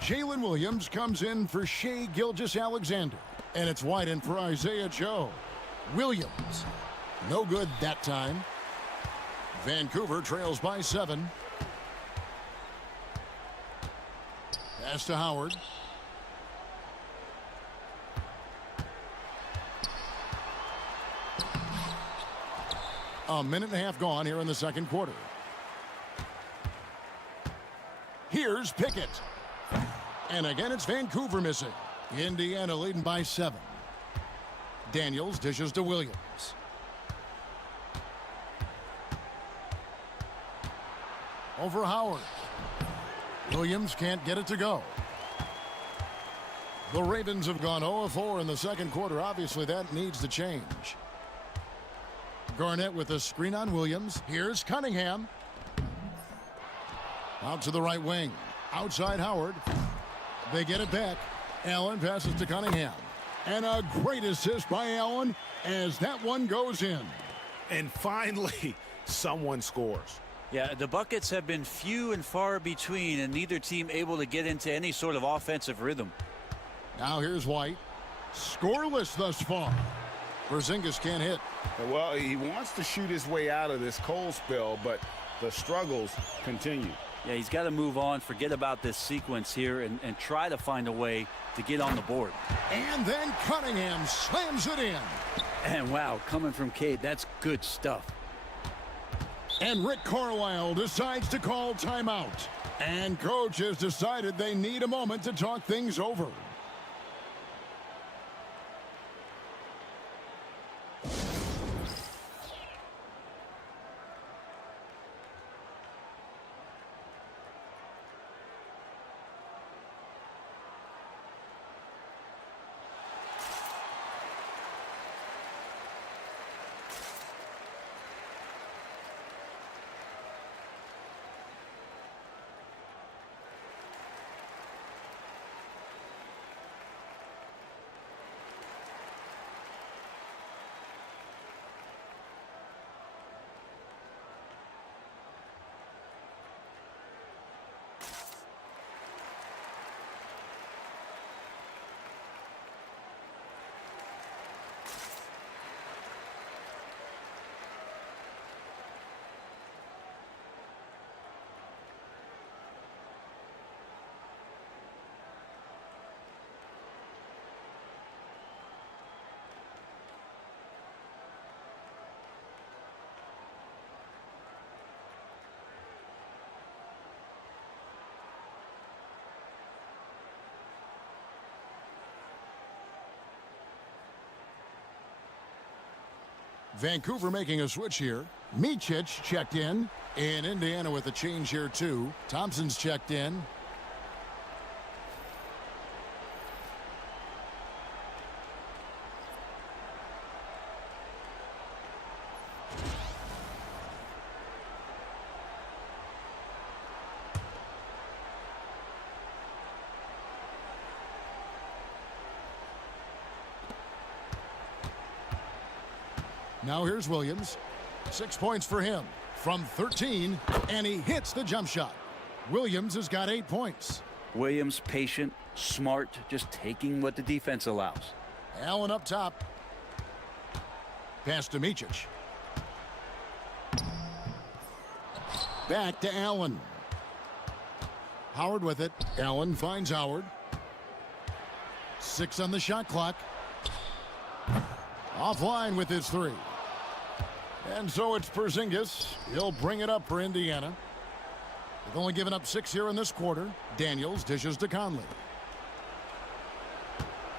Jalen Williams comes in for Shai Gilgeous-Alexander. And it's wide in for Isaiah Joe. Williams. No good that time. Vancouver trails by 7. Pass to Howard. A minute and a half gone here in the second quarter. Here's Pickett. And again, it's Vancouver missing. Indiana leading by 7. Daniels dishes to Williams. Over Howard. Williams can't get it to go. The Ravens have gone 0-4 in the second quarter. Obviously, that needs to change. Garnett with a screen on Williams. Here's Cunningham. Out to the right wing. Outside Howard. They get it back. Allen passes to Cunningham. And a great assist by Allen as that one goes in. And finally, someone scores. Yeah, the buckets have been few and far between, and neither team able to get into any sort of offensive rhythm. Now here's White. Scoreless thus far. Porzingis can't hit. Well, he wants to shoot his way out of this cold spell, but the struggles continue. Yeah, he's got to move on, forget about this sequence here, and try to find a way to get on the board. And then Cunningham slams it in. And wow, coming from Cade, that's good stuff. And Rick Carlisle decides to call timeout. And coach has decided they need a moment to talk things over. Vancouver making a switch here. Micic checked in. And Indiana with a change here too. Thompson's checked in. Now here's Williams. 6 points for him from 13, and he hits the jump shot. Williams has got 8 points. Williams, patient, smart, just taking what the defense allows. Allen up top. Pass to Micic. Back to Allen. Howard with it. Allen finds Howard. 6 on the shot clock. Offline with his 3. And so it's Porzingis. He'll bring it up for Indiana. They've only given up 6 here in this quarter. Daniels dishes to Conley.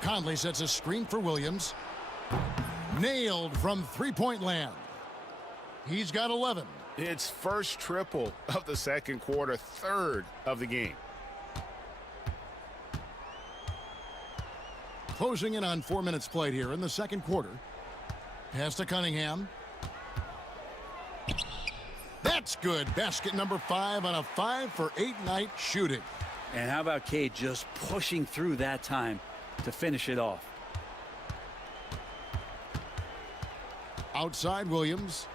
Conley sets a screen for Williams. Nailed from three-point land. He's got 11. It's first triple of the second quarter, third of the game. Closing in on 4 minutes played here in the second quarter. Pass to Cunningham. That's good. Basket number 5 on a 5-for-8 night shooting. And how about Cade just pushing through that time to finish it off? Outside Williams.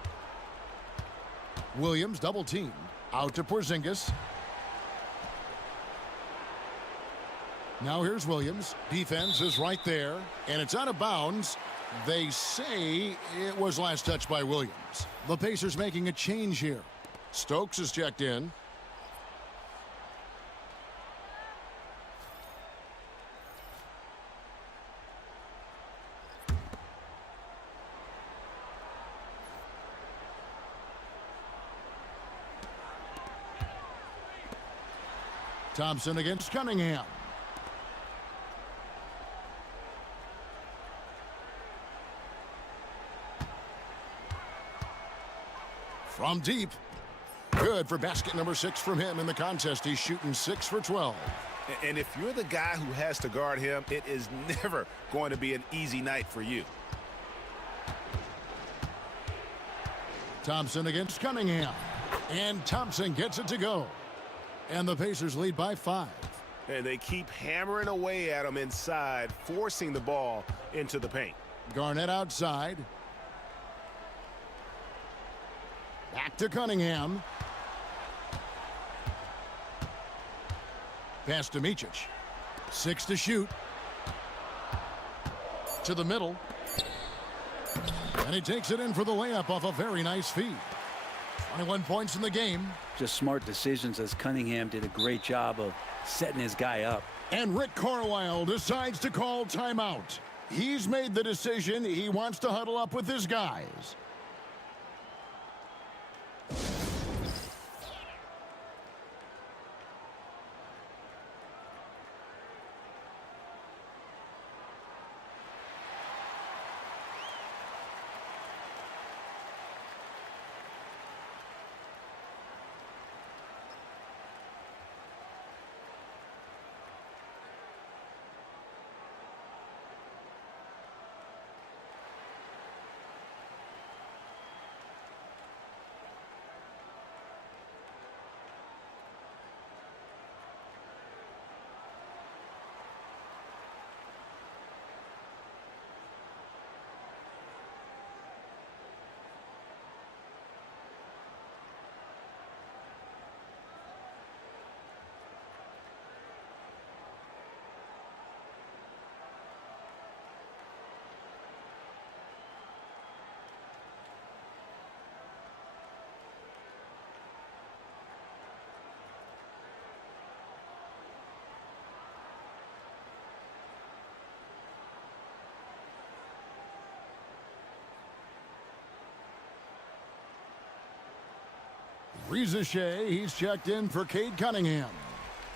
Williams double teamed. Out to Porzingis. Now here's Williams. Defense is right there, and it's out of bounds. They say it was last touched by Williams. The Pacers making a change here. Stokes is checked in. Thompson against Cunningham. From deep. Good for basket number 6 from him in the contest. He's shooting 6 for 12. And if you're the guy who has to guard him, it is never going to be an easy night for you. Thompson against Cunningham. And Thompson gets it to go. And the Pacers lead by 5. And they keep hammering away at him inside, forcing the ball into the paint. Garnett outside. Back to Cunningham. Pass to Micic. 6 to shoot. To the middle. And he takes it in for the layup off a very nice feed. 21 points in the game. Just smart decisions, as Cunningham did a great job of setting his guy up. And Rick Carlisle decides to call timeout. He's made the decision. He wants to huddle up with his guys. Reza Shea, he's checked in for Cade Cunningham.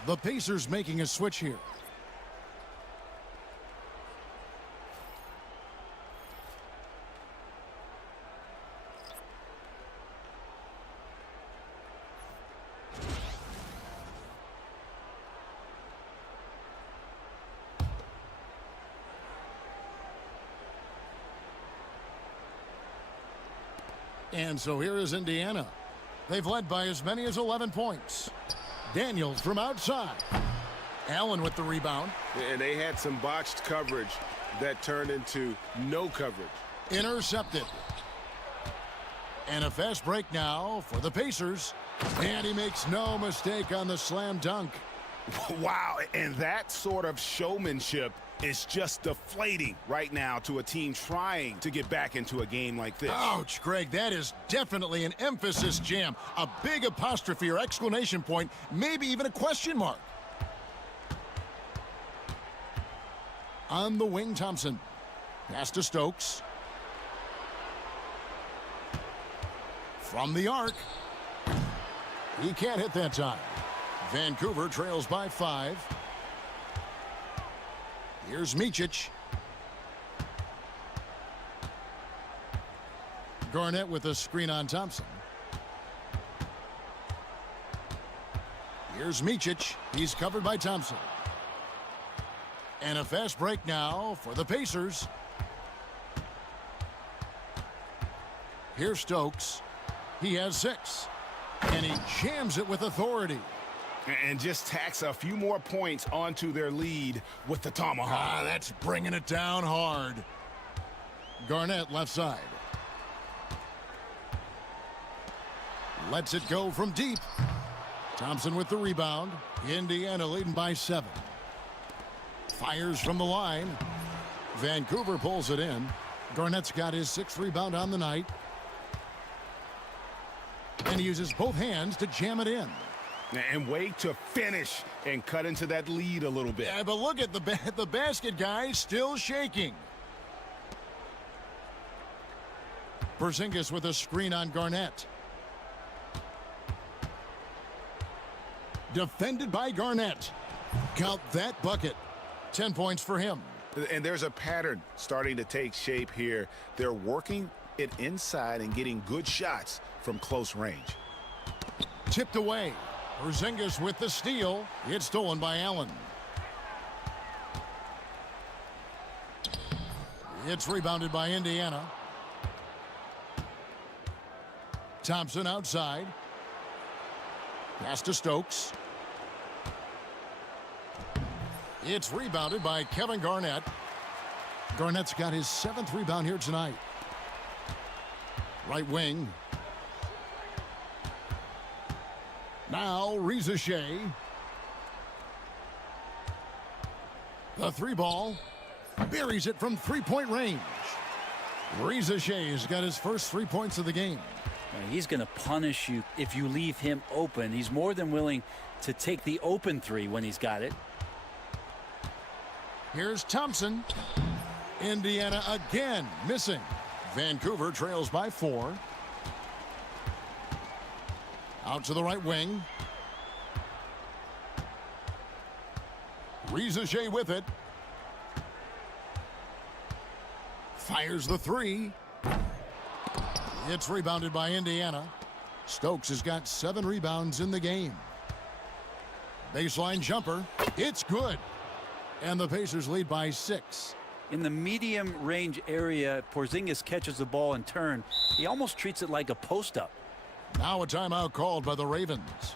The Pacers making a switch here. And so here is Indiana. They've led by as many as 11 points. Daniels from outside. Allen with the rebound. And they had some botched coverage that turned into no coverage. Intercepted. And a fast break now for the Pacers. And he makes no mistake on the slam dunk. Wow, and that sort of showmanship is just deflating right now to a team trying to get back into a game like this. Ouch, Greg, that is definitely an emphasis jam. A big apostrophe or exclamation point, maybe even a question mark. On the wing, Thompson. Pass to Stokes. From the arc. He can't hit that time. Vancouver trails by 5. Here's Micic. Garnett with a screen on Thompson. Here's Micic. He's covered by Thompson. And a fast break now for the Pacers. Here's Stokes. He has 6. And he jams it with authority. And just tacks a few more points onto their lead with the tomahawk. That's bringing it down hard. Garnett left side. Lets it go from deep. Thompson with the rebound. Indiana leading by 7. Fires from the line. Vancouver pulls it in. Garnett's got his 6th rebound on the night. And he uses both hands to jam it in. And wait to finish and cut into that lead a little bit. Yeah, but look at the basket, guy, still shaking. Porzingis with a screen on Garnett. Defended by Garnett. Count that bucket. 10 points for him. And there's a pattern starting to take shape here. They're working it inside and getting good shots from close range. Tipped away. Porzingis with the steal. It's stolen by Allen. It's rebounded by Indiana. Thompson outside. Pass to Stokes. It's rebounded by Kevin Garnett. Garnett's got his 7th rebound here tonight. Right wing. Now Reza Shea. The 3 ball. Buries it from 3-point range. Reza Shea's got his first 3 points of the game. He's going to punish you if you leave him open. He's more than willing to take the open 3 when he's got it. Here's Thompson. Indiana again missing. Vancouver trails by 4. Out to the right wing. Reza Shea with it. Fires the 3. It's rebounded by Indiana. Stokes has got 7 rebounds in the game. Baseline jumper. It's good. And the Pacers lead by 6. In the medium range area, Porzingis catches the ball in turn. He almost treats it like a post-up. Now a timeout called by the Ravens.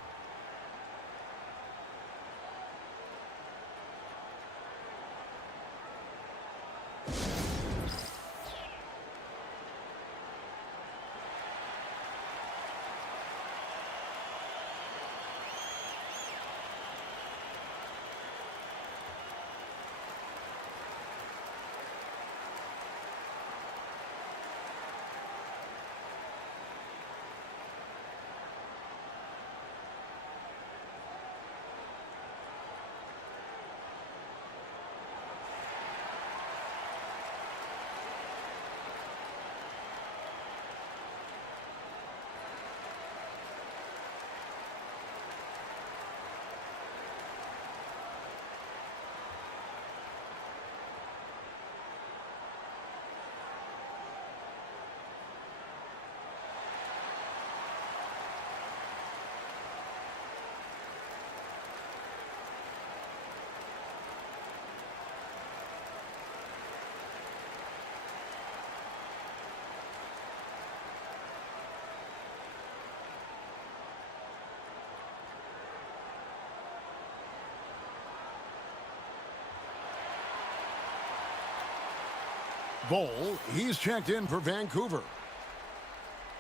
Bol, he's checked in for Vancouver.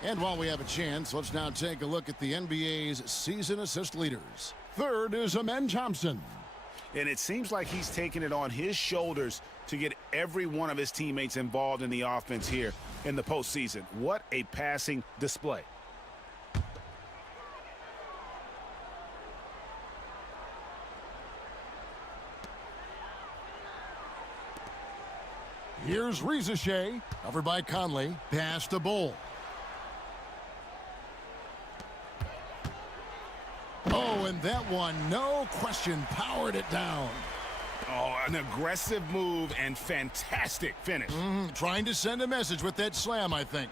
And while we have a chance, let's now take a look at the NBA's season assist leaders. Third is Amen Thompson. And it seems like he's taking it on his shoulders to get every one of his teammates involved in the offense here in the postseason. What a passing display. Here's Reza Shea, covered by Conley, pass to Bull. Oh, and that one, no question, powered it down. Oh, an aggressive move and fantastic finish. Trying to send a message with that slam, I think.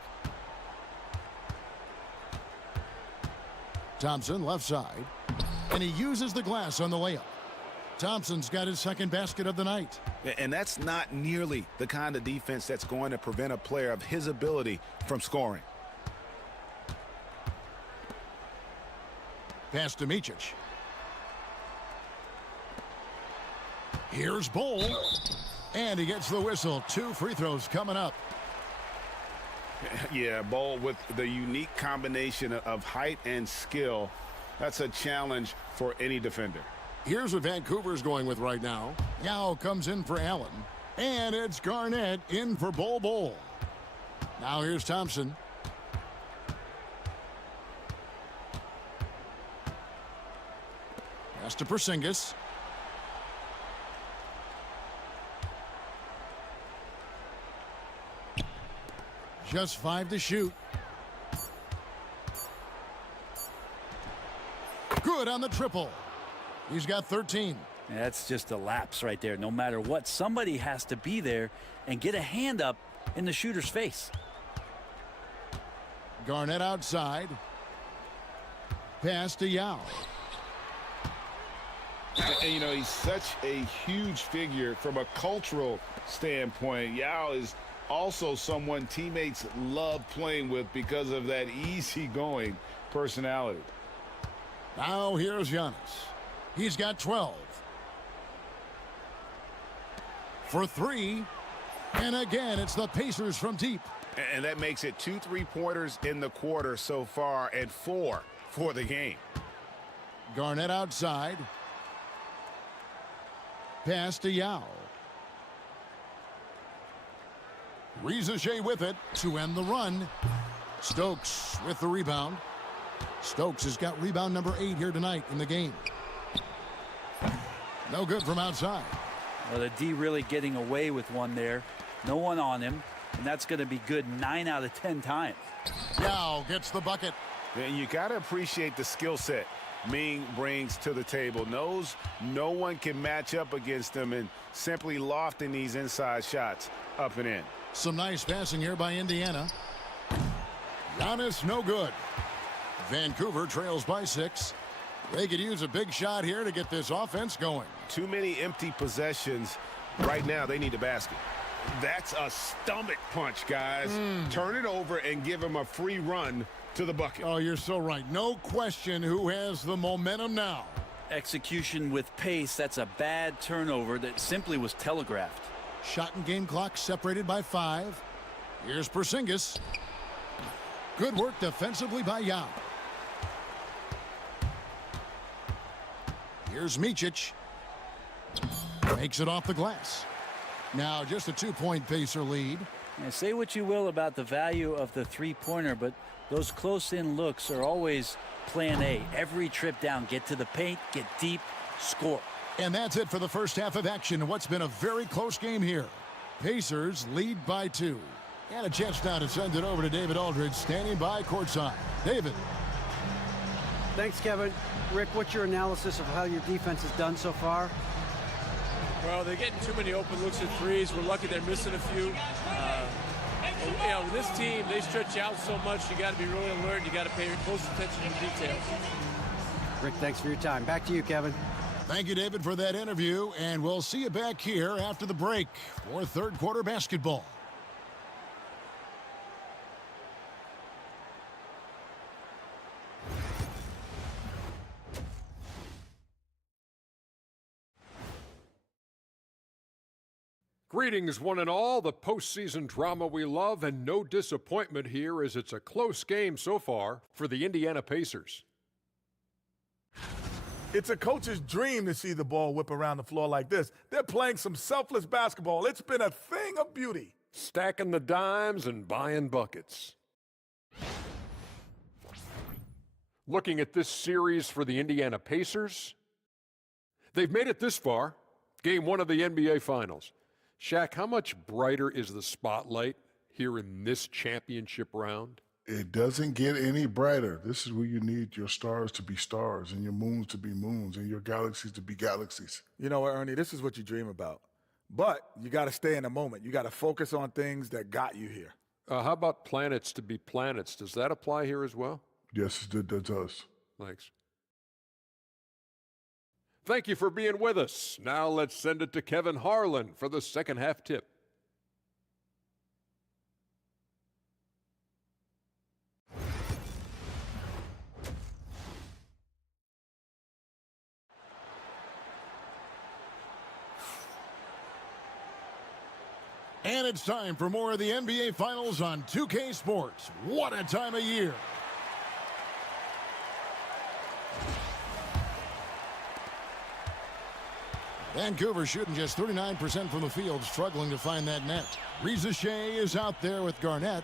Thompson, left side, and he uses the glass on the layup. Thompson's got his second basket of the night. And that's not nearly the kind of defense that's going to prevent a player of his ability from scoring. Pass to Micic. Here's Bull. And he gets the whistle. 2 free throws coming up. Yeah, Bull with the unique combination of height and skill. That's a challenge for any defender. Here's what Vancouver's going with right now. Yao comes in for Allen. And it's Garnett in for Bull. Now here's Thompson. Pass to Porzingis. Just 5 to shoot. Good on the triple. He's got 13. That's just a lapse right there. No matter what, somebody has to be there and get a hand up in the shooter's face. Garnett outside. Pass to Yao. And, you know, he's such a huge figure from a cultural standpoint. Yao is also someone teammates love playing with because of that easygoing personality. Now here's Giannis. He's got 12. For 3. And again, it's the Pacers from deep. And that makes it 2 3-pointers in the quarter so far and 4 for the game. Garnett outside. Pass to Yao. Reza Shea with it to end the run. Stokes with the rebound. Stokes has got rebound number 8 here tonight in the game. No good from outside. Well, the D really getting away with one there. No one on him, and that's going to be good 9 out of 10 times. Yao gets the bucket. And you got to appreciate the skill set Ming brings to the table. Knows no one can match up against him and simply lofting these inside shots up and in. Some nice passing here by Indiana. Giannis, no good. Vancouver trails by 6. They could use a big shot here to get this offense going. Too many empty possessions. Right now, they need a basket. That's a stomach punch, guys. Turn it over and give him a free run to the bucket. Oh, you're so right. No question who has the momentum now. Execution with pace. That's a bad turnover that simply was telegraphed. Shot and game clock separated by 5. Here's Porzingis. Good work defensively by Yao. Here's Micic. Makes it off the glass. Now just a 2-point Pacer lead. Now, say what you will about the value of the 3-pointer, but those close-in looks are always plan A. Every trip down, get to the paint, get deep, score. And that's it for the first half of action in what's been a very close game here. Pacers lead by 2. And a chance now to send it over to David Aldridge, standing by courtside. David. Thanks, Kevin. Rick, what's your analysis of how your defense has done so far? Well, they're getting too many open looks at threes. We're lucky they're missing a few. You know, this team, they stretch out so much. You got to be really alert. You got to pay close attention to details. Rick, thanks for your time. Back to you, Kevin. Thank you, David, for that interview. And we'll see you back here after the break for third quarter basketball. Greetings, one and all. The postseason drama we love, and no disappointment here as it's a close game so far for the Indiana Pacers. It's a coach's dream to see the ball whip around the floor like this. They're playing some selfless basketball. It's been a thing of beauty. Stacking the dimes and buying buckets. Looking at this series for the Indiana Pacers, they've made it this far, game 1 of the NBA Finals. Shaq, how much brighter is the spotlight here in this championship round? It doesn't get any brighter. This is where you need your stars to be stars and your moons to be moons and your galaxies to be galaxies. You know what, Ernie, this is what you dream about. But you got to stay in the moment. You got to focus on things that got you here. How about planets to be planets? Does that apply here as well? Yes, it does. Thanks. Thank you for being with us. Now let's send it to Kevin Harlan for the second half tip. And it's time for more of the NBA Finals on 2K Sports. What a time of year. Vancouver shooting just 39% from the field, struggling to find that net. Reza Shea is out there with Garnett.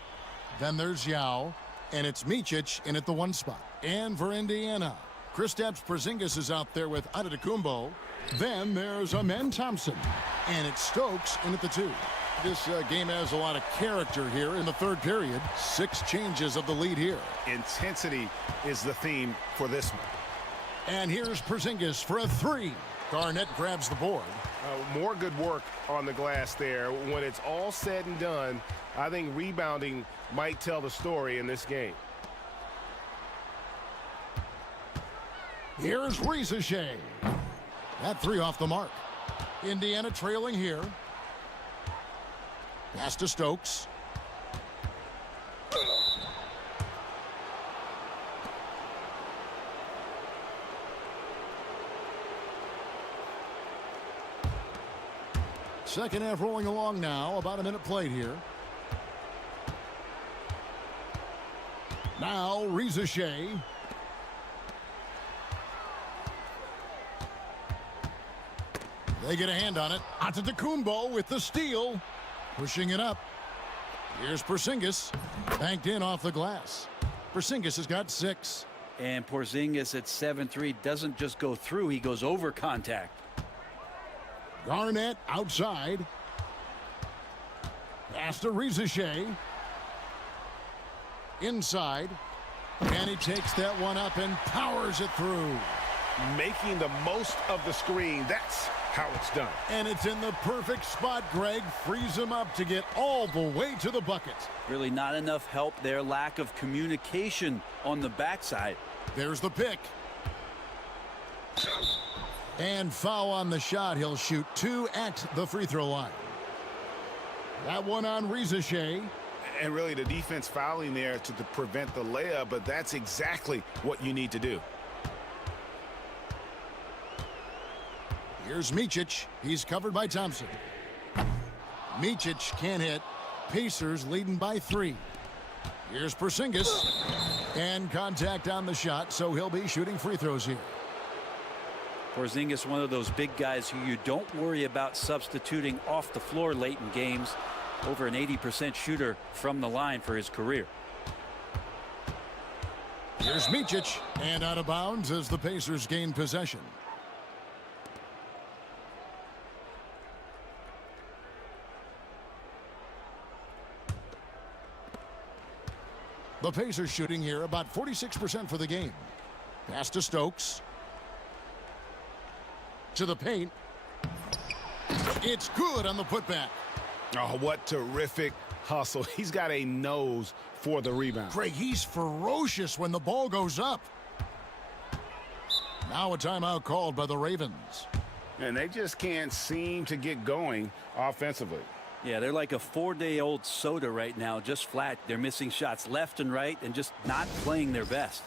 Then there's Yao, and it's Micic in at the 1 spot. And for Indiana, Kristaps Porzingis is out there with Antetokounmpo. Then there's Amen Thompson, and it's Stokes in at the 2. This game has a lot of character here in the third period. 6 changes of the lead here. Intensity is the theme for this one. And here's Porzingis for a 3. Garnett grabs the board. More good work on the glass there. When it's all said and done, I think rebounding might tell the story in this game. Here's Reza Shea. That 3 off the mark. Indiana trailing here. Pass to Stokes. Second half rolling along now. About a minute played here. Now Reza Shea. They get a hand on it. Antetokounmpo with the steal. Pushing it up. Here's Porzingis. Banked in off the glass. Porzingis has got 6. And Porzingis at 7-3 doesn't just go through, he goes over contact. Garnett outside. Pass to Reza Shea. Inside. And he takes that one up and powers it through. Making the most of the screen. That's how it's done. And it's in the perfect spot. Greg frees him up to get all the way to the bucket. Really not enough help there. Lack of communication on the backside. There's the pick. And foul on the shot. He'll shoot 2 at the free throw line. That one on Reza Shea. And really the defense fouling there to prevent the layup, but that's exactly what you need to do. Here's Micic. He's covered by Thompson. Micic can't hit. Pacers leading by 3. Here's Porzingis. And contact on the shot, so he'll be shooting free throws here. Porzingis, one of those big guys who you don't worry about substituting off the floor late in games. Over an 80% shooter from the line for his career. Here's Micic. And out of bounds as the Pacers gain possession. The Pacers shooting here about 46% for the game. Pass to Stokes. To the paint. It's good on the putback. Oh, what terrific hustle. He's got a nose for the rebound. Craig, he's ferocious when the ball goes up. Now a timeout called by the Ravens. And they just can't seem to get going offensively. Yeah, they're like a 4-day-old soda right now, just flat. They're missing shots left and right and just not playing their best.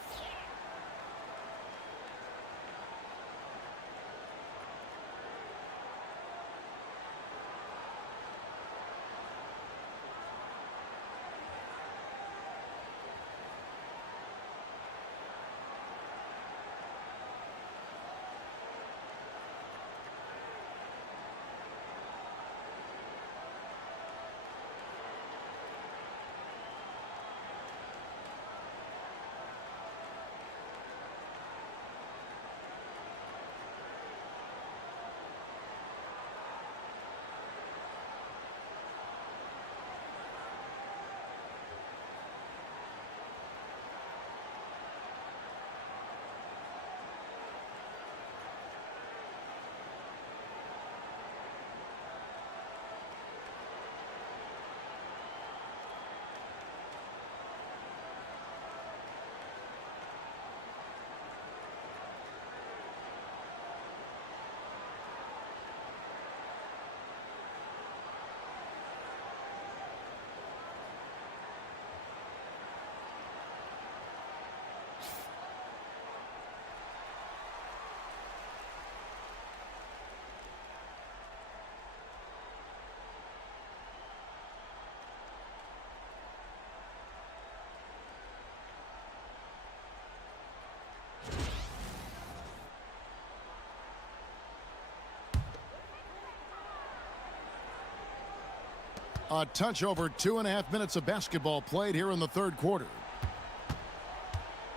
A touch over 2.5 minutes of basketball played here in the third quarter.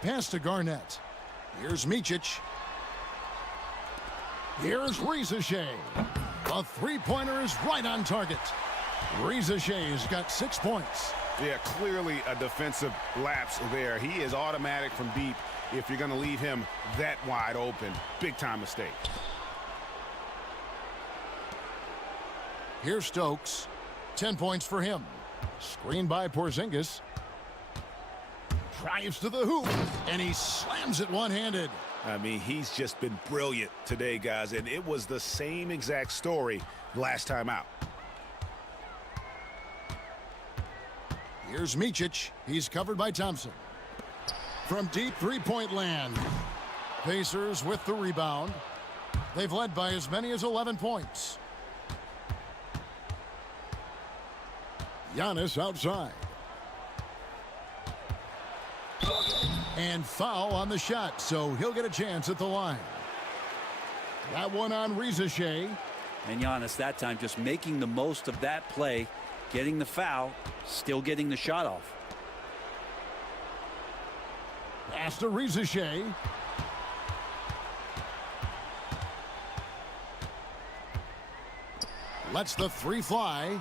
Pass to Garnett. Here's Micic. Here's Rizachet. A three-pointer is right on target. Rizachet's got 6 points. Yeah, clearly a defensive lapse there. He is automatic from deep if you're going to leave him that wide open. Big-time mistake. Here's Stokes. 10 points for him. Screened by Porzingis. Drives to the hoop, and he slams it one-handed. I mean, he's just been brilliant today, guys, and it was the same exact story last time out. Here's Micic. He's covered by Thompson. From deep three-point land. Pacers with the rebound. They've led by as many as 11 points. Giannis outside. And foul on the shot, so he'll get a chance at the line. That one on Rizachet. And Giannis that time just making the most of that play, getting the foul, still getting the shot off. Pass to Rizachet. Lets the three fly.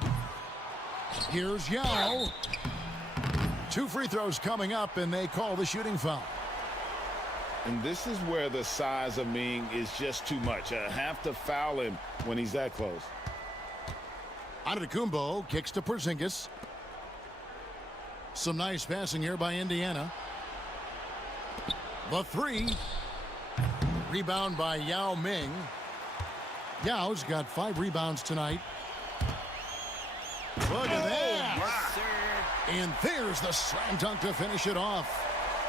Here's Yao. 2 free throws coming up, and they call the shooting foul. And this is where the size of Ming is just too much. I have to foul him when he's that close. Antetokounmpo kicks to Porzingis. Some nice passing here by Indiana. The three. Rebound by Yao Ming. Yao's got 5 rebounds tonight. Look at that. And there's the slam dunk to finish it off.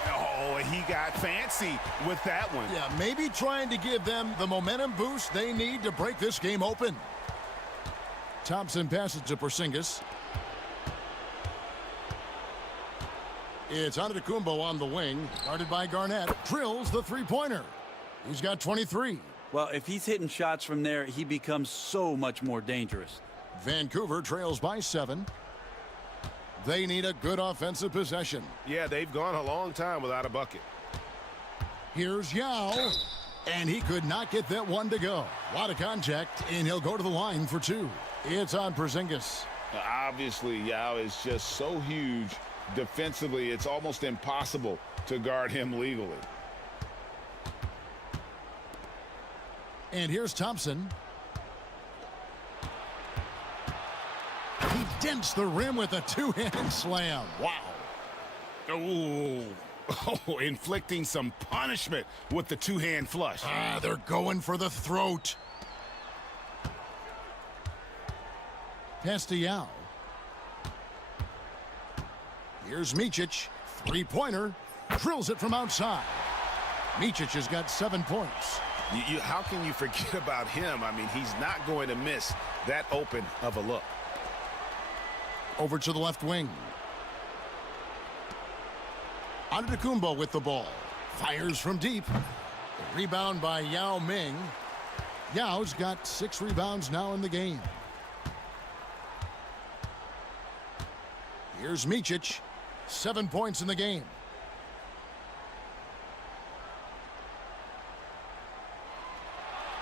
Oh, he got fancy with that one. Yeah, maybe trying to give them the momentum boost they need to break this game open. Thompson passes to Porzingis. It's Antetokounmpo on the wing, guarded by Garnett. Drills the three-pointer. He's got 23. Well, if he's hitting shots from there, he becomes so much more dangerous. Vancouver trails by 7. They need a good offensive possession. Yeah, they've gone a long time without a bucket. Here's Yao, and he could not get that one to go. A lot of contact, and he'll go to the line for 2. It's on Porzingis. Obviously, Yao is just so huge. Defensively, it's almost impossible to guard him legally. And here's Thompson. He dents the rim with a 2-hand slam. Wow. Oh, inflicting some punishment with the 2-hand flush. They're going for the throat. Pass to Yao. Here's Micic. Three-pointer. Drills it from outside. Micic has got 7 points. How can you forget about him? I mean, he's not going to miss that open of a look. Over to the left wing. Antetokounmpo with the ball. Fires from deep. Rebound by Yao Ming. Yao's got 6 rebounds now in the game. Here's Micic. 7 points in the game.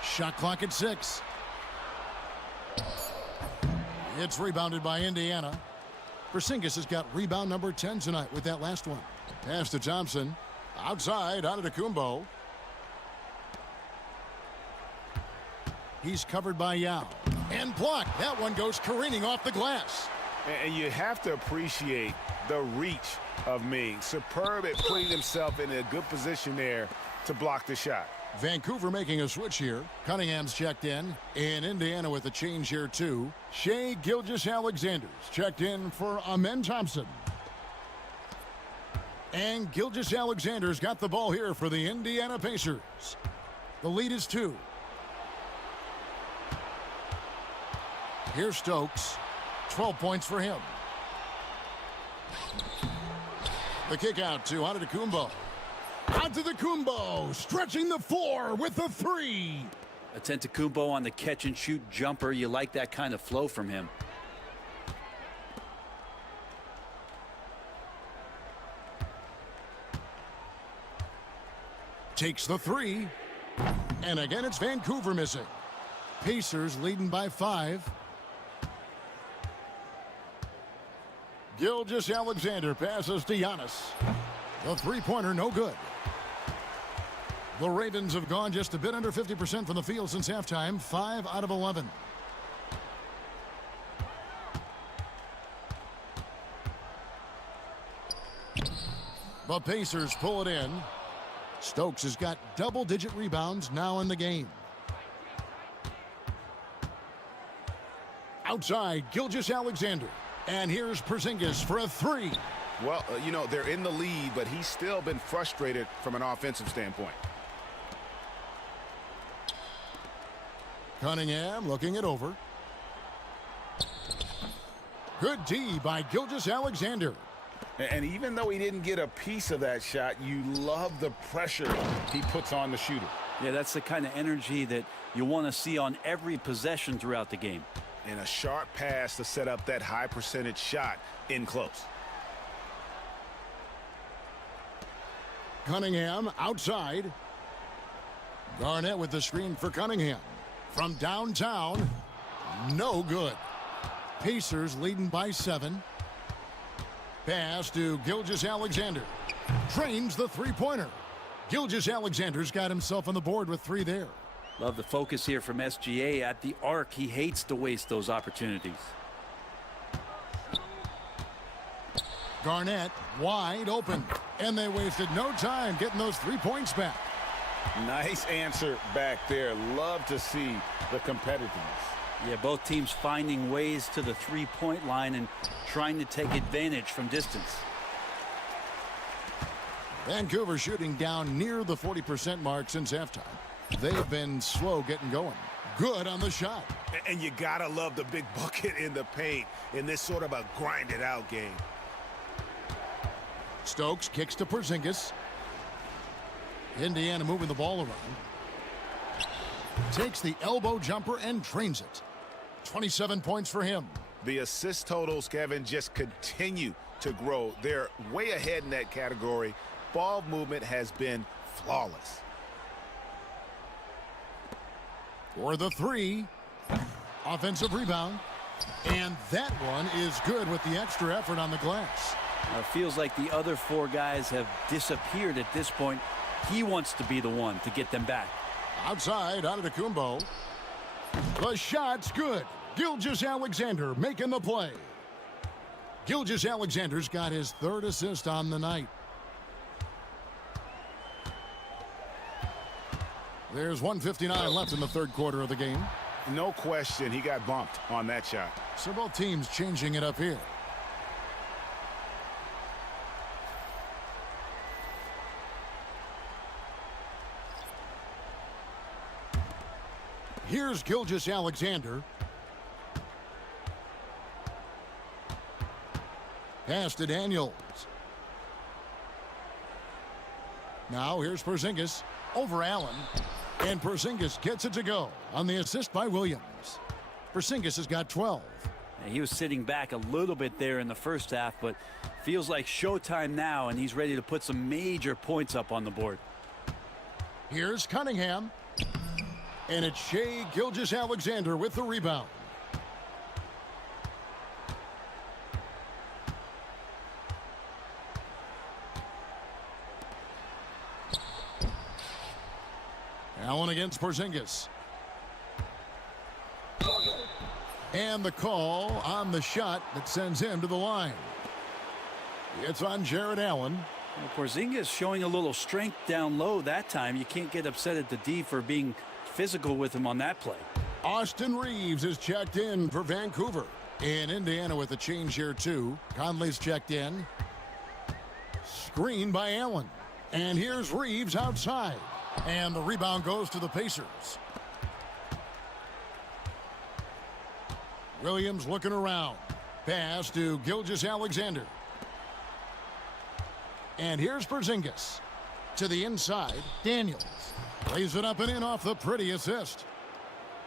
Shot clock at 6. It's rebounded by Indiana. Porzingis has got rebound number 10 tonight with that last one. Pass to Thompson. Outside, Antetokounmpo. He's covered by Yao. And blocked. That one goes careening off the glass. And you have to appreciate the reach of Ming. Superb at putting himself in a good position there to block the shot. Vancouver making a switch here. Cunningham's checked in. And Indiana with a change here too. Shai Gilgeous-Alexander's checked in for Amen Thompson. And Gilgeous-Alexander's got the ball here for the Indiana Pacers. The lead is 2. Here's Stokes. 12 points for him. The kick out to Antetokounmpo. Antetokounmpo stretching the floor with the 3. Antetokounmpo on the catch and shoot jumper. You like that kind of flow from him. Takes the three. And again, it's Vancouver missing. Pacers leading by 5. Gilgeous-Alexander passes to Giannis. The three-pointer, no good. The Ravens have gone just a bit under 50% from the field since halftime, 5 out of 11. The Pacers pull it in. Stokes has got double-digit rebounds now in the game. Outside, Gilgeous-Alexander. And here's Porzingis for a three. Well, you know, they're in the lead, but he's still been frustrated from an offensive standpoint. Cunningham looking it over. Good D by Gilgeous-Alexander. And even though he didn't get a piece of that shot, you love the pressure he puts on the shooter. Yeah, that's the kind of energy that you want to see on every possession throughout the game. And a sharp pass to set up that high percentage shot in close. Cunningham outside. Garnett with the screen for Cunningham. From downtown, no good. Pacers leading by 7. Pass to Gilgeous-Alexander. Trains the three-pointer. Gilgeous-Alexander's got himself on the board with 3 there. Love the focus here from SGA at the arc. He hates to waste those opportunities. Garnett wide open. And they wasted no time getting those 3 points back. Nice answer back there. Love to see the competitiveness. Yeah, both teams finding ways to the three-point line and trying to take advantage from distance. Vancouver shooting down near the 40% mark since halftime. They've been slow getting going. Good on the shot. And you gotta love the big bucket in the paint in this sort of a grinded-out game. Stokes kicks to Porzingis. Indiana moving the ball around. Takes the elbow jumper and trains it. 27 points for him. The assist totals, Kevin, just continue to grow. They're way ahead in that category. Ball movement has been flawless. For the three. Offensive rebound. And that one is good with the extra effort on the glass. Feels like the other 4 guys have disappeared at this point. He wants to be the one to get them back. Outside, Antetokounmpo. The shot's good. Gilgeous-Alexander making the play. Gilgeous-Alexander's got his 3rd assist on the night. There's 1:59 left in the 3rd quarter of the game. No question, he got bumped on that shot. So both teams changing it up here. Here's Gilgeous-Alexander. Pass to Daniels. Now here's Porzingis over Allen. And Porzingis gets it to go on the assist by Williams. Porzingis has got 12. He was sitting back a little bit there in the first half, but feels like showtime now, and he's ready to put some major points up on the board. Here's Cunningham. And it's Shai Gilgeous-Alexander with the rebound. Allen against Porzingis. And the call on the shot that sends him to the line. It's on Jared Allen. Well, Porzingis showing a little strength down low that time. You can't get upset at the D for being physical with him on that play. Austin Reeves is checked in for Vancouver. In Indiana with a change here too. Conley's checked in. Screen by Allen. And here's Reeves outside. And the rebound goes to the Pacers. Williams looking around. Pass to Gilgeous-Alexander. And here's Porzingis. To the inside, Daniels. Lays it up and in off the pretty assist.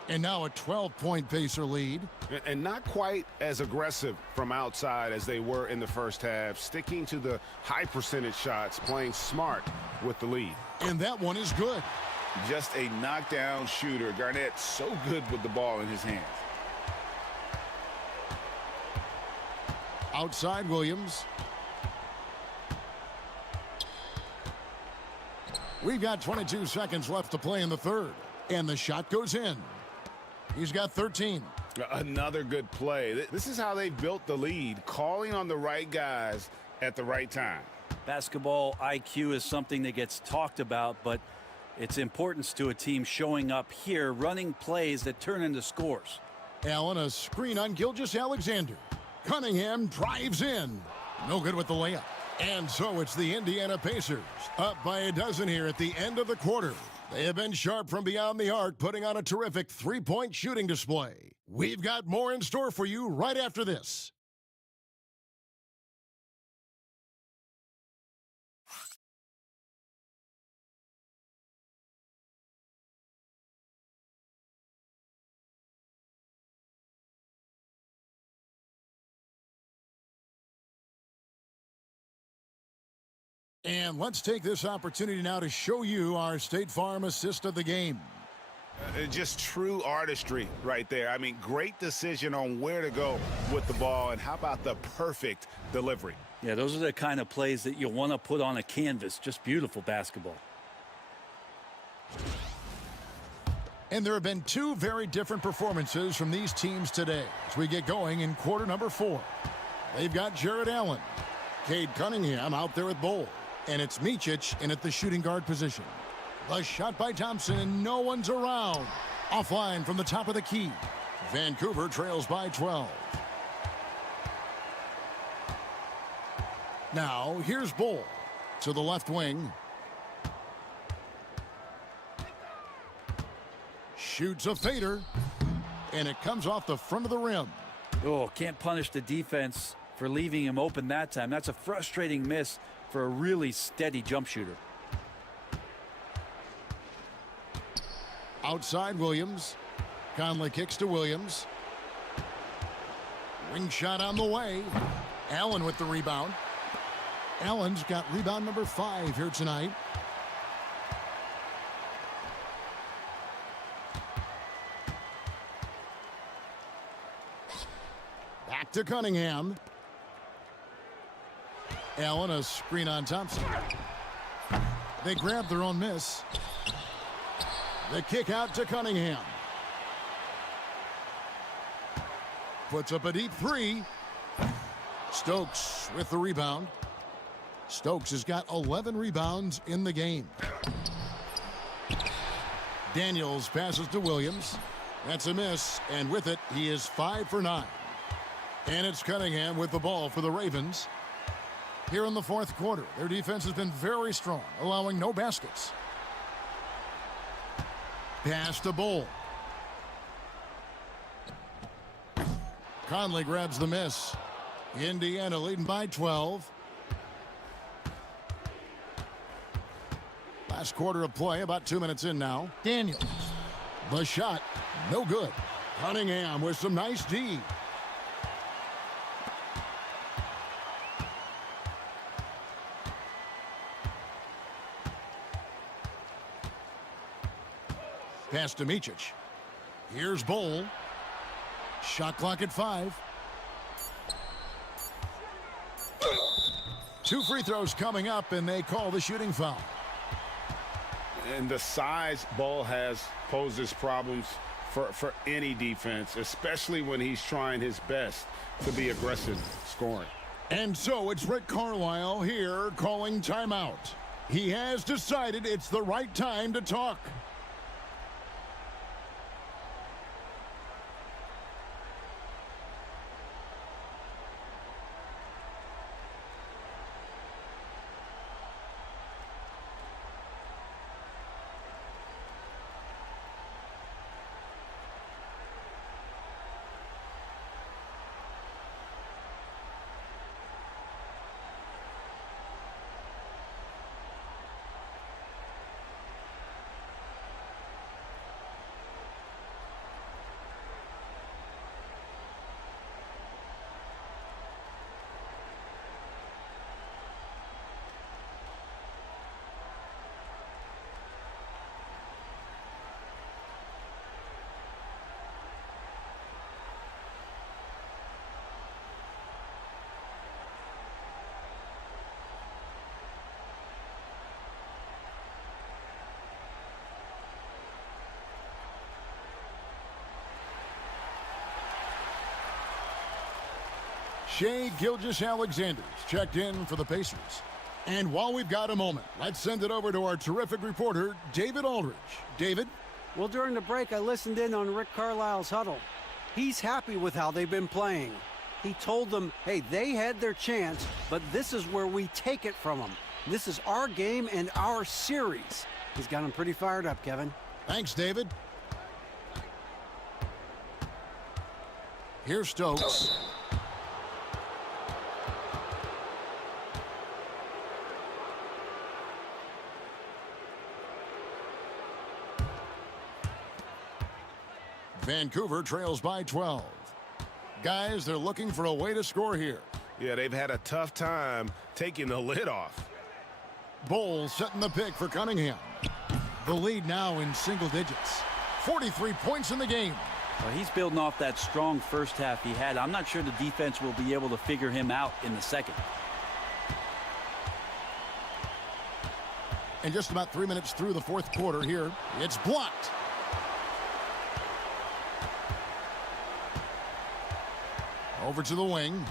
And now a 12-point Pacer lead. And not quite as aggressive from outside as they were in the first half, sticking to the high percentage shots, playing smart with the lead. And that one is good. Just a knockdown shooter. Garnett so good with the ball in his hands. Outside Williams. We've got 22 seconds left to play in the third. And the shot goes in. He's got 13. Another good play. This is how they built the lead, calling on the right guys at the right time. Basketball IQ is something that gets talked about, but its importance to a team showing up here, running plays that turn into scores. Allen, a screen on Gilgeous-Alexander. Cunningham drives in. No good with the layup. And so it's the Indiana Pacers, up by a dozen here at the end of the quarter. They have been sharp from beyond the arc, putting on a terrific three-point shooting display. We've got more in store for you right after this. And let's take this opportunity now to show you our State Farm assist of the game. Just true artistry right there. I mean, great decision on where to go with the ball, and how about the perfect delivery? Yeah, those are the kind of plays that you want to put on a canvas. Just beautiful basketball. And there have been two very different performances from these teams today as we get going in quarter number 4. They've got Jared Allen, Cade Cunningham out there at Bowl, and it's Micic in at the shooting guard position. The shot by Thompson, and no one's around. Offline from the top of the key. Vancouver trails by 12. Now, here's Bull to the left wing. Shoots a fader, and it comes off the front of the rim. Oh, can't punish the defense for leaving him open that time. That's a frustrating miss for a really steady jump shooter. Outside Williams. Conley kicks to Williams. Ring shot on the way. Allen with the rebound. Allen's got rebound number 5 here tonight. Back to Cunningham. Allen, a screen on Thompson. They grab their own miss. The kick out to Cunningham. Puts up a deep 3. Stokes with the rebound. Stokes has got 11 rebounds in the game. Daniels passes to Williams. That's a miss, and with it, he is 5 for 9. And it's Cunningham with the ball for the Ravens. Here in the fourth quarter, their defense has been very strong, allowing no baskets. Pass to Bull. Conley grabs the miss. Indiana leading by 12. Last quarter of play, about 2 minutes in now. Daniels. The shot, no good. Cunningham with some nice D. Pass to Micic. Here's Bull. Shot clock at 5. 2 free throws coming up, and they call the shooting foul. And the size Bull has poses problems for any defense, especially when he's trying his best to be aggressive scoring. And so it's Rick Carlisle here calling timeout. He has decided it's the right time to talk. Shai Gilgeous-Alexander's checked in for the Pacers. And while we've got a moment, let's send it over to our terrific reporter, David Aldridge. David? Well, during the break, I listened in on Rick Carlisle's huddle. He's happy with how they've been playing. He told them, hey, they had their chance, but this is where we take it from them. This is our game and our series. He's got them pretty fired up, Kevin. Thanks, David. Here's Stokes. Vancouver trails by 12. Guys, they're looking for a way to score here. Yeah, they've had a tough time taking the lid off. Bowles setting the pick for Cunningham. The lead now in single digits. 43 points in the game. Well, he's building off that strong first half he had. I'm not sure the defense will be able to figure him out in the second. And just about 3 minutes through the fourth quarter here, it's blocked. Over to the wing.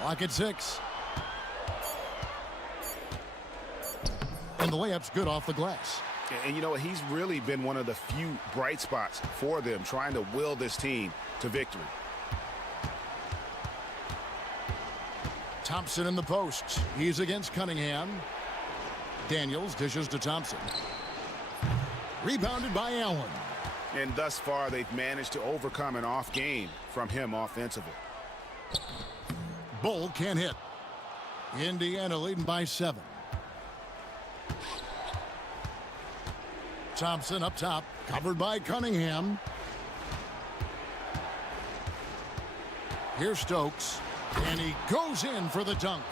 Clock at 6. And the layup's good off the glass. And you know what? He's really been one of the few bright spots for them, trying to will this team to victory. Thompson in the post. He's against Cunningham. Daniels dishes to Thompson. Rebounded by Allen. And thus far, they've managed to overcome an off game from him offensively. Bull can't hit. Indiana leading by 7. Thompson up top, covered by Cunningham. Here's Stokes, and he goes in for the dunk.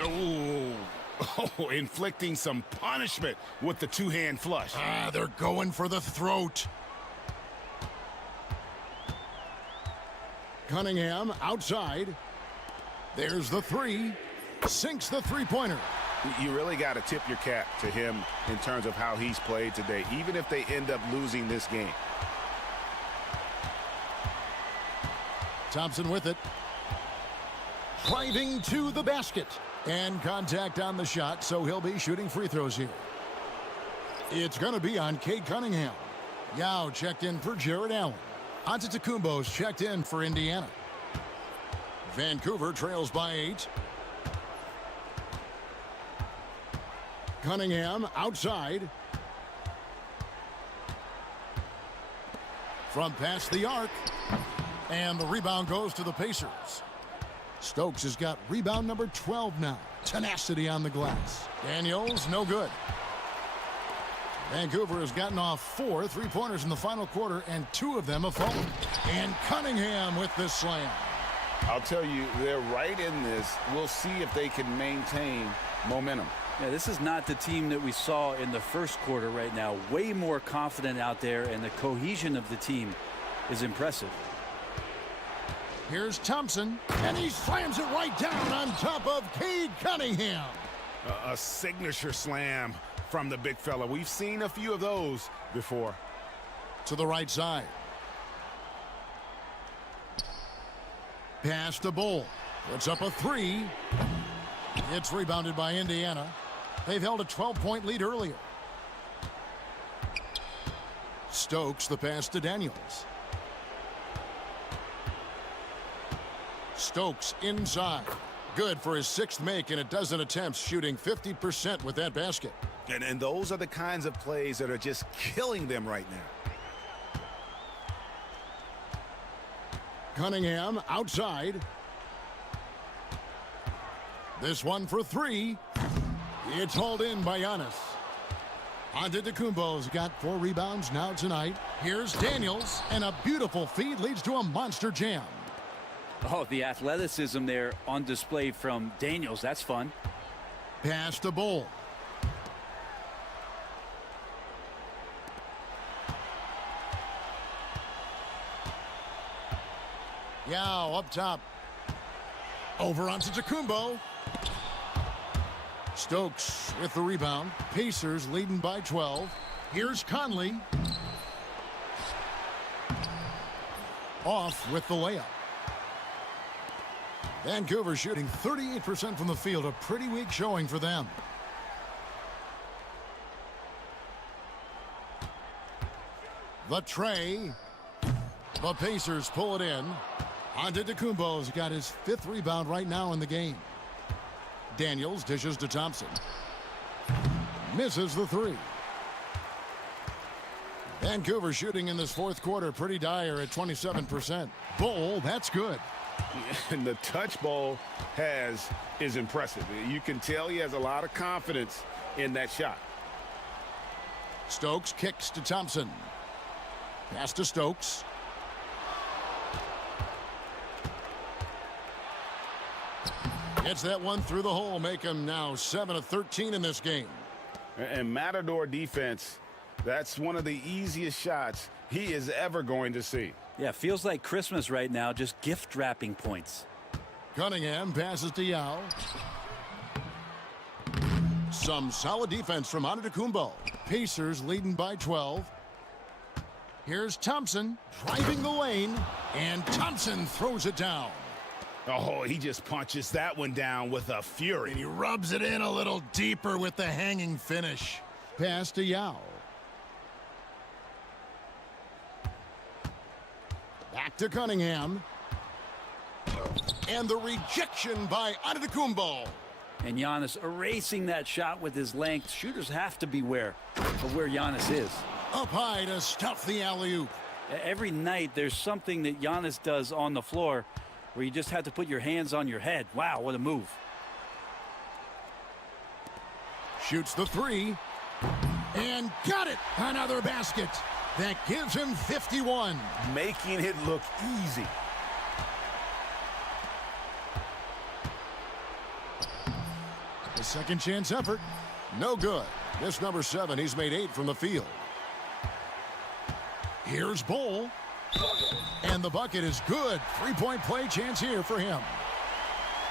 Oh, inflicting some punishment with the two-hand flush. They're going for the throat. Cunningham outside. There's the three. Sinks the three-pointer. You really got to tip your cap to him in terms of how he's played today, even if they end up losing this game. Thompson with it. Driving to the basket. And contact on the shot, so he'll be shooting free throws here. It's going to be on Cade Cunningham. Yao checked in for Jared Allen. Antetokounmpo's checked in for Indiana. Vancouver trails by 8. Cunningham outside. From past the arc. And the rebound goes to the Pacers. Stokes has got rebound number 12 now. Tenacity on the glass. Daniels, no good. Vancouver has gotten off 4 three-pointers in the final quarter, and 2 of them have fallen. And Cunningham with this slam. I'll tell you, they're right in this. We'll see if they can maintain momentum. Yeah, this is not the team that we saw in the first quarter right now. Way more confident out there, and the cohesion of the team is impressive. Here's Thompson, and he slams it right down on top of Cade Cunningham. A signature slam from the big fella. We've seen a few of those before. To the right side. Pass to Bull. Puts up a 3. It's rebounded by Indiana. They've held a 12-point lead earlier. Stokes the pass to Daniels. Stokes inside. Good for his 6th make in a dozen attempts, shooting 50% with that basket. And those are the kinds of plays that are just killing them right now. Cunningham outside. This one for 3. It's hauled in by Giannis. Antetokounmpo's got 4 rebounds now tonight. Here's Daniels, and a beautiful feed leads to a monster jam. Oh, the athleticism there on display from Daniels. That's fun. Pass to Bull. Yao up top. Over on Antetokounmpo. Stokes with the rebound. Pacers leading by 12. Here's Conley. Off with the layup. Vancouver shooting 38% from the field. A pretty weak showing for them. The tray. The Pacers pull it in. Antetokounmpo's got his 5th rebound right now in the game. Daniels dishes to Thompson. Misses the 3. Vancouver shooting in this 4th quarter pretty dire at 27%. Bowl, that's good. And the touch Bowl has is impressive. You can tell he has a lot of confidence in that shot. Stokes kicks to Thompson. Pass to Stokes. Gets that one through the hole, make him now 7 of 13 in this game. And Matador defense, that's one of the easiest shots he is ever going to see. Yeah, feels like Christmas right now, just gift wrapping points. Cunningham passes to Yao. Some solid defense from Antetokounmpo. Pacers leading by 12. Here's Thompson driving the lane, and Thompson throws it down. Oh, he just punches that one down with a fury. And he rubs it in a little deeper with the hanging finish. Pass to Yao. Back to Cunningham. And the rejection by Antetokounmpo. And Giannis erasing that shot with his length. Shooters have to beware of where Giannis is. Up high to stuff the alley-oop. Every night there's something that Giannis does on the floor where you just have to put your hands on your head. Wow, what a move. Shoots the 3. And got it! Another basket. That gives him 51. Making it look easy. The second chance effort. No good. This number 7, he's made 8 from the field. Here's Bowl. And the bucket is good. 3-point play chance here for him.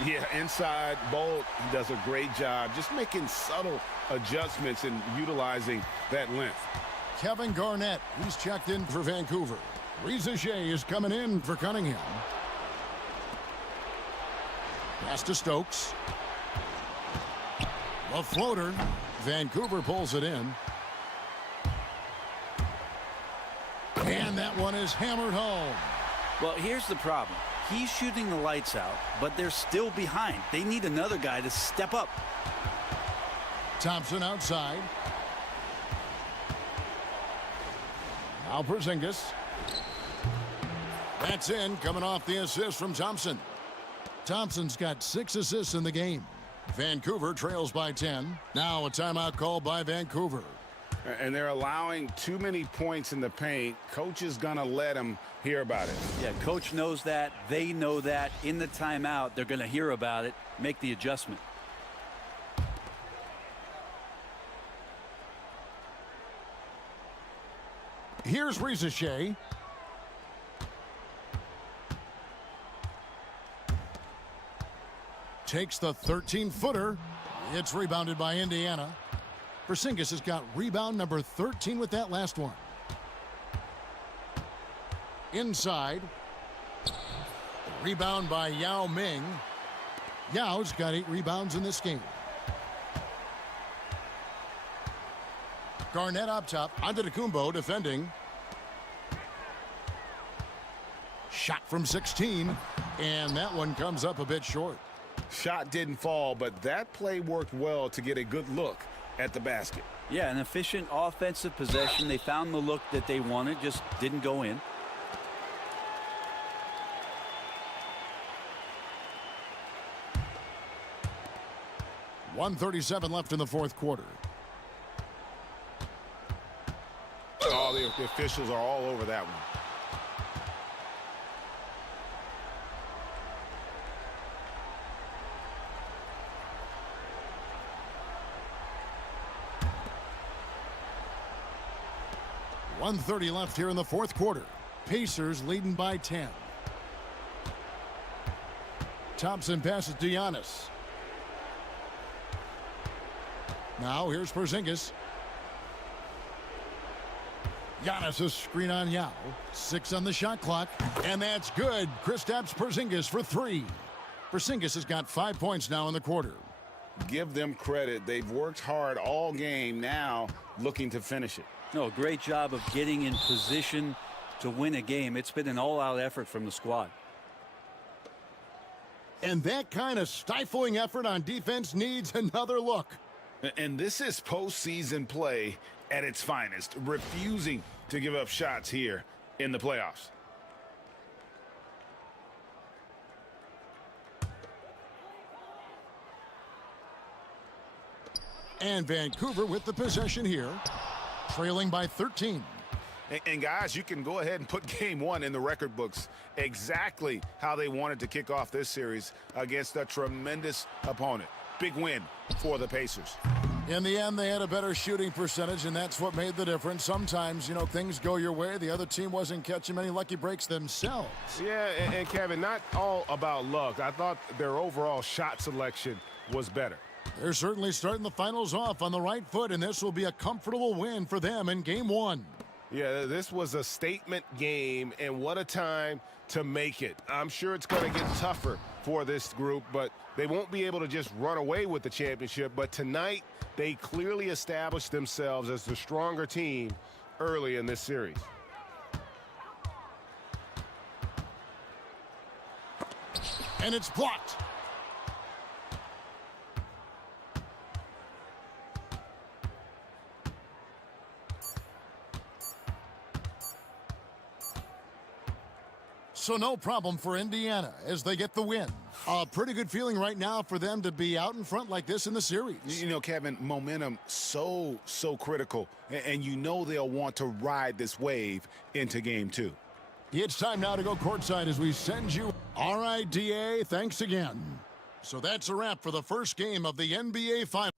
Yeah, inside, Bolt does a great job just making subtle adjustments and utilizing that length. Kevin Garnett, he's checked in for Vancouver. Reza Shea is coming in for Cunningham. Pass to Stokes. The floater. Vancouver pulls it in. And that one is hammered home. Well, here's the problem. He's shooting the lights out, but they're still behind. They need another guy to step up. Thompson outside. Now Porzingis. That's in, coming off the assist from Thompson. Thompson's got 6 assists in the game. Vancouver trails by 10. Now a timeout called by Vancouver. And they're allowing too many points in the paint. Coach is going to let them hear about it. Yeah, coach knows that. They know that. In the timeout, they're going to hear about it, make the adjustment. Here's Reza Shea. Takes the 13-footer. It's rebounded by Indiana. Porzingis has got rebound number 13 with that last one. Inside. Rebound by Yao Ming. Yao's got 8 rebounds in this game. Garnett up top. Antetokounmpo defending. Shot from 16. And that one comes up a bit short. Shot didn't fall, but that play worked well to get a good look at the basket. Yeah, an efficient offensive possession. They found the look that they wanted, just didn't go in. .137 left in the 4th quarter. Oh, the officials are all over that one. .130 left here in the 4th quarter. Pacers leading by 10. Thompson passes to Giannis. Now here's Porzingis. Giannis' screen on Yao. 6 on the shot clock. And that's good. Kristaps Porzingis for 3. Porzingis has got 5 points now in the quarter. Give them credit. They've worked hard all game, now looking to finish it. No, great job of getting in position to win a game. It's been an all-out effort from the squad. And that kind of stifling effort on defense needs another look. And this is postseason play at its finest, refusing to give up shots here in the playoffs. And Vancouver with the possession here, trailing by 13. And guys, you can go ahead and put game 1 in the record books. Exactly how they wanted to kick off this series against a tremendous opponent. Big win for the Pacers. In the end, they had a better shooting percentage, and that's what made the difference. Sometimes, you know, things go your way. The other team wasn't catching many lucky breaks themselves. Yeah, and Kevin, not all about luck. I thought their overall shot selection was better. They're certainly starting the finals off on the right foot, and this will be a comfortable win for them in game 1. Yeah, this was a statement game, and what a time to make it. I'm sure it's going to get tougher for this group, but they won't be able to just run away with the championship. But tonight, they clearly established themselves as the stronger team early in this series. And it's blocked. So no problem for Indiana as they get the win. A pretty good feeling right now for them to be out in front like this in the series. You know, Kevin, momentum so critical. And you know they'll want to ride this wave into game 2. It's time now to go courtside as we send you. All right, DA, thanks again. So that's a wrap for the first game of the NBA Finals.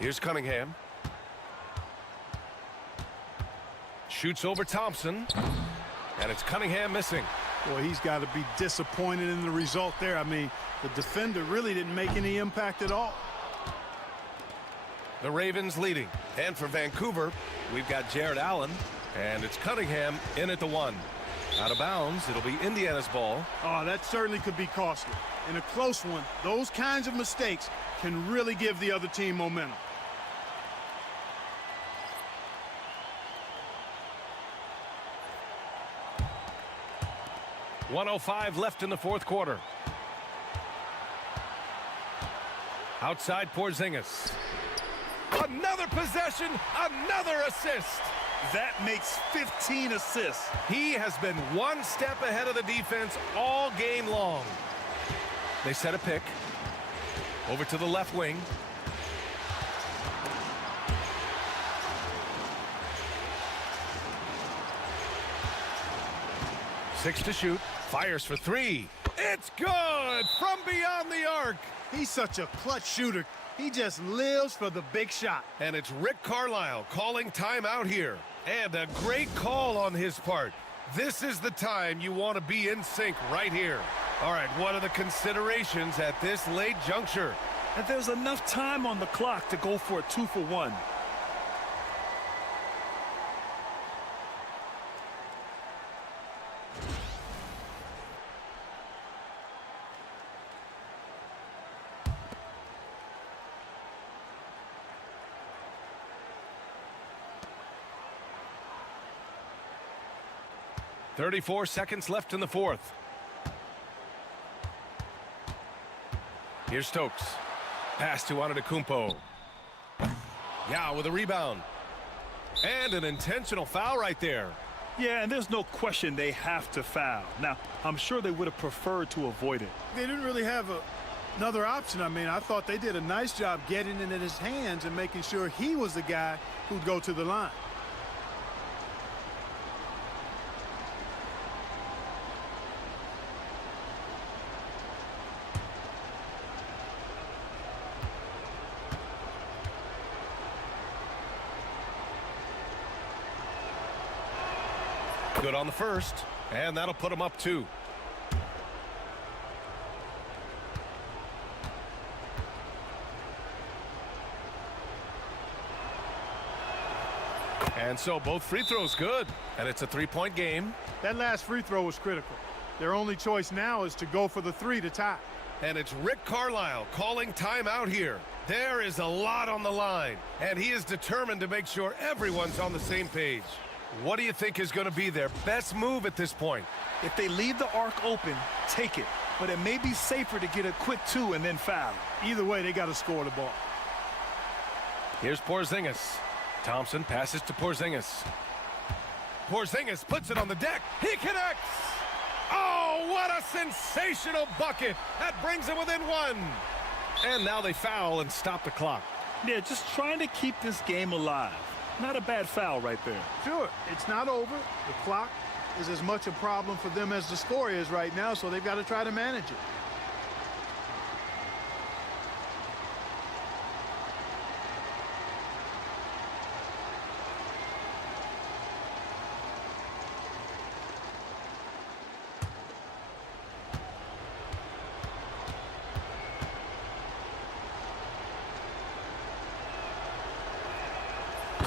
Here's Cunningham. Shoots over Thompson. And it's Cunningham missing. Boy, he's got to be disappointed in the result there. I mean, the defender really didn't make any impact at all. The Ravens leading. And for Vancouver, we've got Jared Allen. And it's Cunningham in at the 1. Out of bounds, it'll be Indiana's ball. Oh, that certainly could be costly. In a close one, those kinds of mistakes can really give the other team momentum. .105 left in the fourth quarter. Outside Porzingis. Another possession, another assist. That makes 15 assists. He has been one step ahead of the defense all game long. They set a pick. Over to the left wing. Six to shoot. Fires for 3. It's good from beyond the arc. He's such a clutch shooter. He just lives for the big shot. And it's Rick Carlisle calling timeout here. And a great call on his part. This is the time you want to be in sync right here. All right, what are the considerations at this late juncture? And there's enough time on the clock to go for a 2-for-1. .34 seconds left in the fourth. Here's Stokes. Pass to Antetokounmpo. Yeah, with a rebound. And an intentional foul right there. Yeah, and there's no question they have to foul. Now, I'm sure they would have preferred to avoid it. They didn't really have another option. I mean, I thought they did a nice job getting it in his hands and making sure he was the guy who'd go to the line. Good on the first, and that'll put him up 2. And so both free throws good, and it's a 3-point game. That last free throw was critical. Their only choice now is to go for the 3 to tie. And it's Rick Carlisle calling timeout here. There is a lot on the line, and he is determined to make sure everyone's on the same page. What do you think is going to be their best move at this point? If they leave the arc open, take it. But it may be safer to get a quick 2 and then foul. Either way, they got to score the ball. Here's Porzingis. Thompson passes to Porzingis. Porzingis puts it on the deck. He connects. Oh, what a sensational bucket. That brings him within 1. And now they foul and stop the clock. Yeah, just trying to keep this game alive. Not a bad foul right there. Sure, it's not over. The clock is as much a problem for them as the score is right now, so they've got to try to manage it.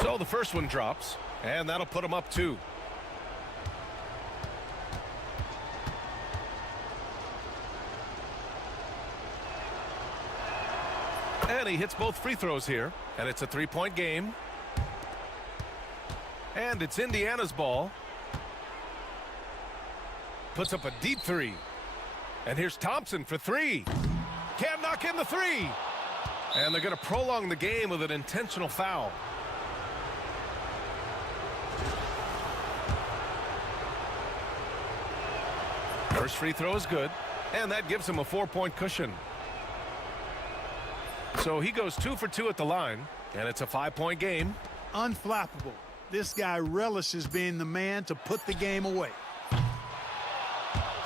So the first one drops, and that'll put him up 2. And he hits both free throws here, and it's a 3-point game. And it's Indiana's ball. Puts up a deep 3. And here's Thompson for 3. Can't knock in the 3. And they're going to prolong the game with an intentional foul. First free throw is good, and that gives him a 4-point cushion. So he goes 2 for 2 at the line, and it's a 5-point game. Unflappable. This guy relishes being the man to put the game away.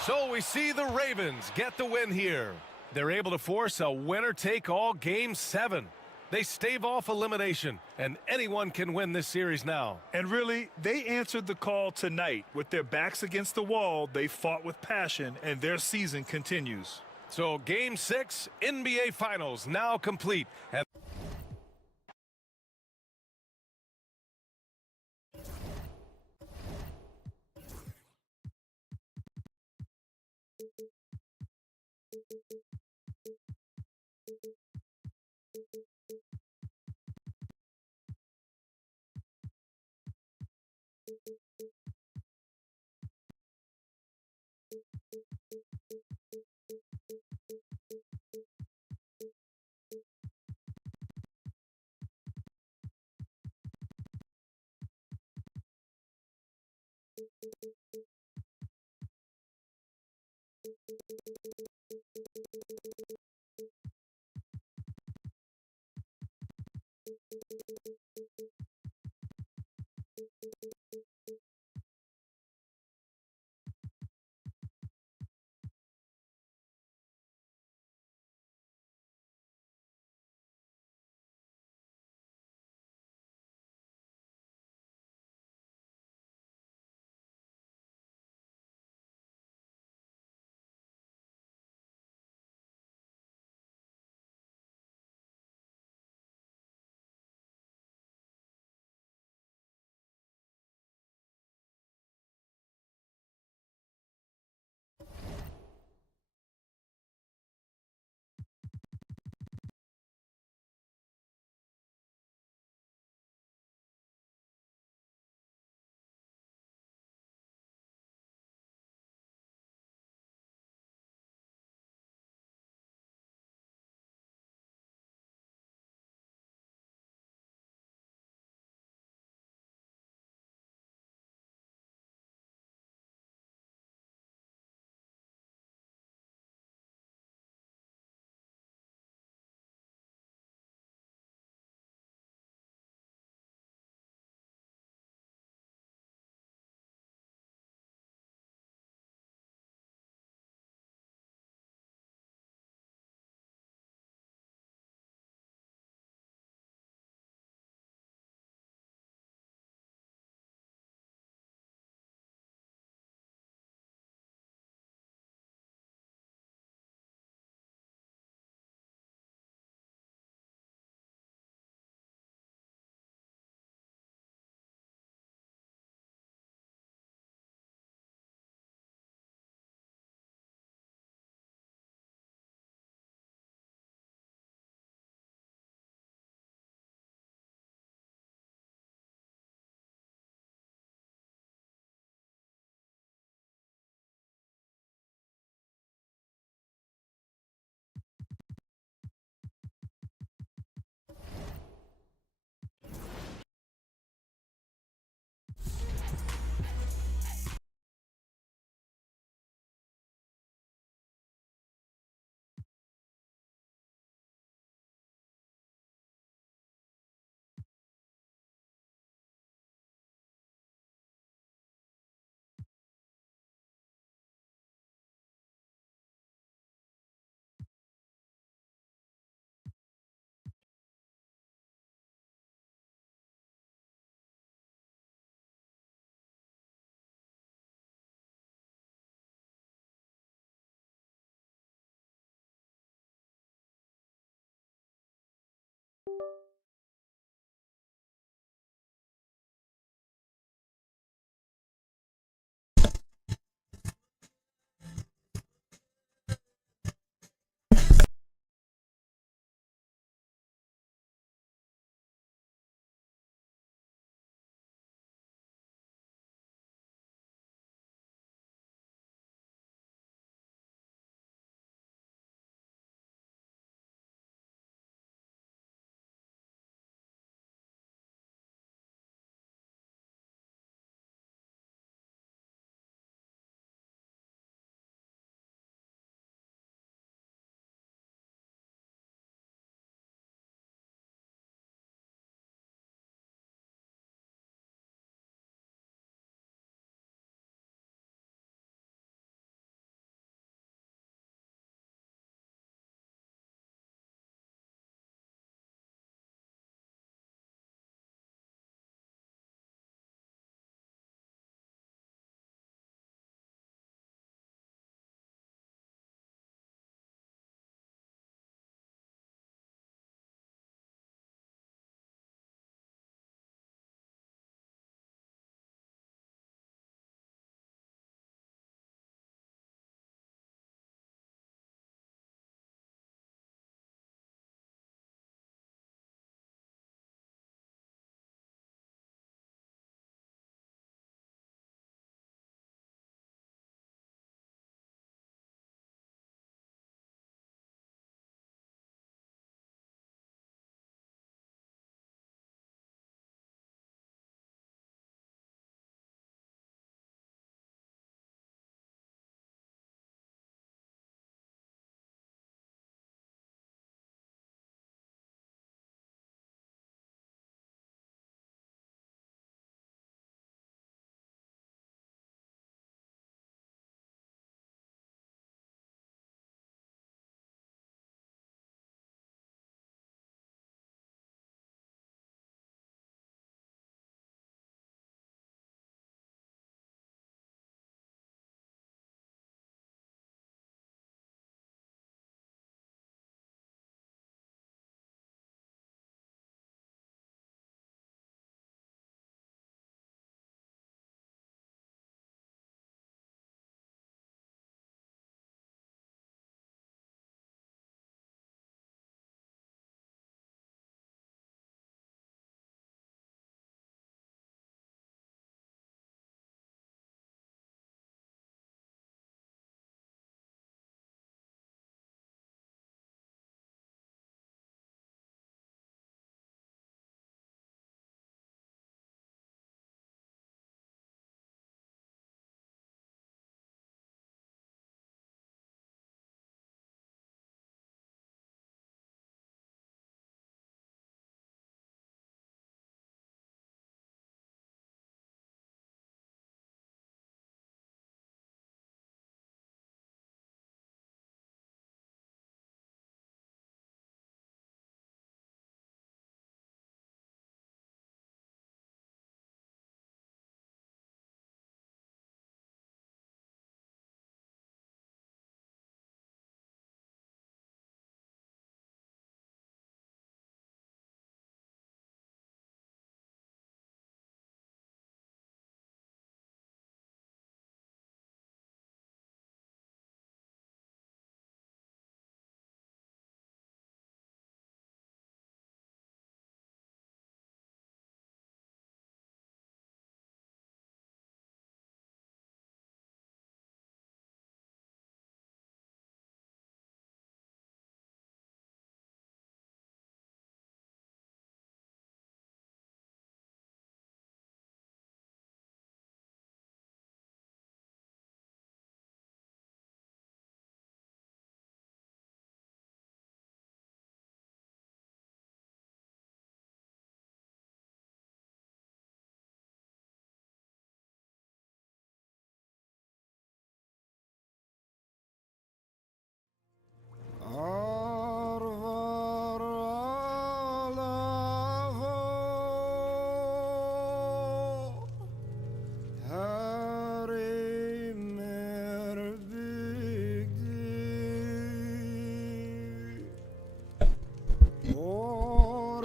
So we see the Ravens get the win here. They're able to force a winner-take-all Game 7. They stave off elimination, and anyone can win this series now. And really, they answered the call tonight. With their backs against the wall, they fought with passion, and their season continues. So Game 6, NBA Finals now complete.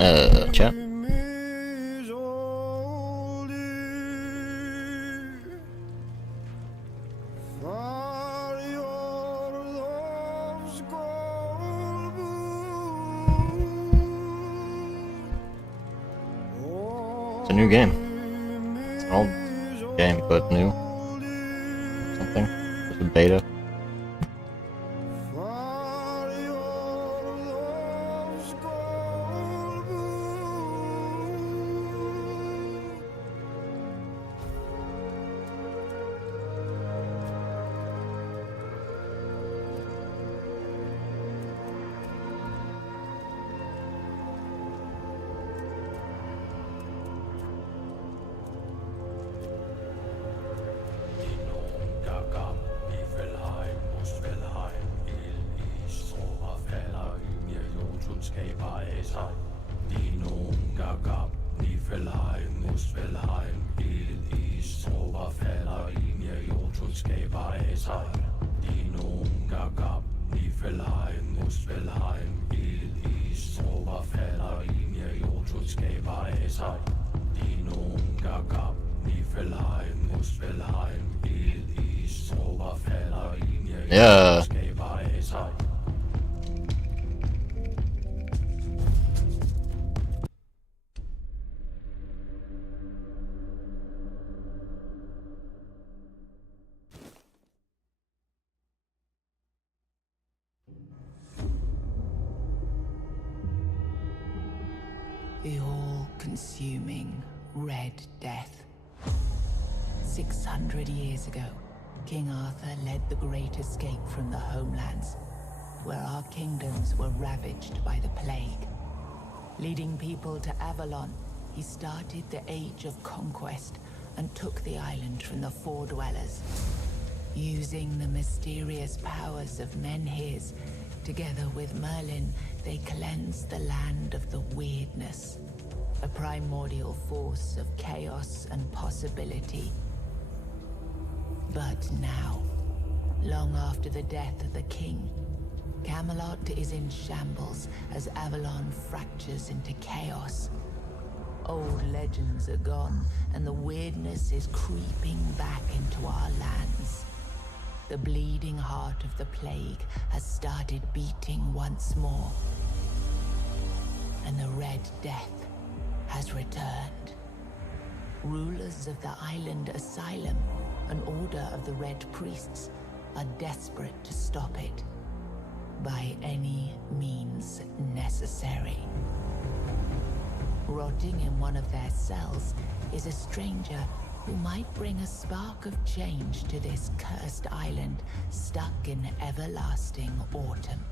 Chat. It's a new game. It's an old game, but new. Something. It's a beta. Yeah. The all-consuming Red Death. 600 years ago, King Arthur led the Great Escape from the homelands, where our kingdoms were ravaged by the plague. Leading people to Avalon, he started the Age of Conquest and took the island from the Four Dwellers. Using the mysterious powers of Menhirs, together with Merlin, they cleansed the land of the weirdness, a primordial force of chaos and possibility. But now, long after the death of the king, Camelot is in shambles as Avalon fractures into chaos. Old legends are gone, and the weirdness is creeping back into our lands. The bleeding heart of the plague has started beating once more. And the Red Death has returned. Rulers of the island asylum, an order of the Red Priests, are desperate to stop it by any means necessary. Rotting in one of their cells is a stranger who might bring a spark of change to this cursed island stuck in everlasting autumn.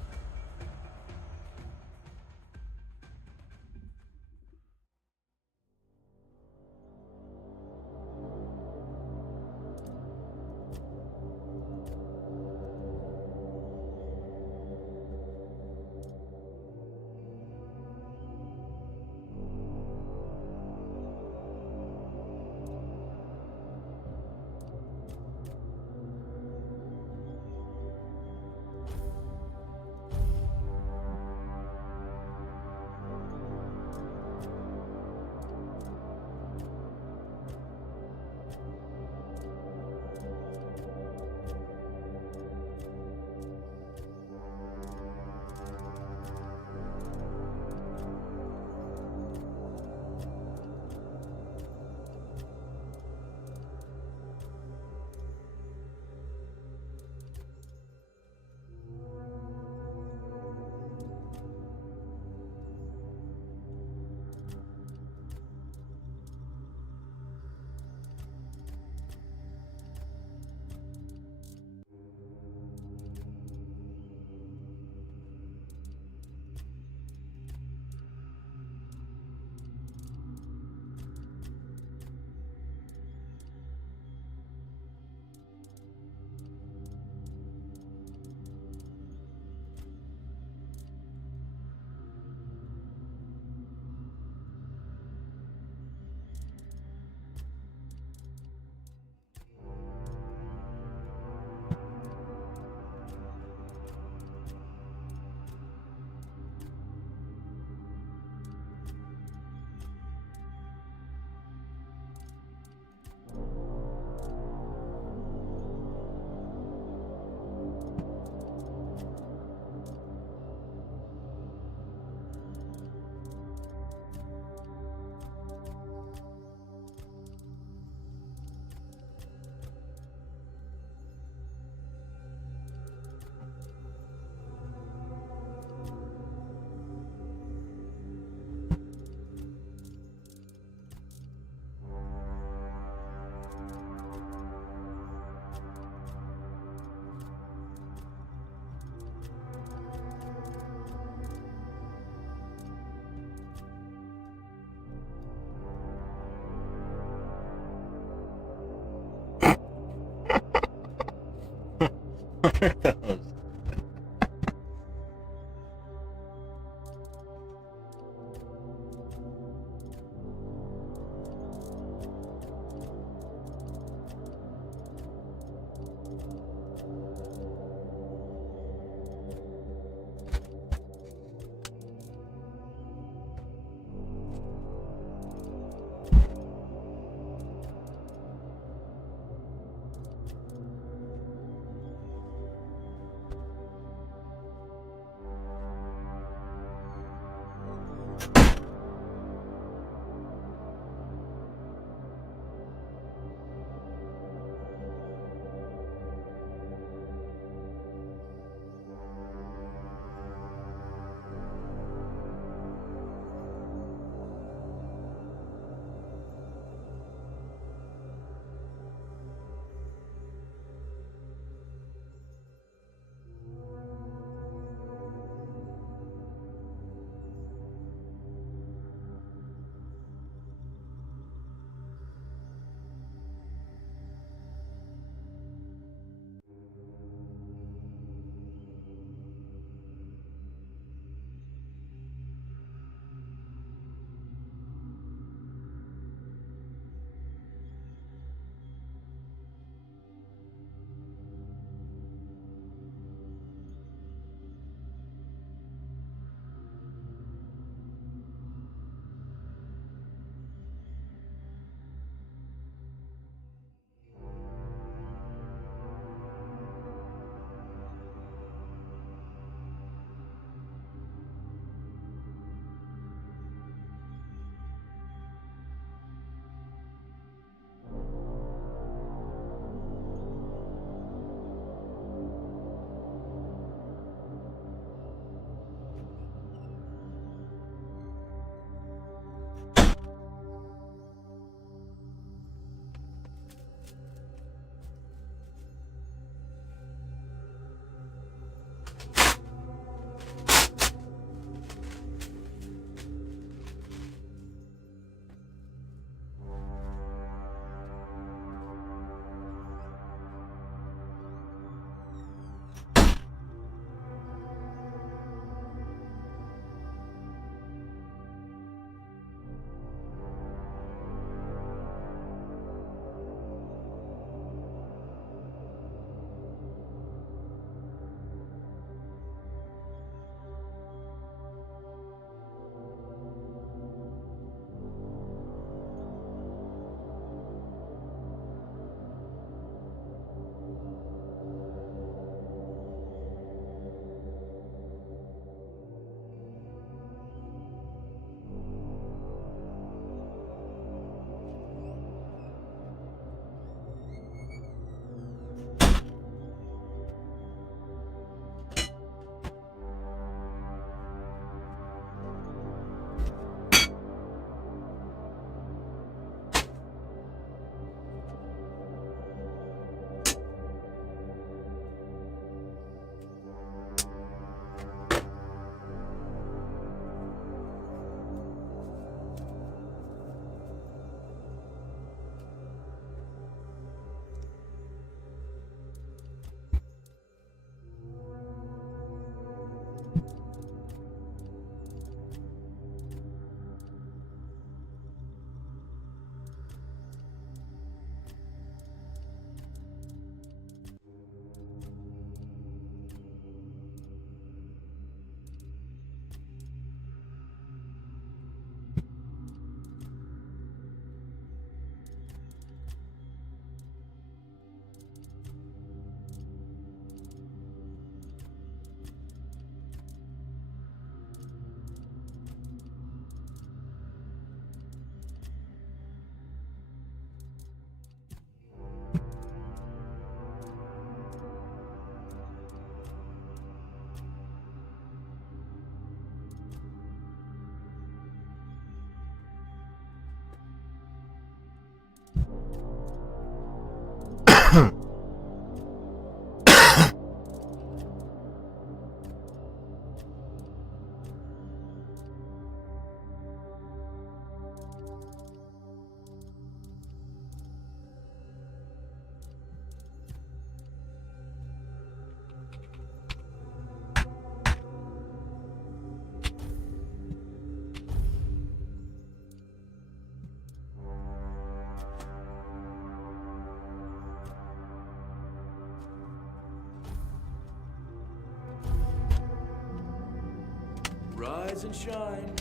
Rise and shine.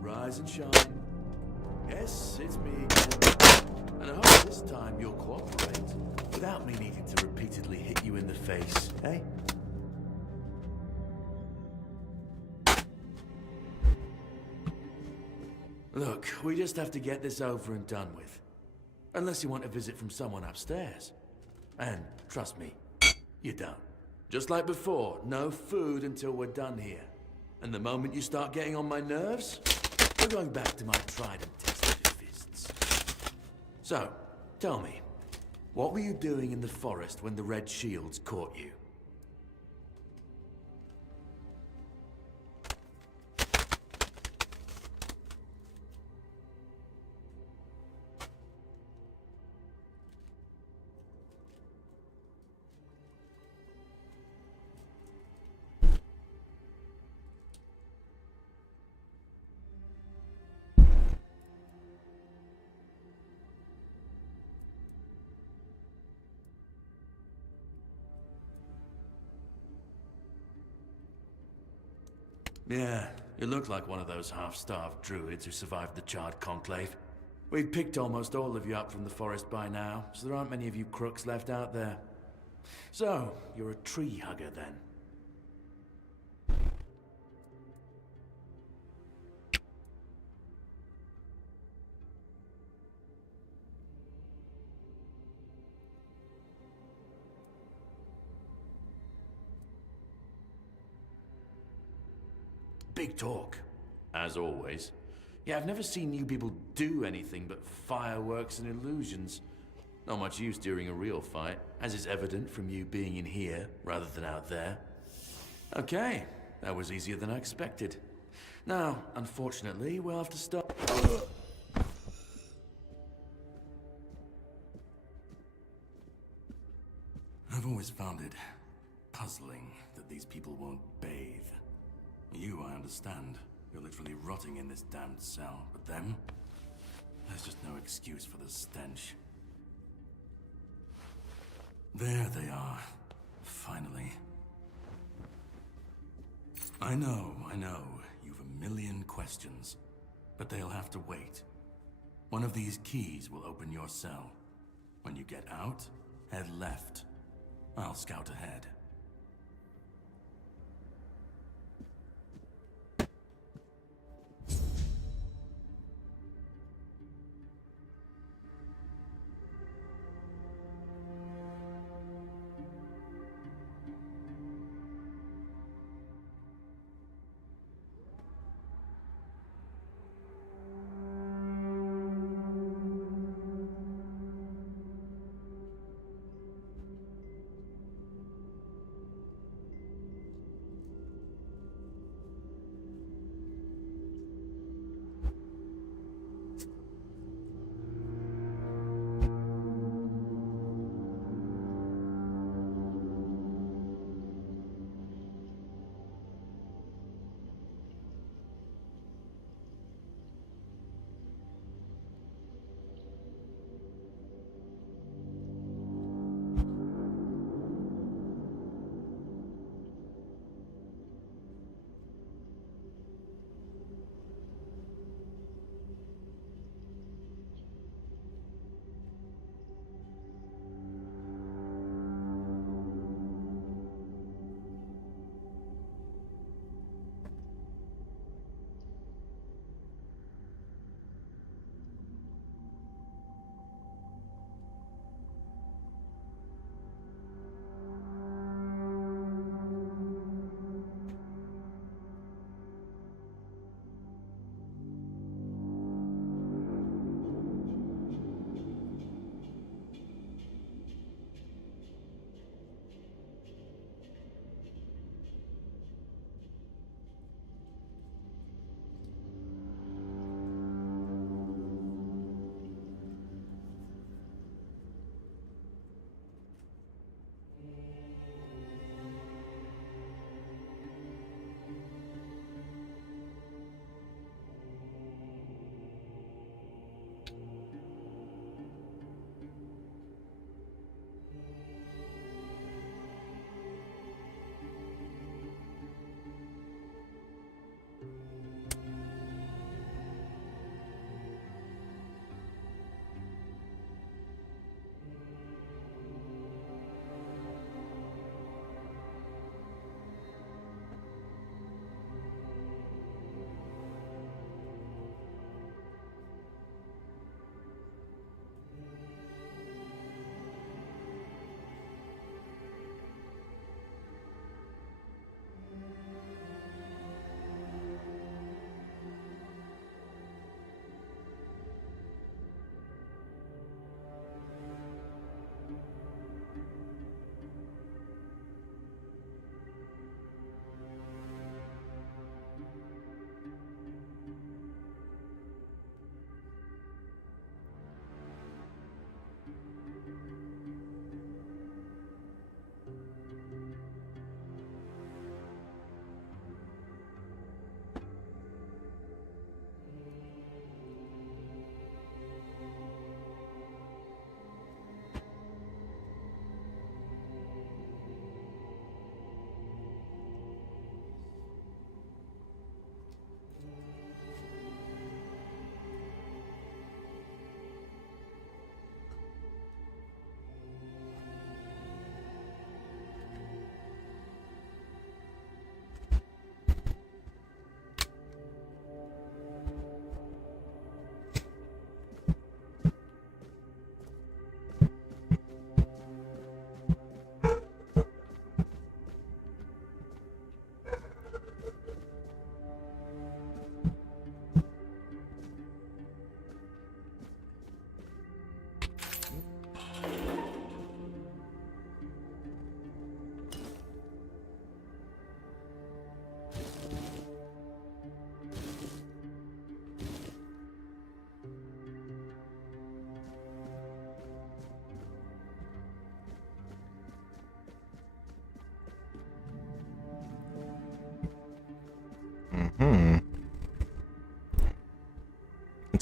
Rise and shine. Yes, it's me again. And I hope this time you'll cooperate without me needing to repeatedly hit you in the face, eh? Look, we just have to get this over and done with. Unless you want a visit from someone upstairs. And trust me, you don't. Just like before, no food until we're done here. And the moment you start getting on my nerves, we're going back to my tried and tested fists. So, tell me, what were you doing in the forest when the Red Shields caught you? Yeah, you look like one of those half-starved druids who survived the Charred Conclave. We've picked almost all of you up from the forest by now, so there aren't many of you crooks left out there. So, you're a tree hugger then? Big talk, as always. Yeah, I've never seen you people do anything but fireworks and illusions. Not much use during a real fight, as is evident from you being in here rather than out there. Okay, that was easier than I expected. Now, unfortunately, we'll have to stop. I've always found it puzzling that these people won't bathe. You, I understand. You're literally rotting in this damned cell. But them? There's just no excuse for the stench. There they are. Finally. I know. You've a million questions. But they'll have to wait. One of these keys will open your cell. When you get out, head left. I'll scout ahead.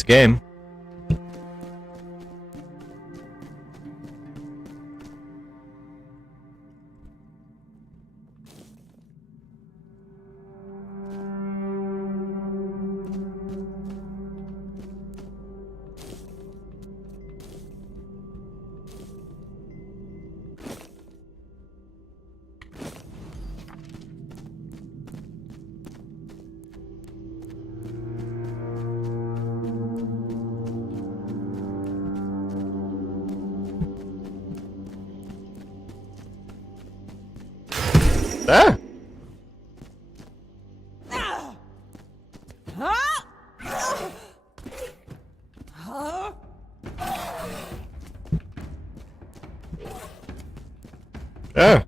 It's game. Ah! Ah!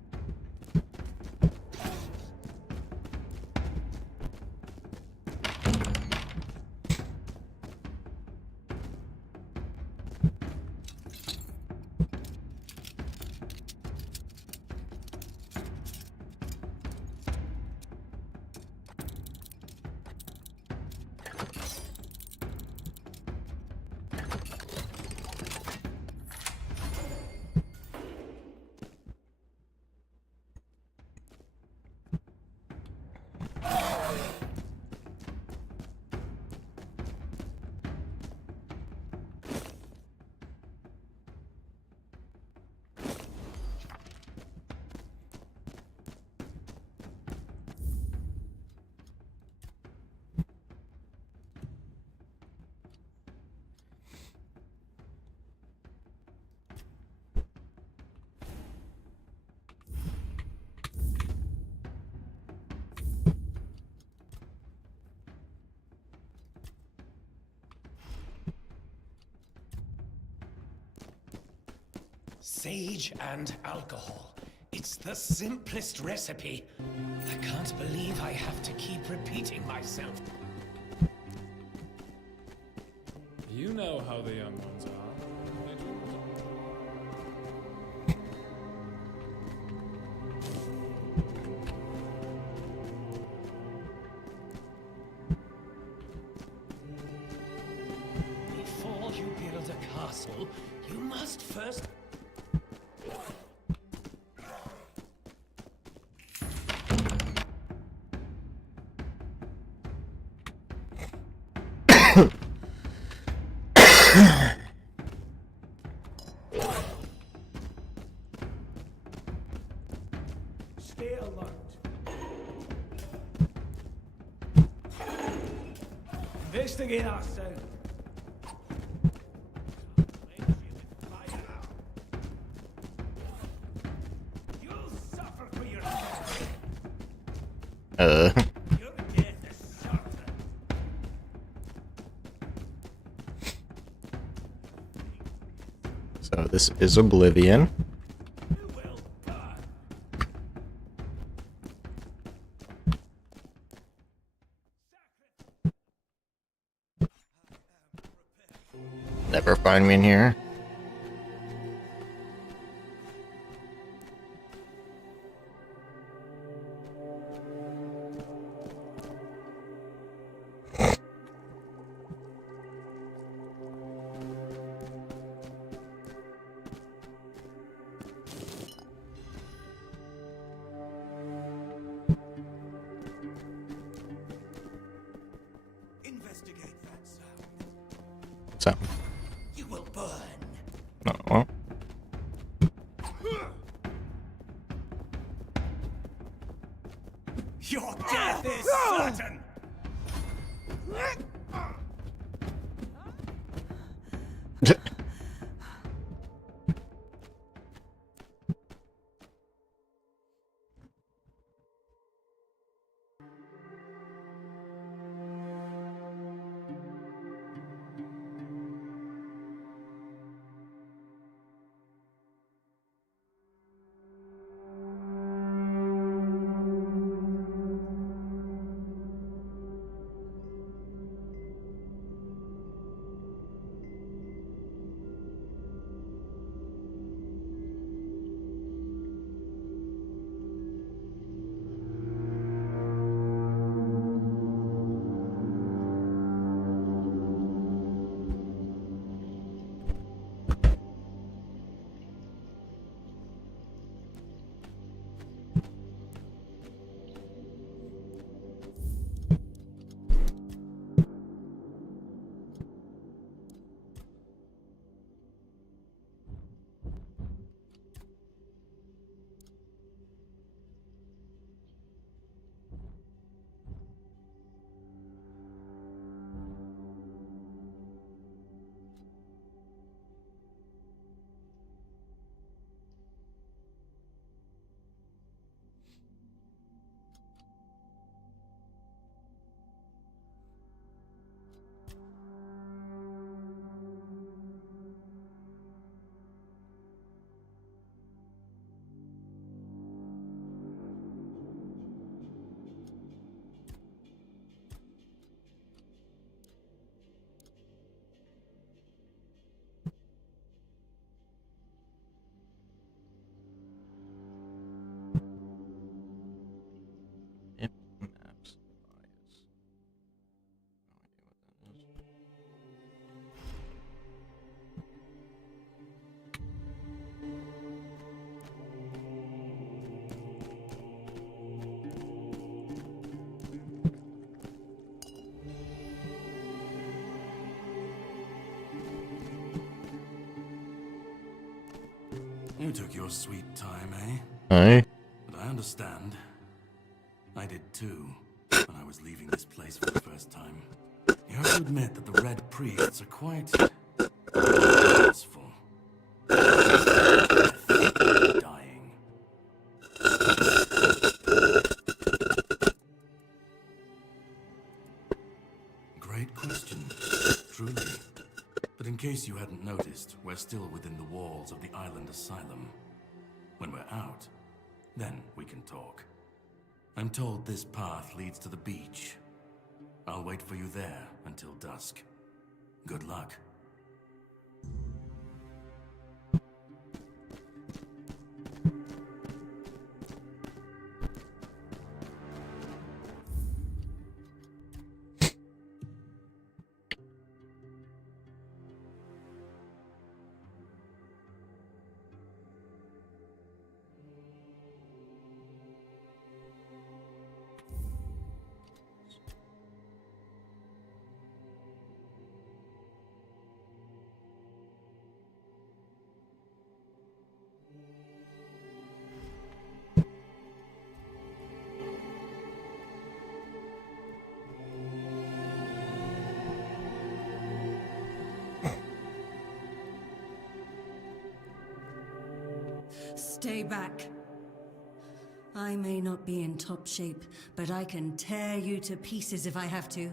Sage and alcohol. It's the simplest recipe. I can't believe I have to keep repeating myself. You know how the young ones are. Before you build a castle, you must first... Stay alert. Investigate ourselves. You'll suffer for your Your death is certain. So this is Oblivion. Never find me in here. Investigate that sound. So. You will burn. Oh. Your death is certain. You took your sweet time, eh? Aye. But I understand. I did too, when I was leaving this place for the first time. You have to admit that the Red Priests are quite peaceful. Dying. Great question, truly. But in case you hadn't noticed, we're still within the walls of the island asylum. When we're out, then we can talk. I'm told this path leads to the beach. I'll wait for you there until dusk. Good luck. Stay back. I may not be in top shape, but I can tear you to pieces if I have to.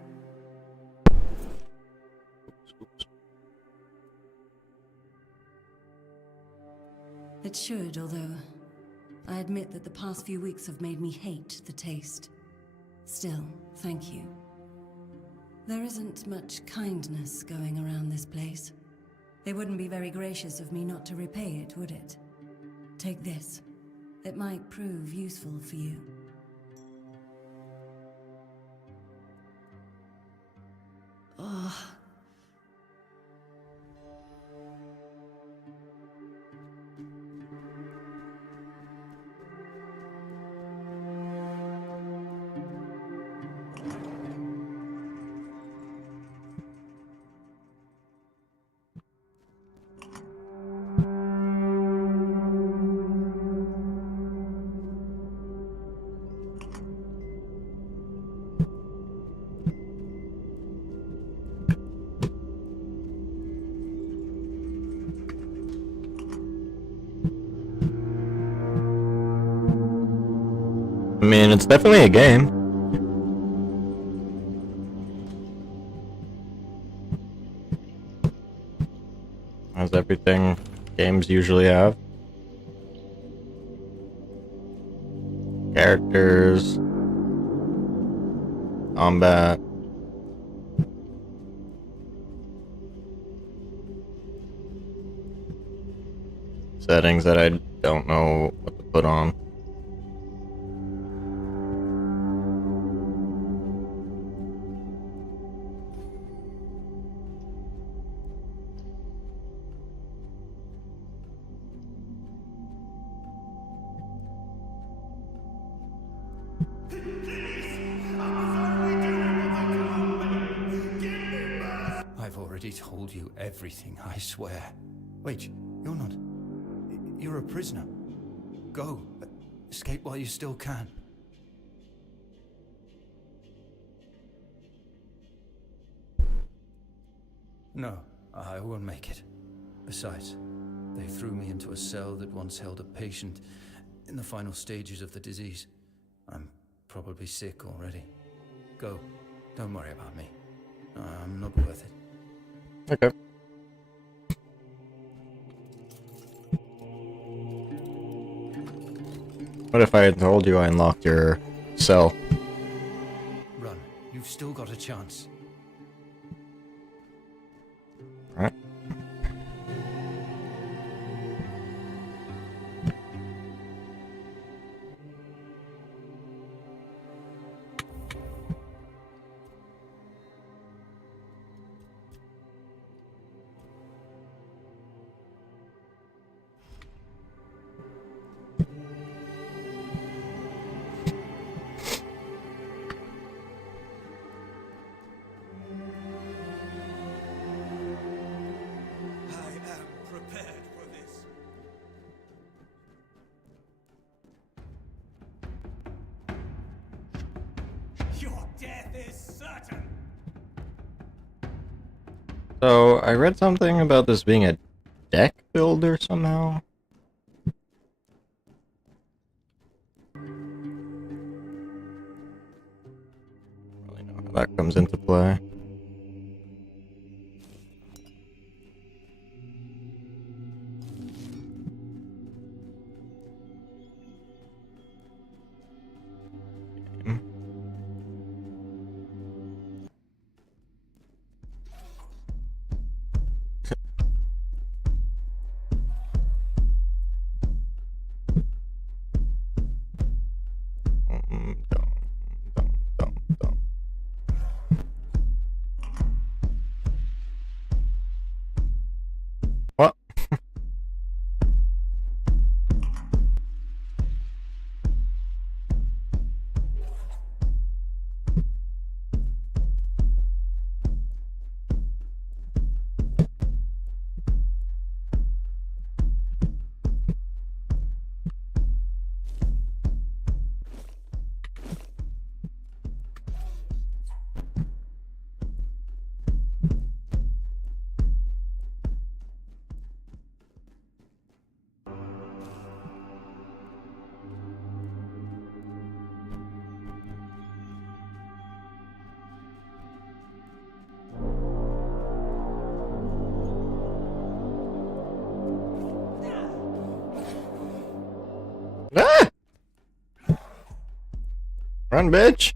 It should, although I admit that the past few weeks have made me hate the taste. Still, thank you. There isn't much kindness going around this place. It wouldn't be very gracious of me not to repay it, would it? Take this. It might prove useful for you. Oh. I mean, it's definitely a game. As everything games usually have. Characters. Combat. Settings that I don't know what to put on. I've already told you everything, I swear. Wait, you're not. You're a prisoner. Go. Escape while you still can. No, I won't make it. Besides, they threw me into a cell that once held a patient in the final stages of the disease. I'm probably sick already. Go. Don't worry about me. I'm not worth it. Okay. What if I had told you I unlocked your cell? Run. You've still got a chance. Alright. Your death is certain. So, I read something about this being a deck builder somehow. Really know how that comes into play. What? Ah! Run, bitch!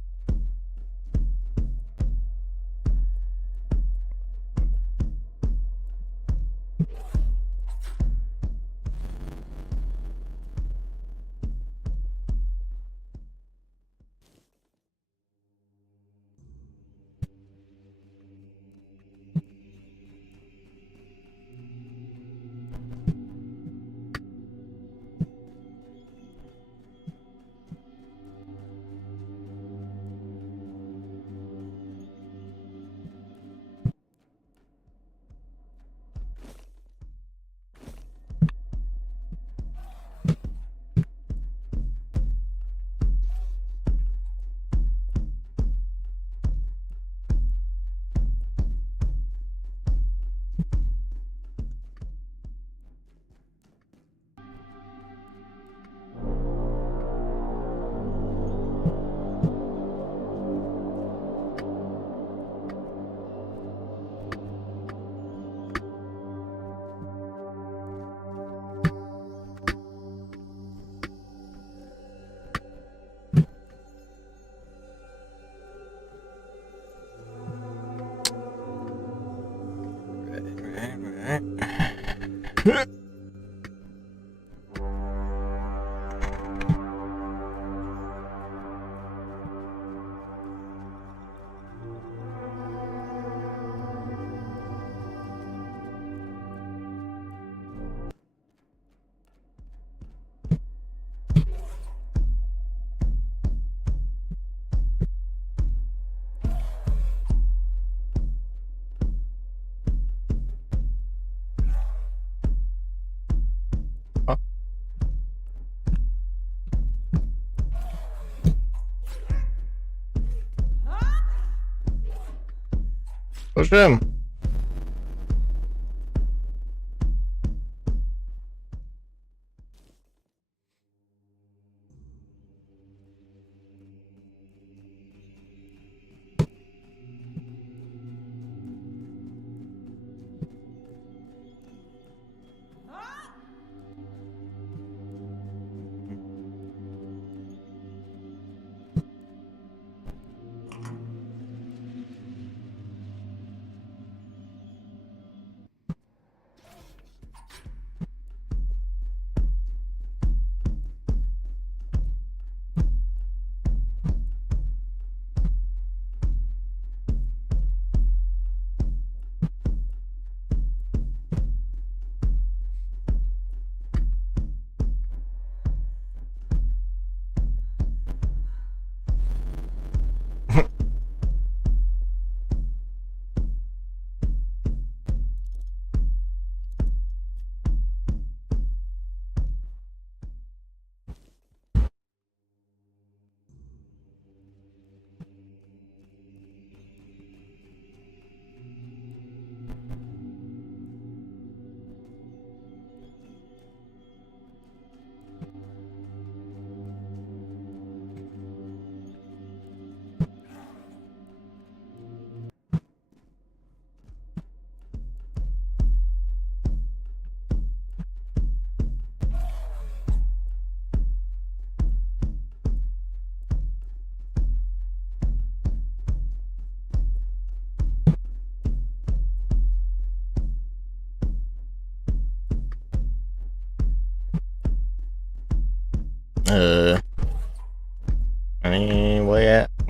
Push him!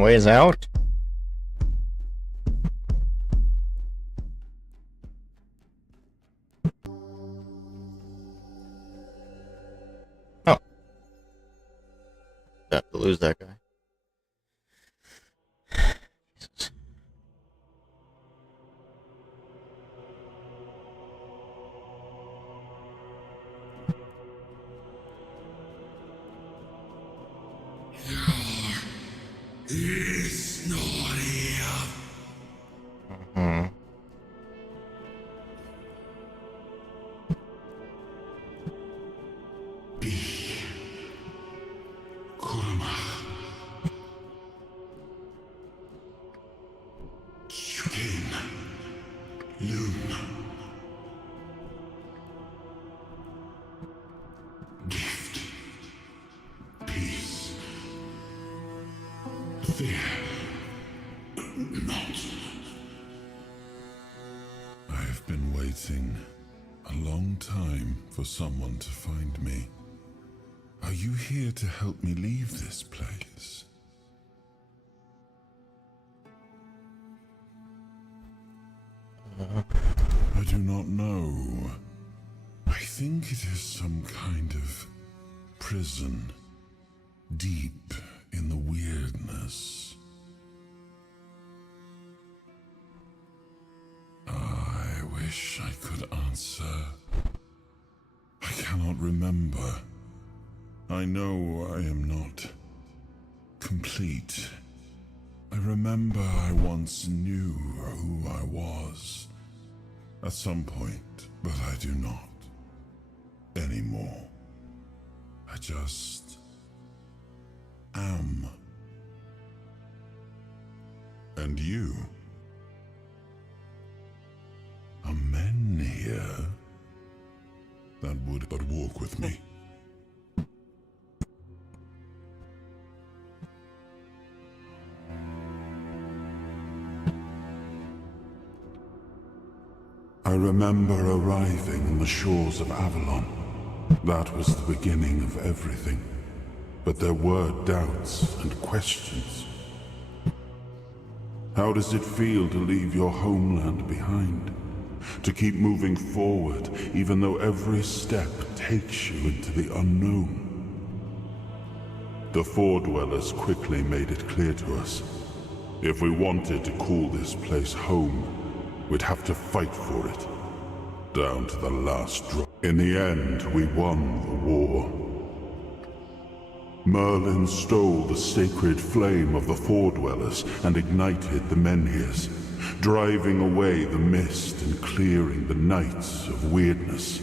ways out? Oh. Have to lose that guy. Jesus. It's not here. Mm-hmm. I've been waiting a long time for someone to find me. Are you here to help me leave this place? I do not know. I think it is some kind of prison, deep in the weirdness. I wish I could answer. I cannot remember. I know I am not complete. I remember I once knew who I was at some point, but I do not anymore. I just am. And you? Are men here that would but walk with me? I remember arriving on the shores of Avalon. That was the beginning of everything. But there were doubts and questions. How does it feel to leave your homeland behind? To keep moving forward, even though every step takes you into the unknown? The Four Dwellers quickly made it clear to us. If we wanted to call this place home, we'd have to fight for it, down to the last drop. In the end, we won the war. Merlin stole the sacred flame of the Four Dwellers and ignited the menhirs, driving away the mist and clearing the nights of weirdness.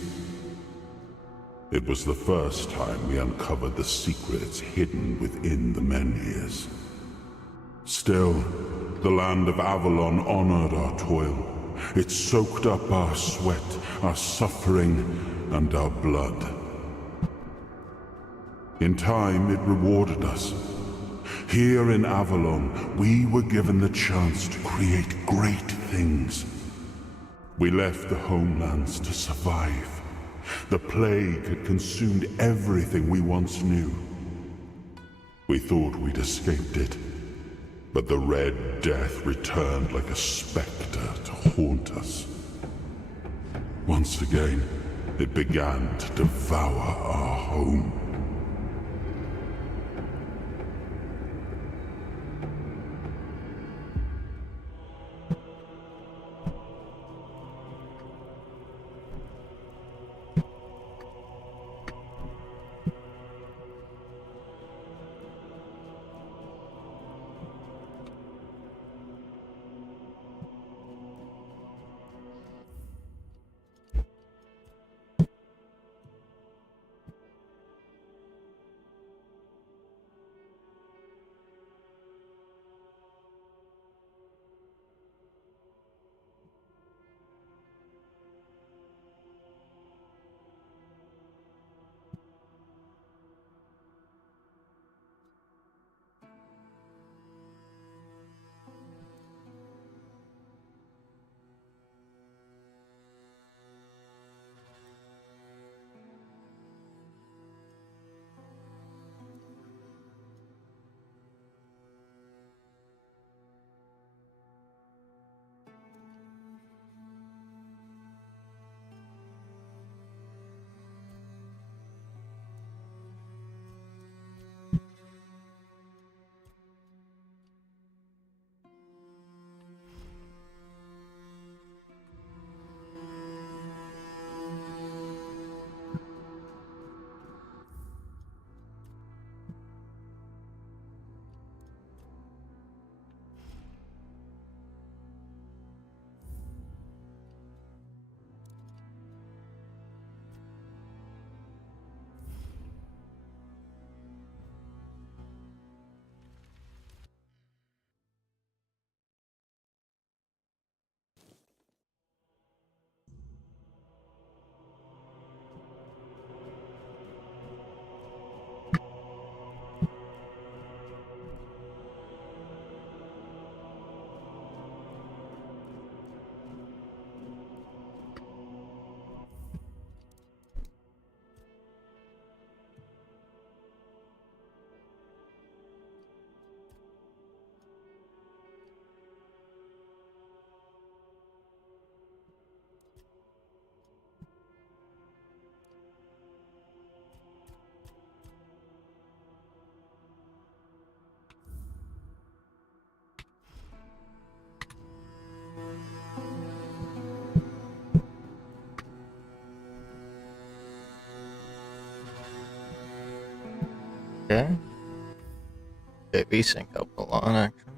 It was the first time we uncovered the secrets hidden within the menhirs. Still, the land of Avalon honored our toil. It soaked up our sweat, our suffering, and our blood. In time, it rewarded us. Here in Avalon, we were given the chance to create great things. We left the homelands to survive. The plague had consumed everything we once knew. We thought we'd escaped it, but the Red Death returned like a specter to haunt us. Once again, it began to devour our home. Okay. Baby sync up a lot, actually.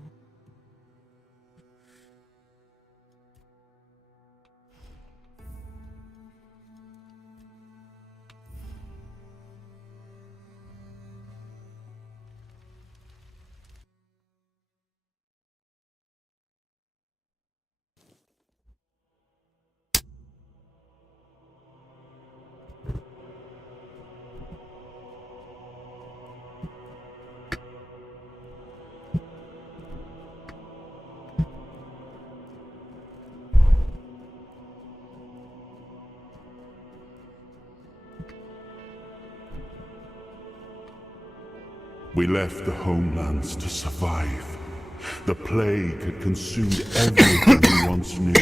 We left the homelands to survive. The plague had consumed everything we once knew.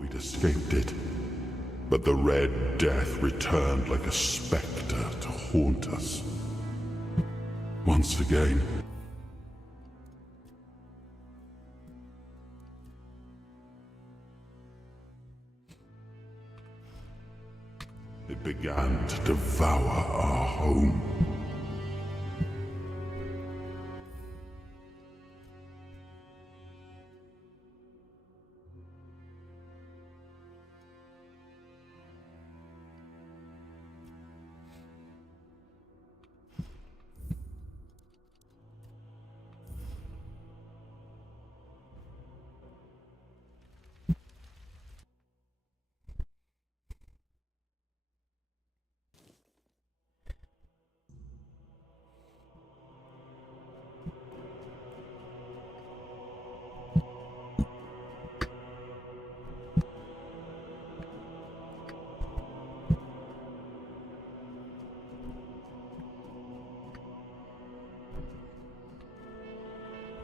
We'd escaped it, but the Red Death returned like a specter to haunt us. Once again. It began to devour our home.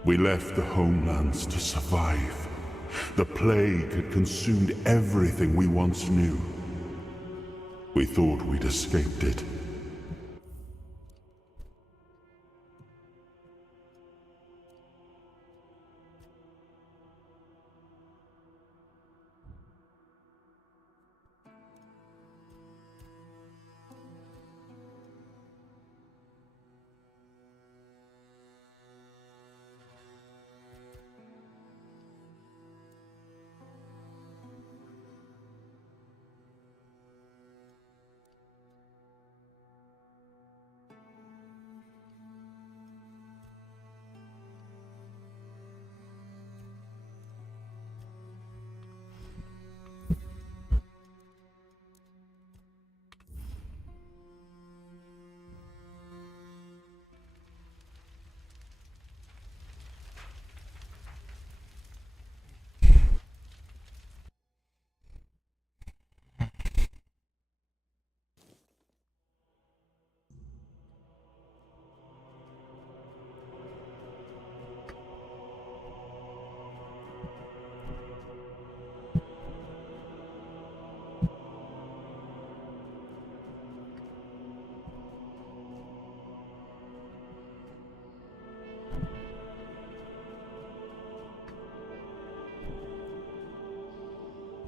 We left the homelands to survive. The plague had consumed everything we once knew. We thought we'd escaped it.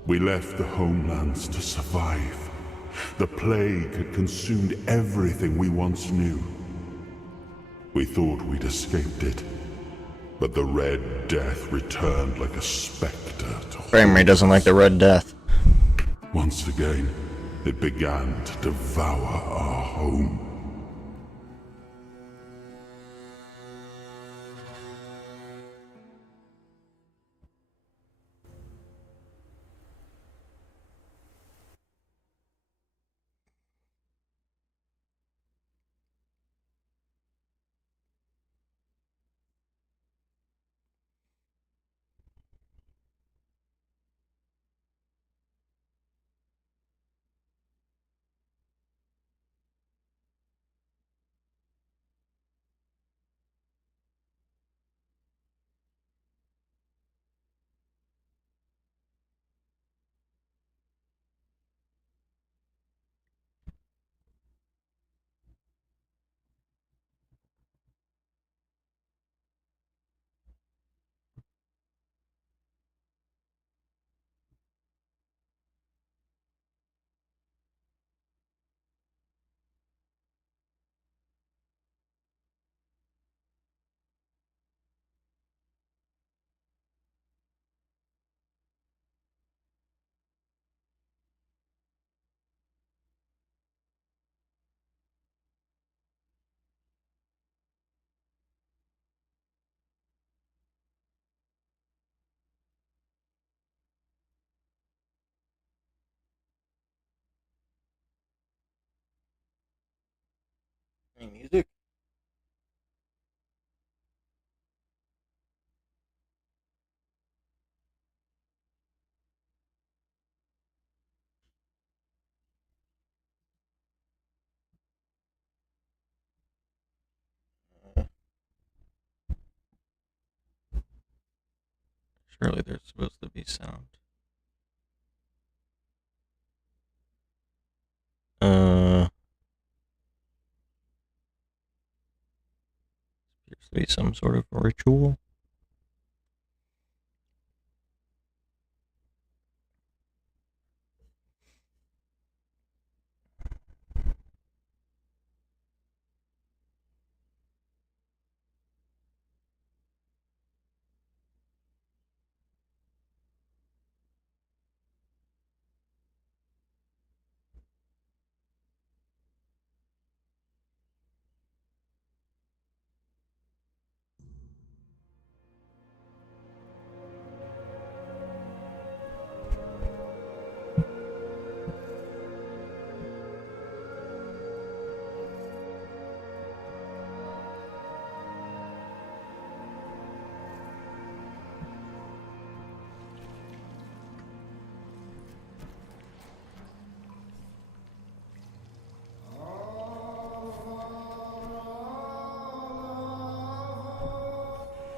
We left the homelands to survive. The plague had consumed everything we once knew. We thought we'd escaped it, but the Red Death returned like a specter to Frame rate doesn't like the Red Death. Once again, it began to devour our home. Any music? Surely there's supposed to be sound. Appears to be some sort of ritual.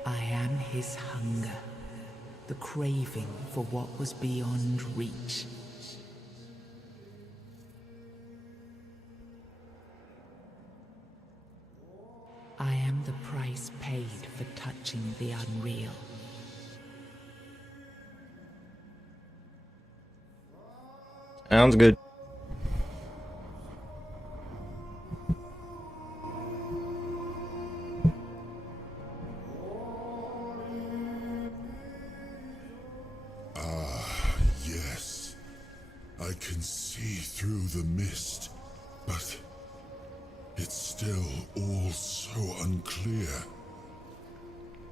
I am his hunger, the craving for what was beyond reach. I am the price paid for touching the unreal. Sounds good. Yes, I can see through the mist, but it's still all so unclear.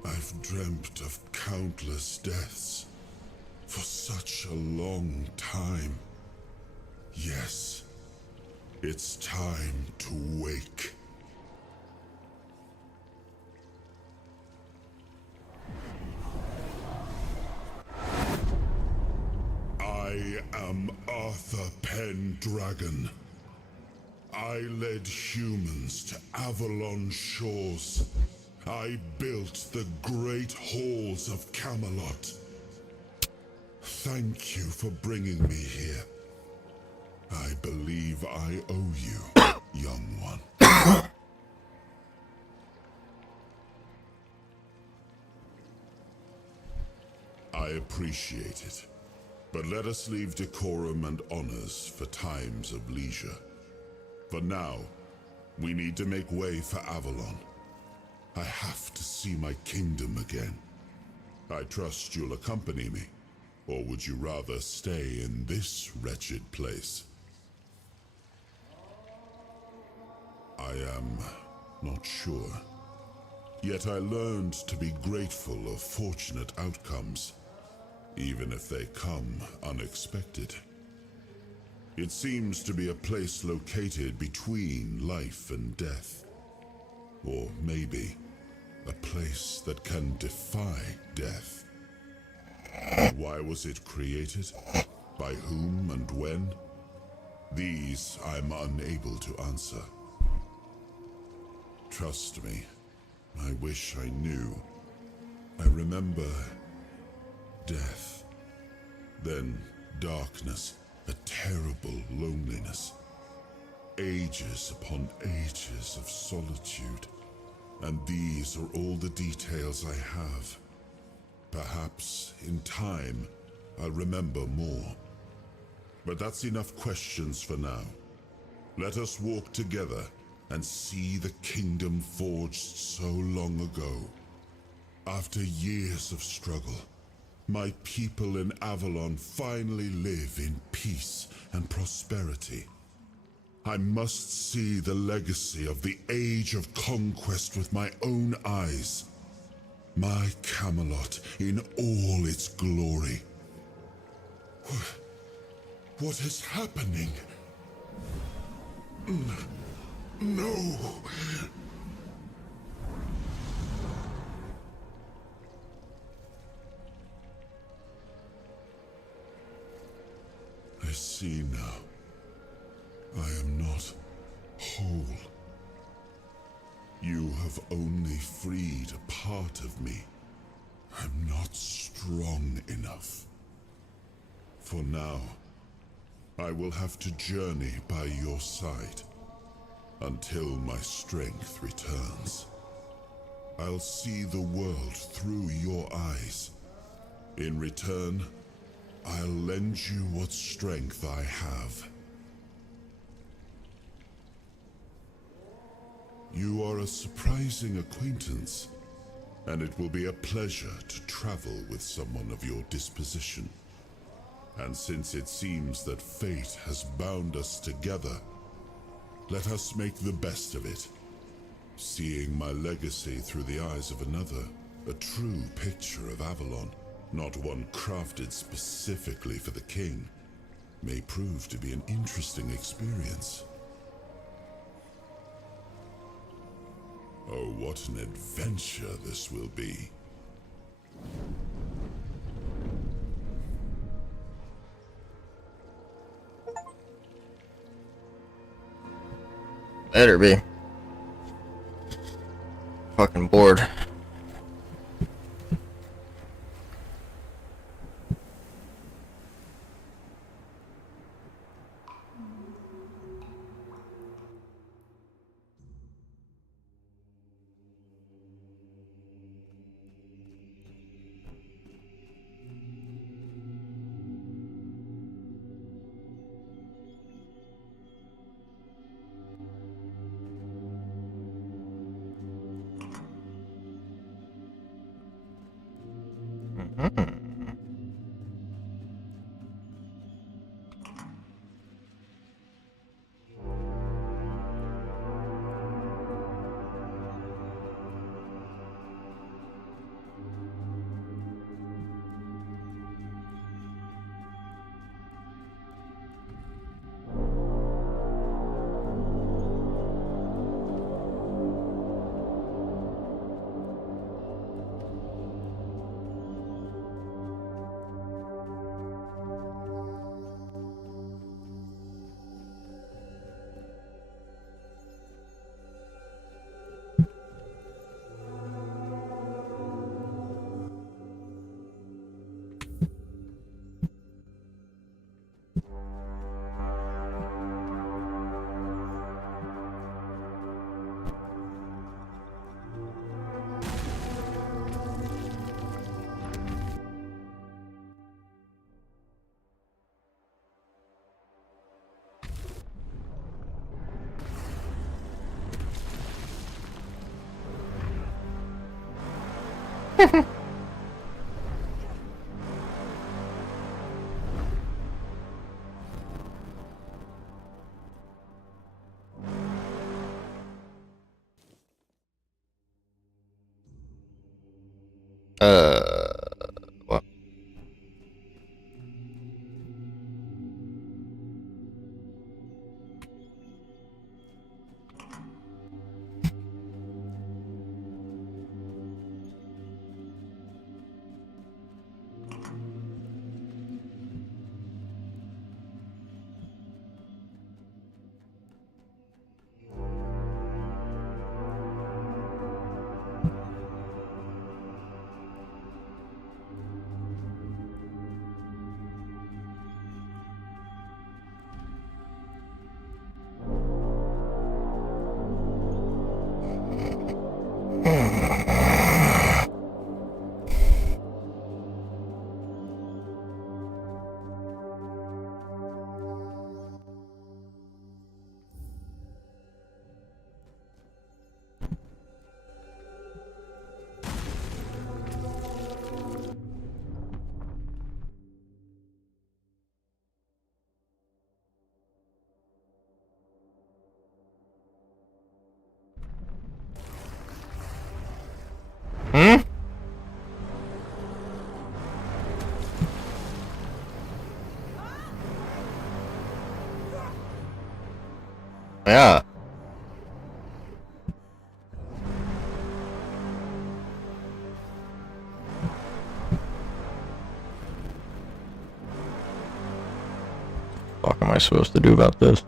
I've dreamt of countless deaths for such a long time. Yes, it's time to wake. I am Arthur Pendragon. I led humans to Avalon shores. I built the great halls of Camelot. Thank you for bringing me here. I believe I owe you, young one. I appreciate it. But let us leave decorum and honors for times of leisure. For now, we need to make way for Avalon. I have to see my kingdom again. I trust you'll accompany me, or would you rather stay in this wretched place? I am not sure. Yet I learned to be grateful of fortunate outcomes, even if they come unexpected. It seems to be a place located between life and death. Or maybe a place that can defy death. Why was it created? By whom and when? These I'm unable to answer. Trust me, I wish I knew. I remember death, then darkness, a terrible loneliness, ages upon ages of solitude, and these are all the details I have. Perhaps, in time, I'll remember more. But that's enough questions for now. Let us walk together and see the kingdom forged so long ago. After years of struggle, my people in Avalon finally live in peace and prosperity. I must see the legacy of the Age of Conquest with my own eyes. My Camelot in all its glory. What is happening? No. I see now. I am not whole. You have only freed a part of me. I'm not strong enough. For now, I will have to journey by your side until my strength returns. I'll see the world through your eyes. In return, I'll lend you what strength I have. You are a surprising acquaintance, and it will be a pleasure to travel with someone of your disposition. And since it seems that fate has bound us together, let us make the best of it. Seeing my legacy through the eyes of another, a true picture of Avalon, not one crafted specifically for the king, may prove to be an interesting experience. Oh, what an adventure this will be. Better be. Fucking bored. What? Hmm? Yeah. fuck am I supposed to do about this?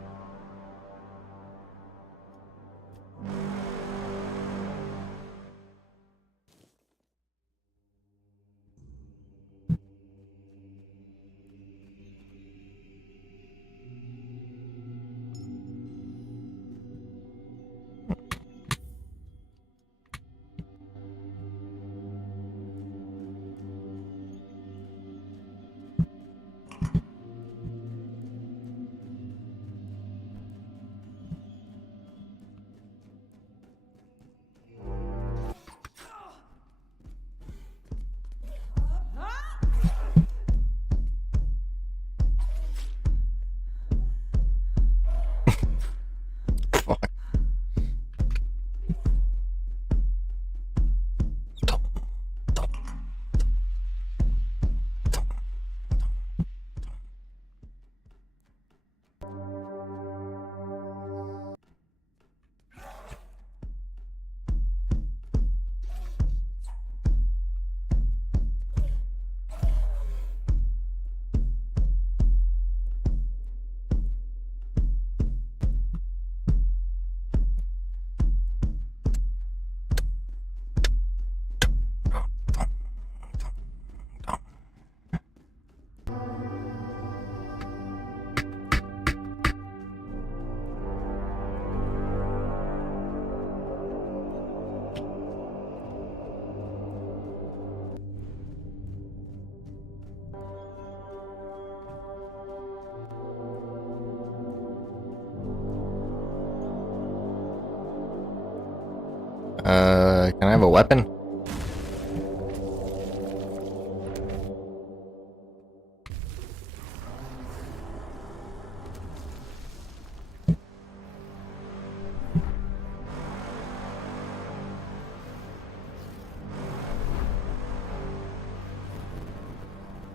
Can I have a weapon?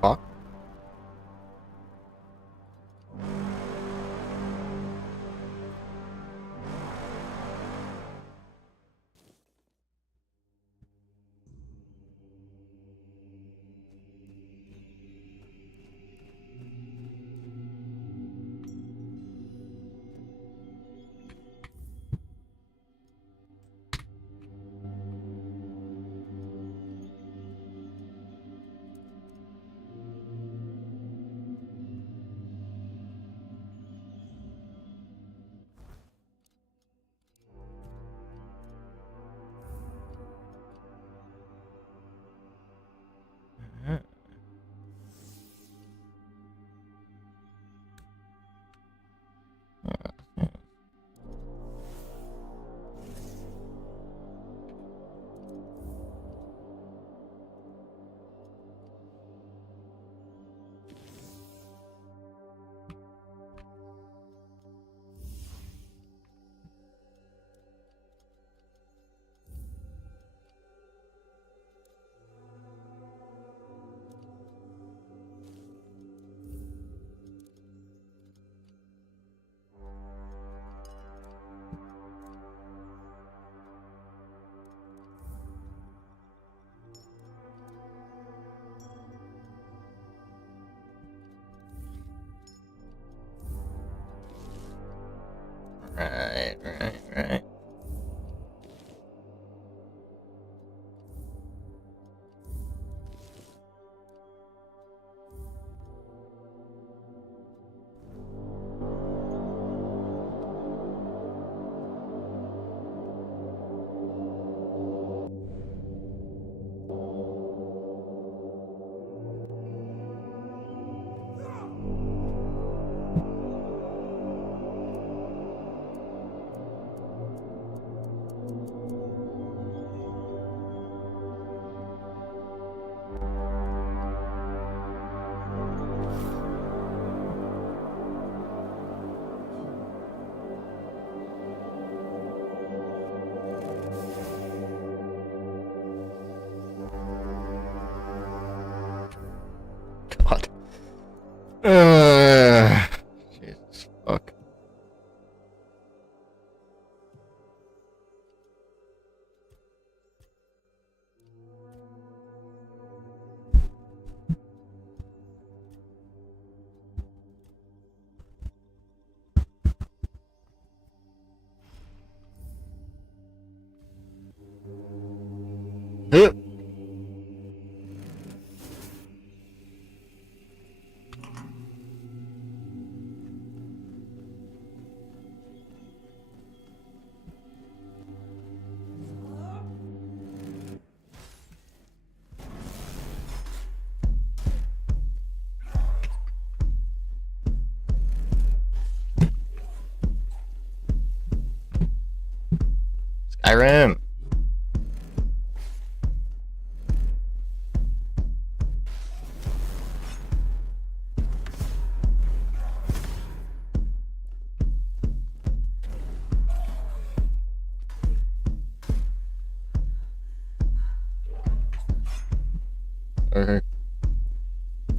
Fuck.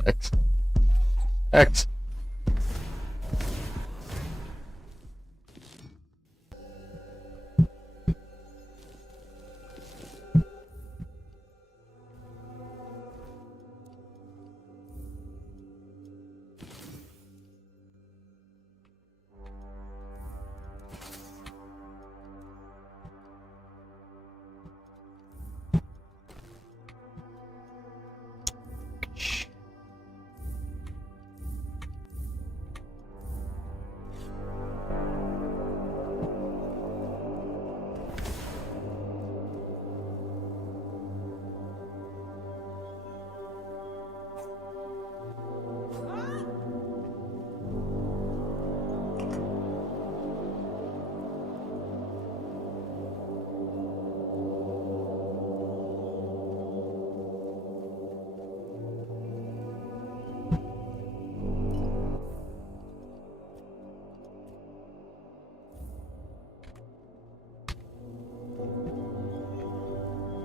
X. X.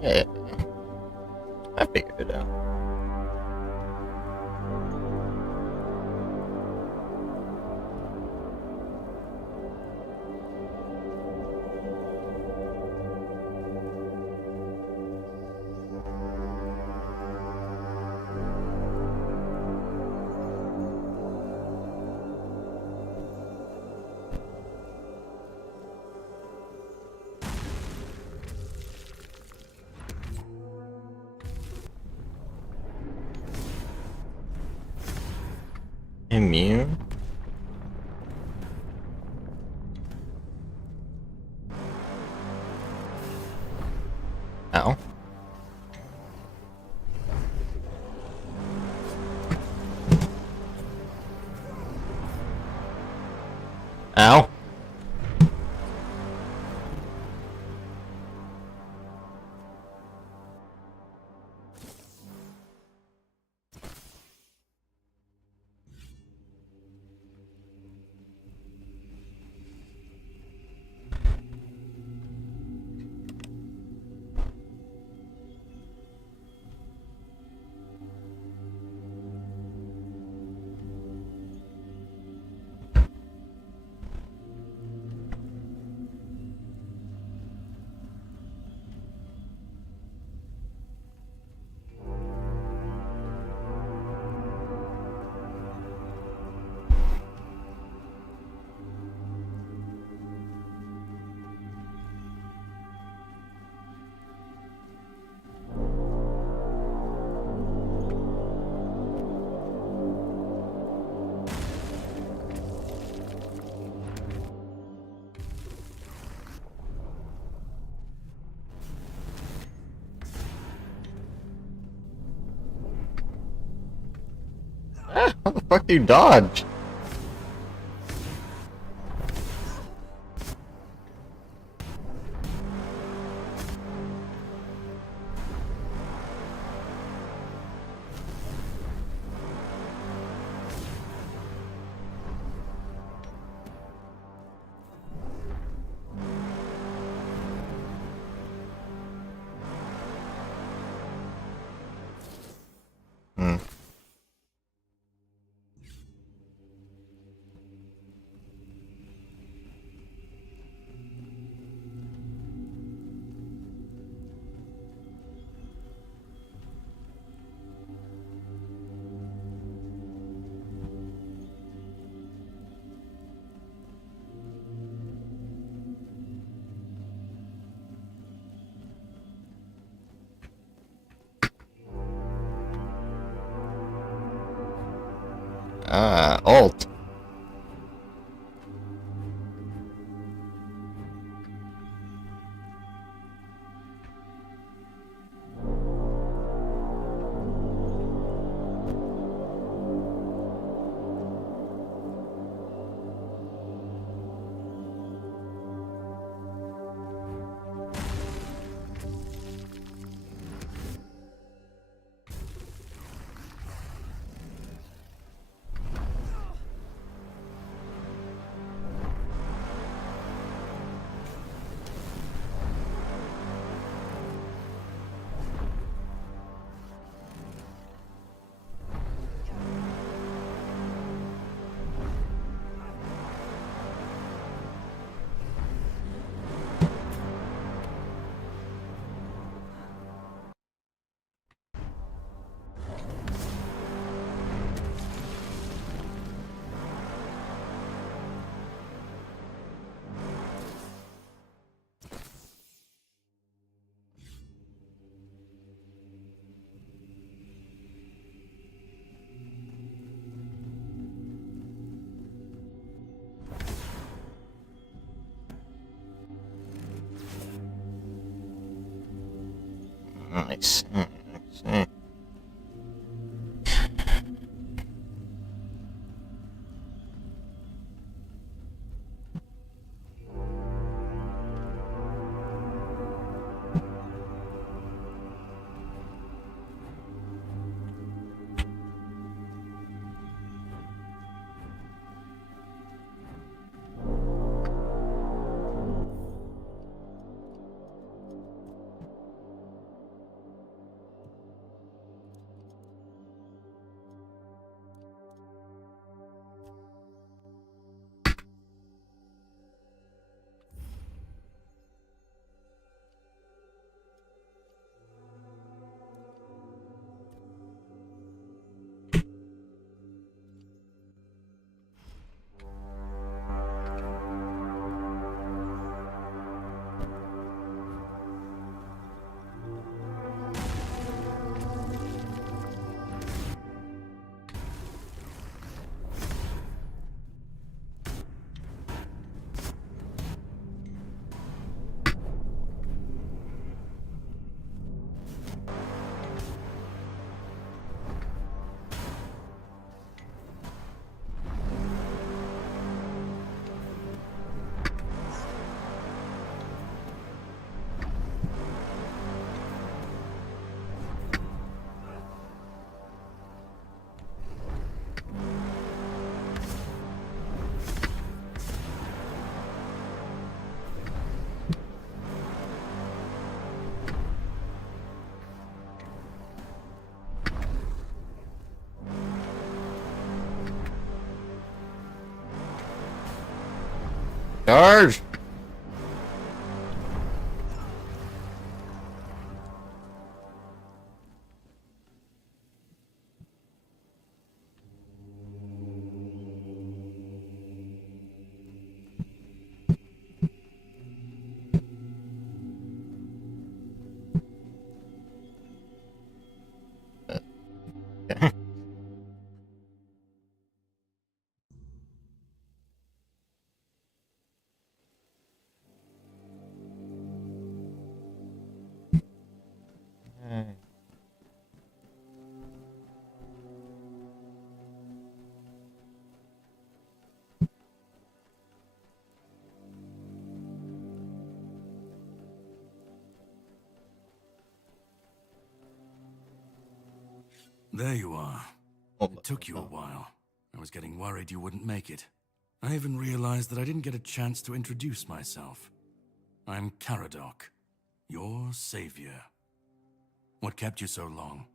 Yeah, I figured it out. Immune? Ow. Ow. Ah, how the fuck do you dodge? Hmm. Ah, alt. Nice. Charge! There you are. It took you a while. I was getting worried you wouldn't make it. I even realized that I didn't get a chance to introduce myself. I'm Caradoc, your savior. What kept you so long?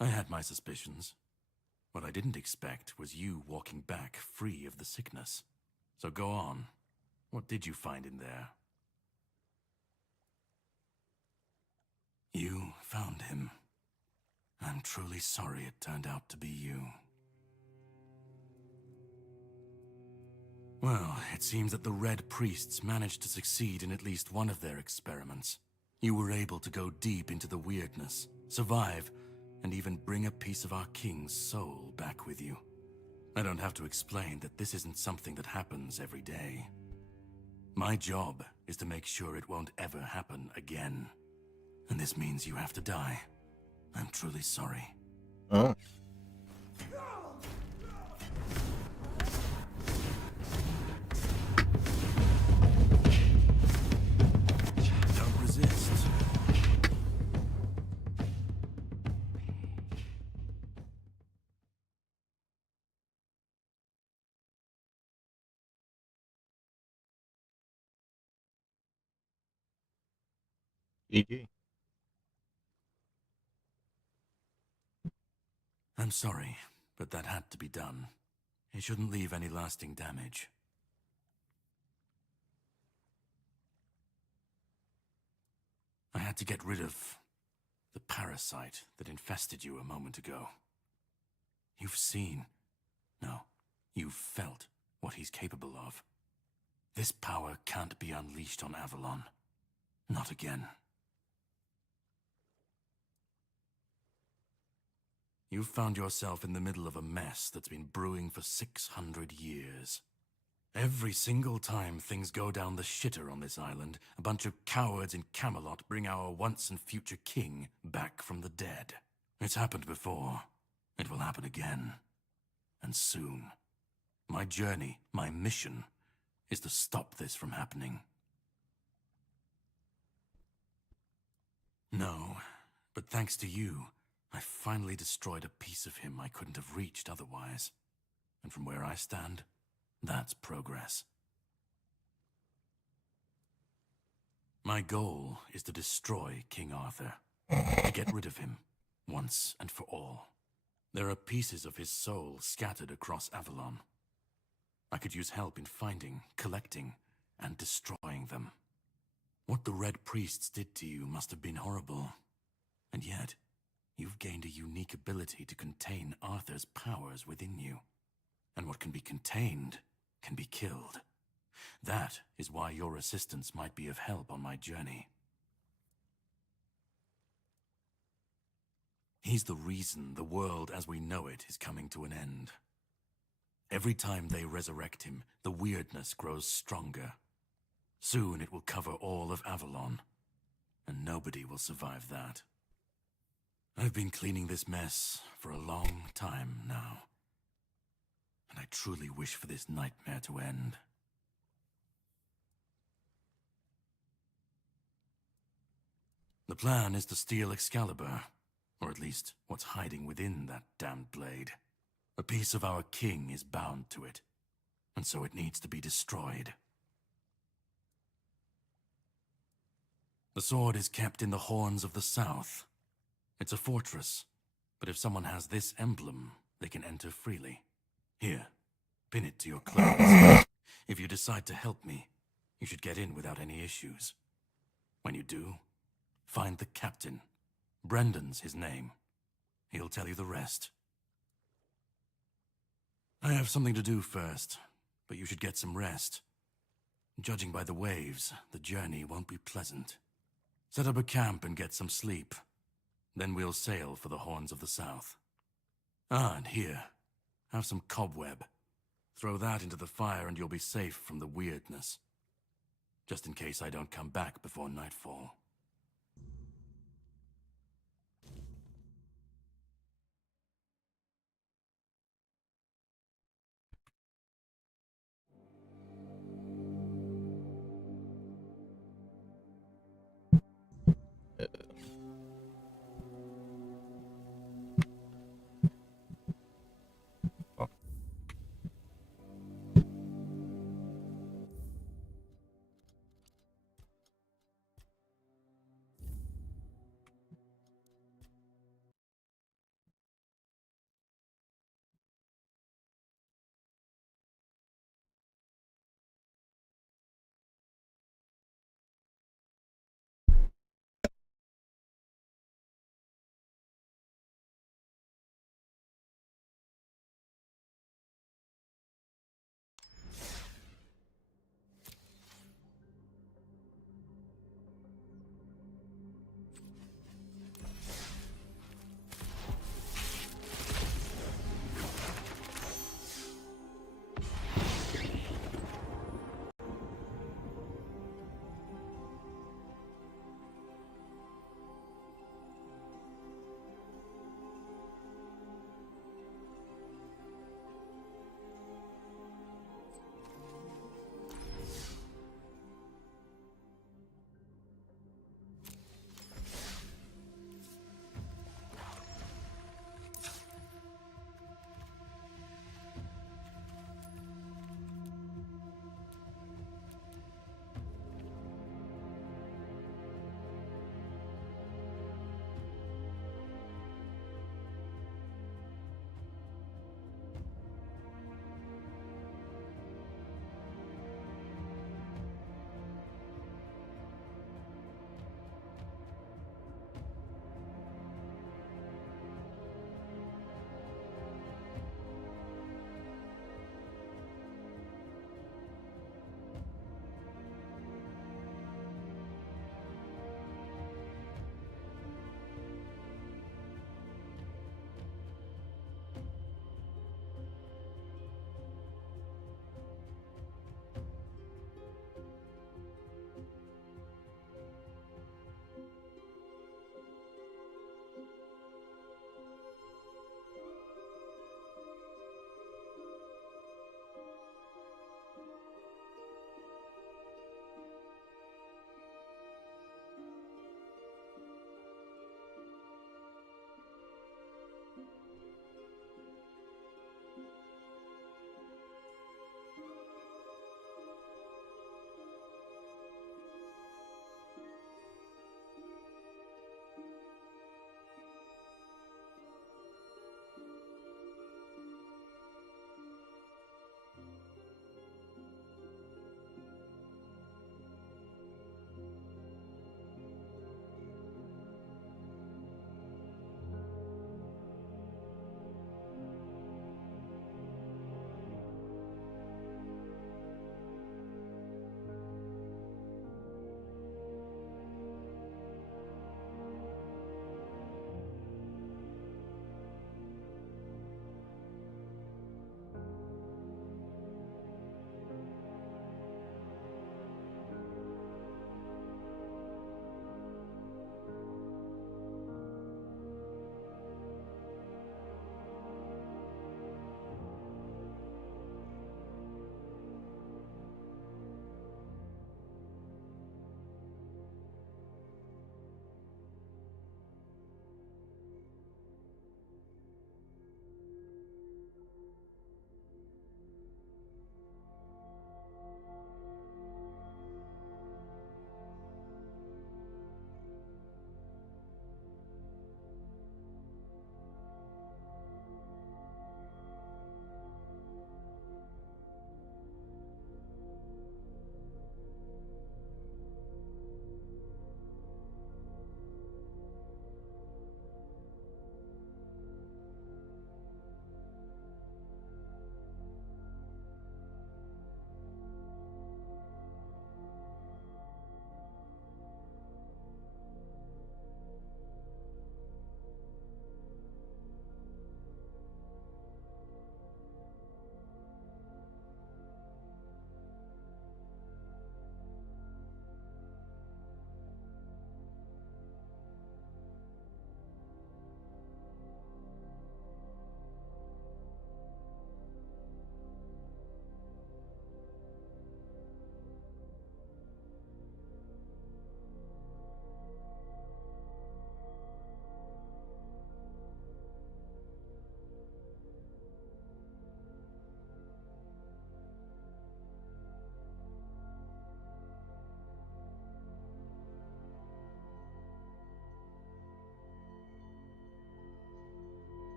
I had my suspicions. What I didn't expect was you walking back free of the sickness. So go on. What did you find in there? You found him. I'm truly sorry it turned out to be you. Well, it seems that the Red Priests managed to succeed in at least one of their experiments. You were able to go deep into the weirdness, survive, and even bring a piece of our king's soul back with you. I don't have to explain that this isn't something that happens every day. My job is to make sure it won't ever happen again. And this means you have to die. I'm truly sorry. Oh. Don't resist. GG. I'm sorry, but that had to be done. It shouldn't leave any lasting damage. I had to get rid of the parasite that infested you a moment ago. You've seen, no, you've felt what he's capable of. This power can't be unleashed on Avalon. Not again. You've found yourself in the middle of a mess that's been brewing for 600 years. Every single time things go down the shitter on this island, a bunch of cowards in Camelot bring our once and future king back from the dead. It's happened before. It will happen again. And soon. My journey, my mission, is to stop this from happening. No, but thanks to you, I finally destroyed a piece of him I couldn't have reached otherwise. And from where I stand, that's progress. My goal is to destroy King Arthur, to get rid of him, once and for all. There are pieces of his soul scattered across Avalon. I could use help in finding, collecting, and destroying them. What the Red Priests did to you must have been horrible. And yet, you've gained a unique ability to contain Arthur's powers within you. And what can be contained can be killed. That is why your assistance might be of help on my journey. He's the reason the world as we know it is coming to an end. Every time they resurrect him, the weirdness grows stronger. Soon it will cover all of Avalon, and nobody will survive that. I've been cleaning this mess for a long time now, and I truly wish for this nightmare to end. The plan is to steal Excalibur, or at least what's hiding within that damned blade. A piece of our king is bound to it, and so it needs to be destroyed. The sword is kept in the Horns of the South. It's a fortress, but if someone has this emblem, they can enter freely. Here, pin it to your clothes. If you decide to help me, you should get in without any issues. When you do, find the captain. Brendan's his name. He'll tell you the rest. I have something to do first, but you should get some rest. Judging by the waves, the journey won't be pleasant. Set up a camp and get some sleep. Then we'll sail for the Horns of the South. Ah, and here, have some cobweb. Throw that into the fire and you'll be safe from the weirdness. Just in case I don't come back before nightfall.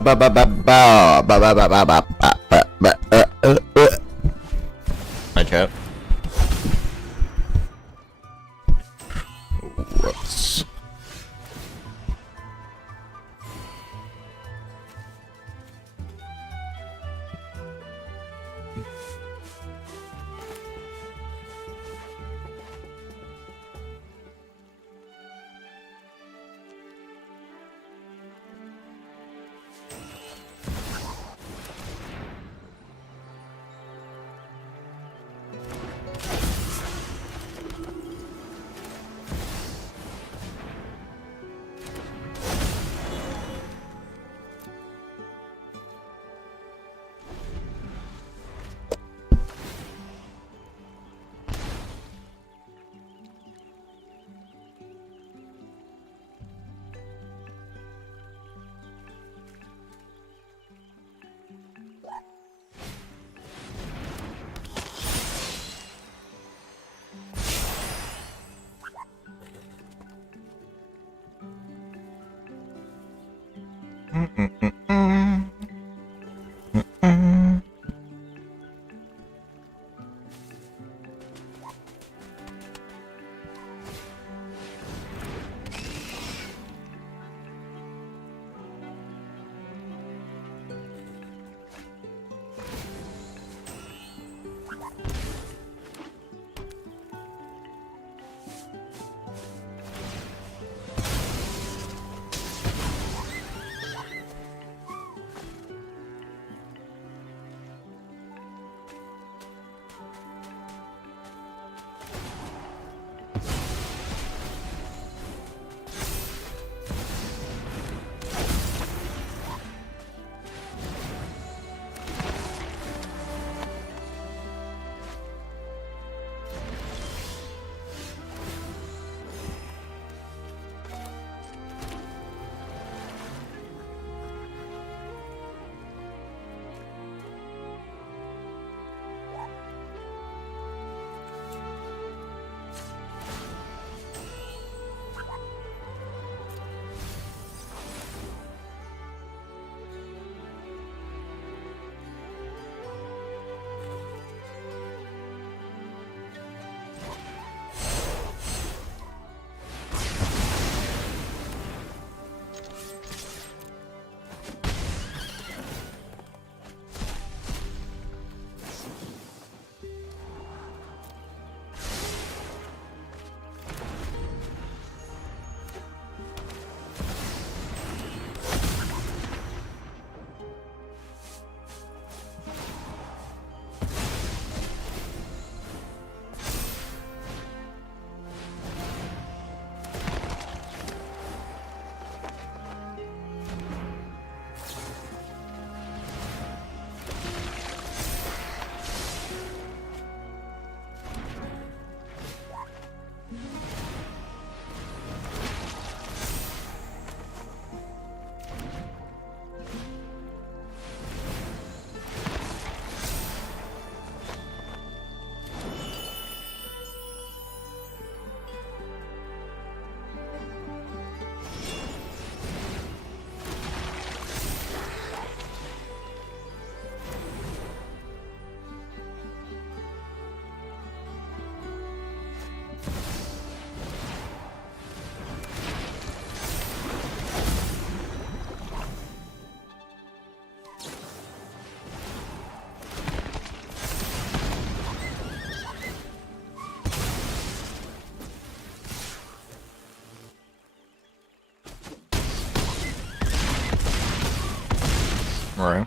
ba ba ba ba ba ba ba ba ba ba ba watch out. Whoops. Right.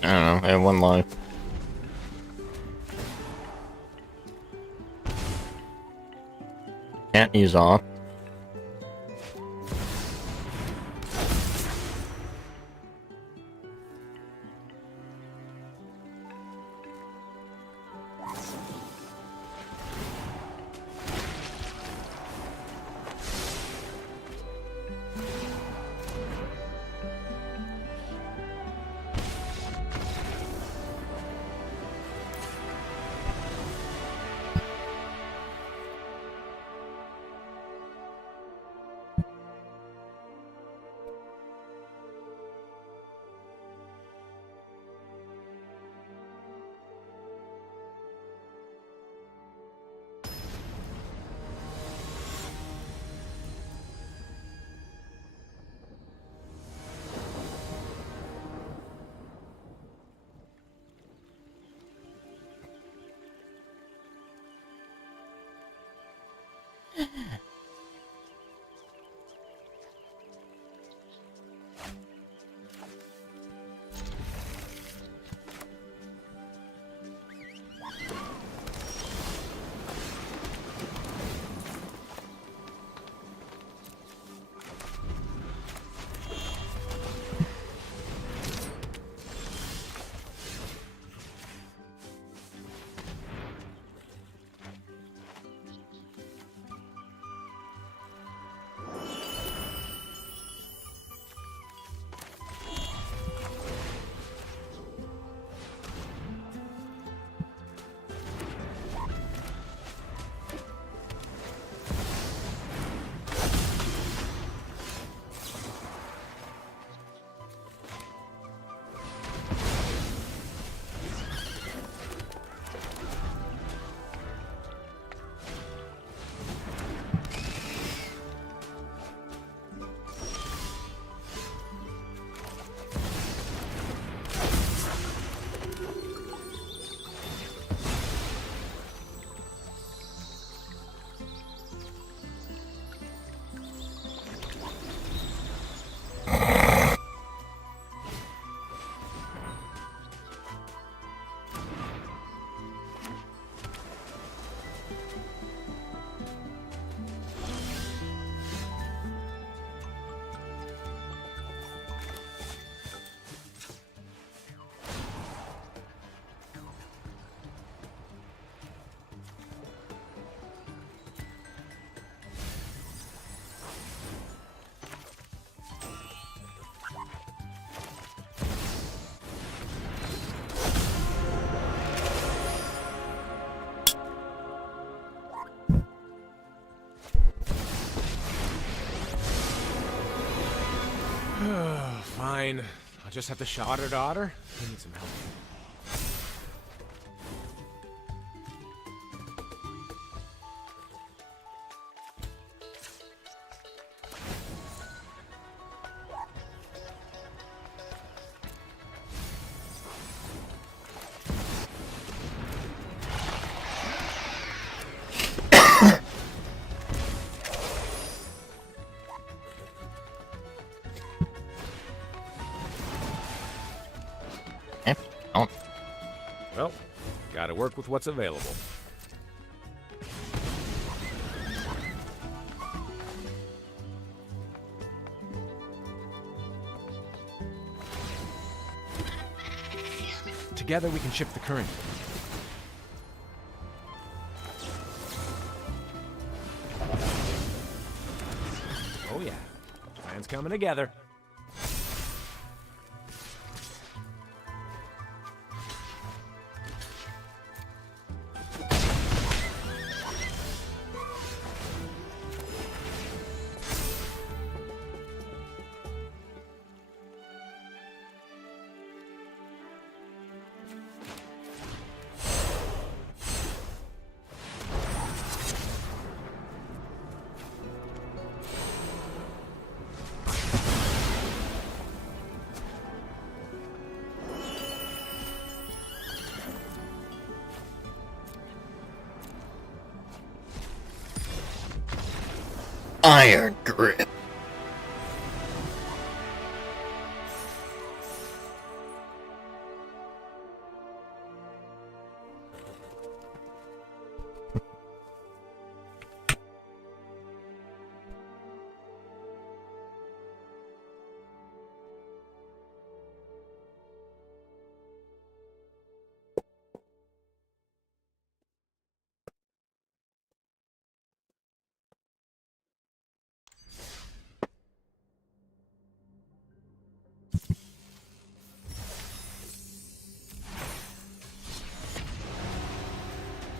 I don't know, I have one life. Can't ease off. Fine. I'll just have to shot her daughter. I need some help. Well, gotta work with what's available. Together we can shift the current. Oh yeah, plan's coming together. Iron grip.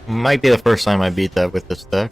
Might be the first time I beat that with this deck.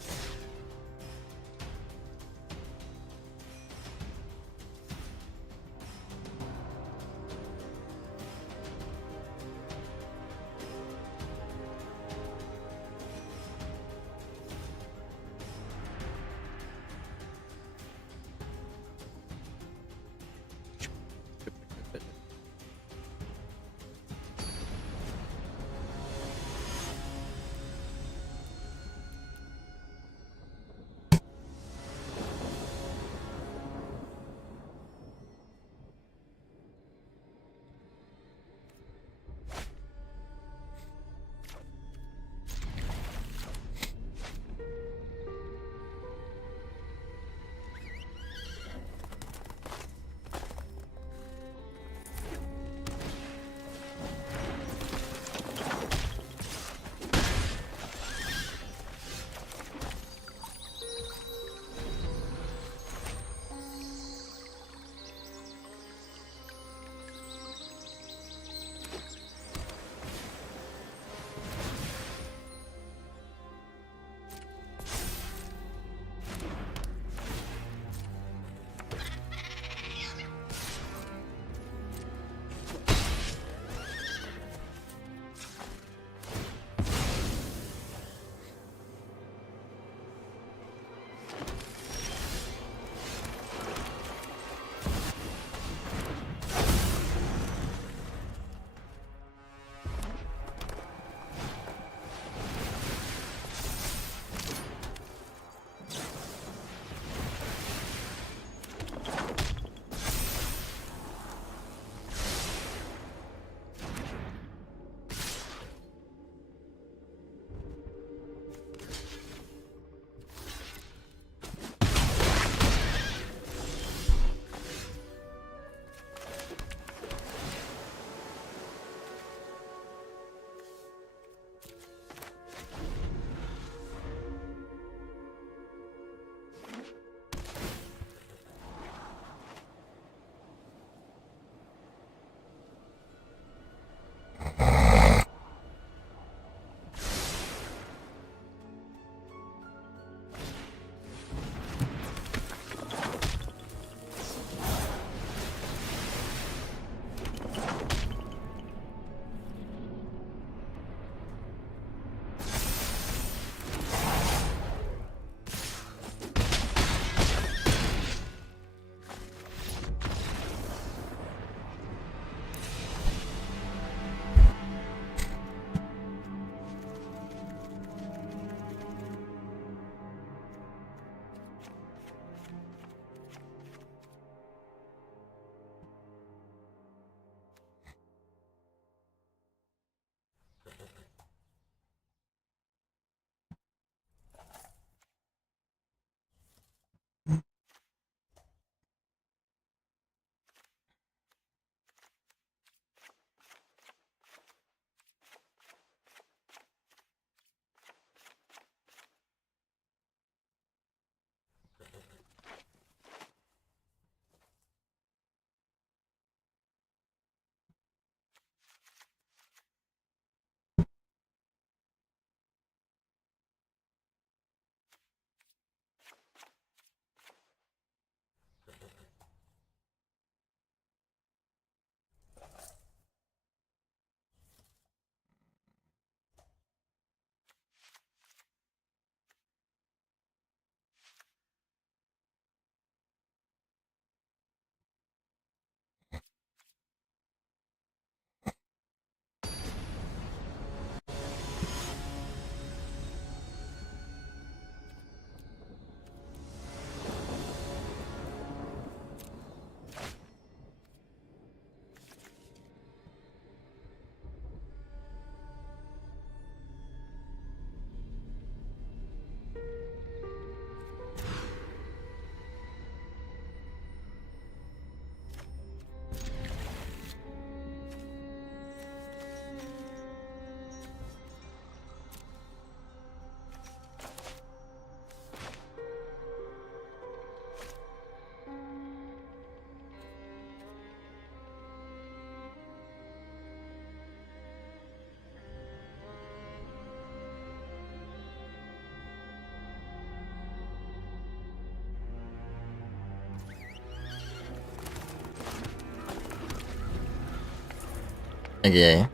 Okay.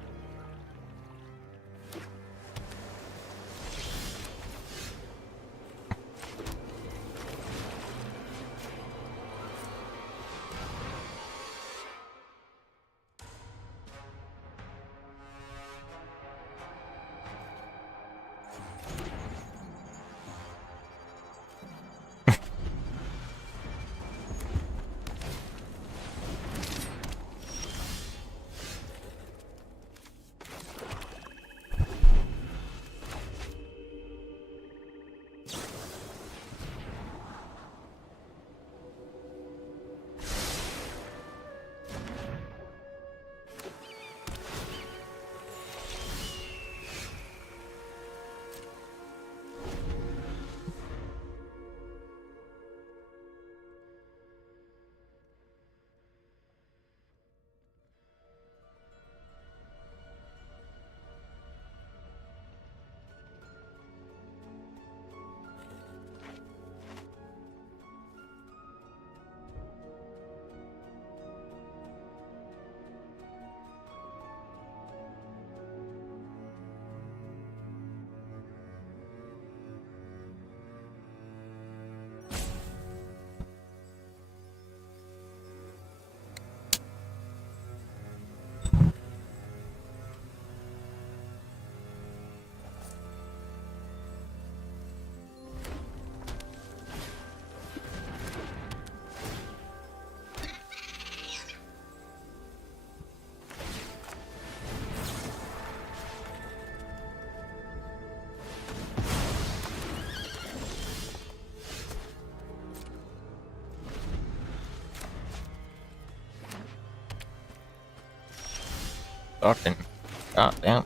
Fucking goddamn.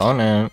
Opponent.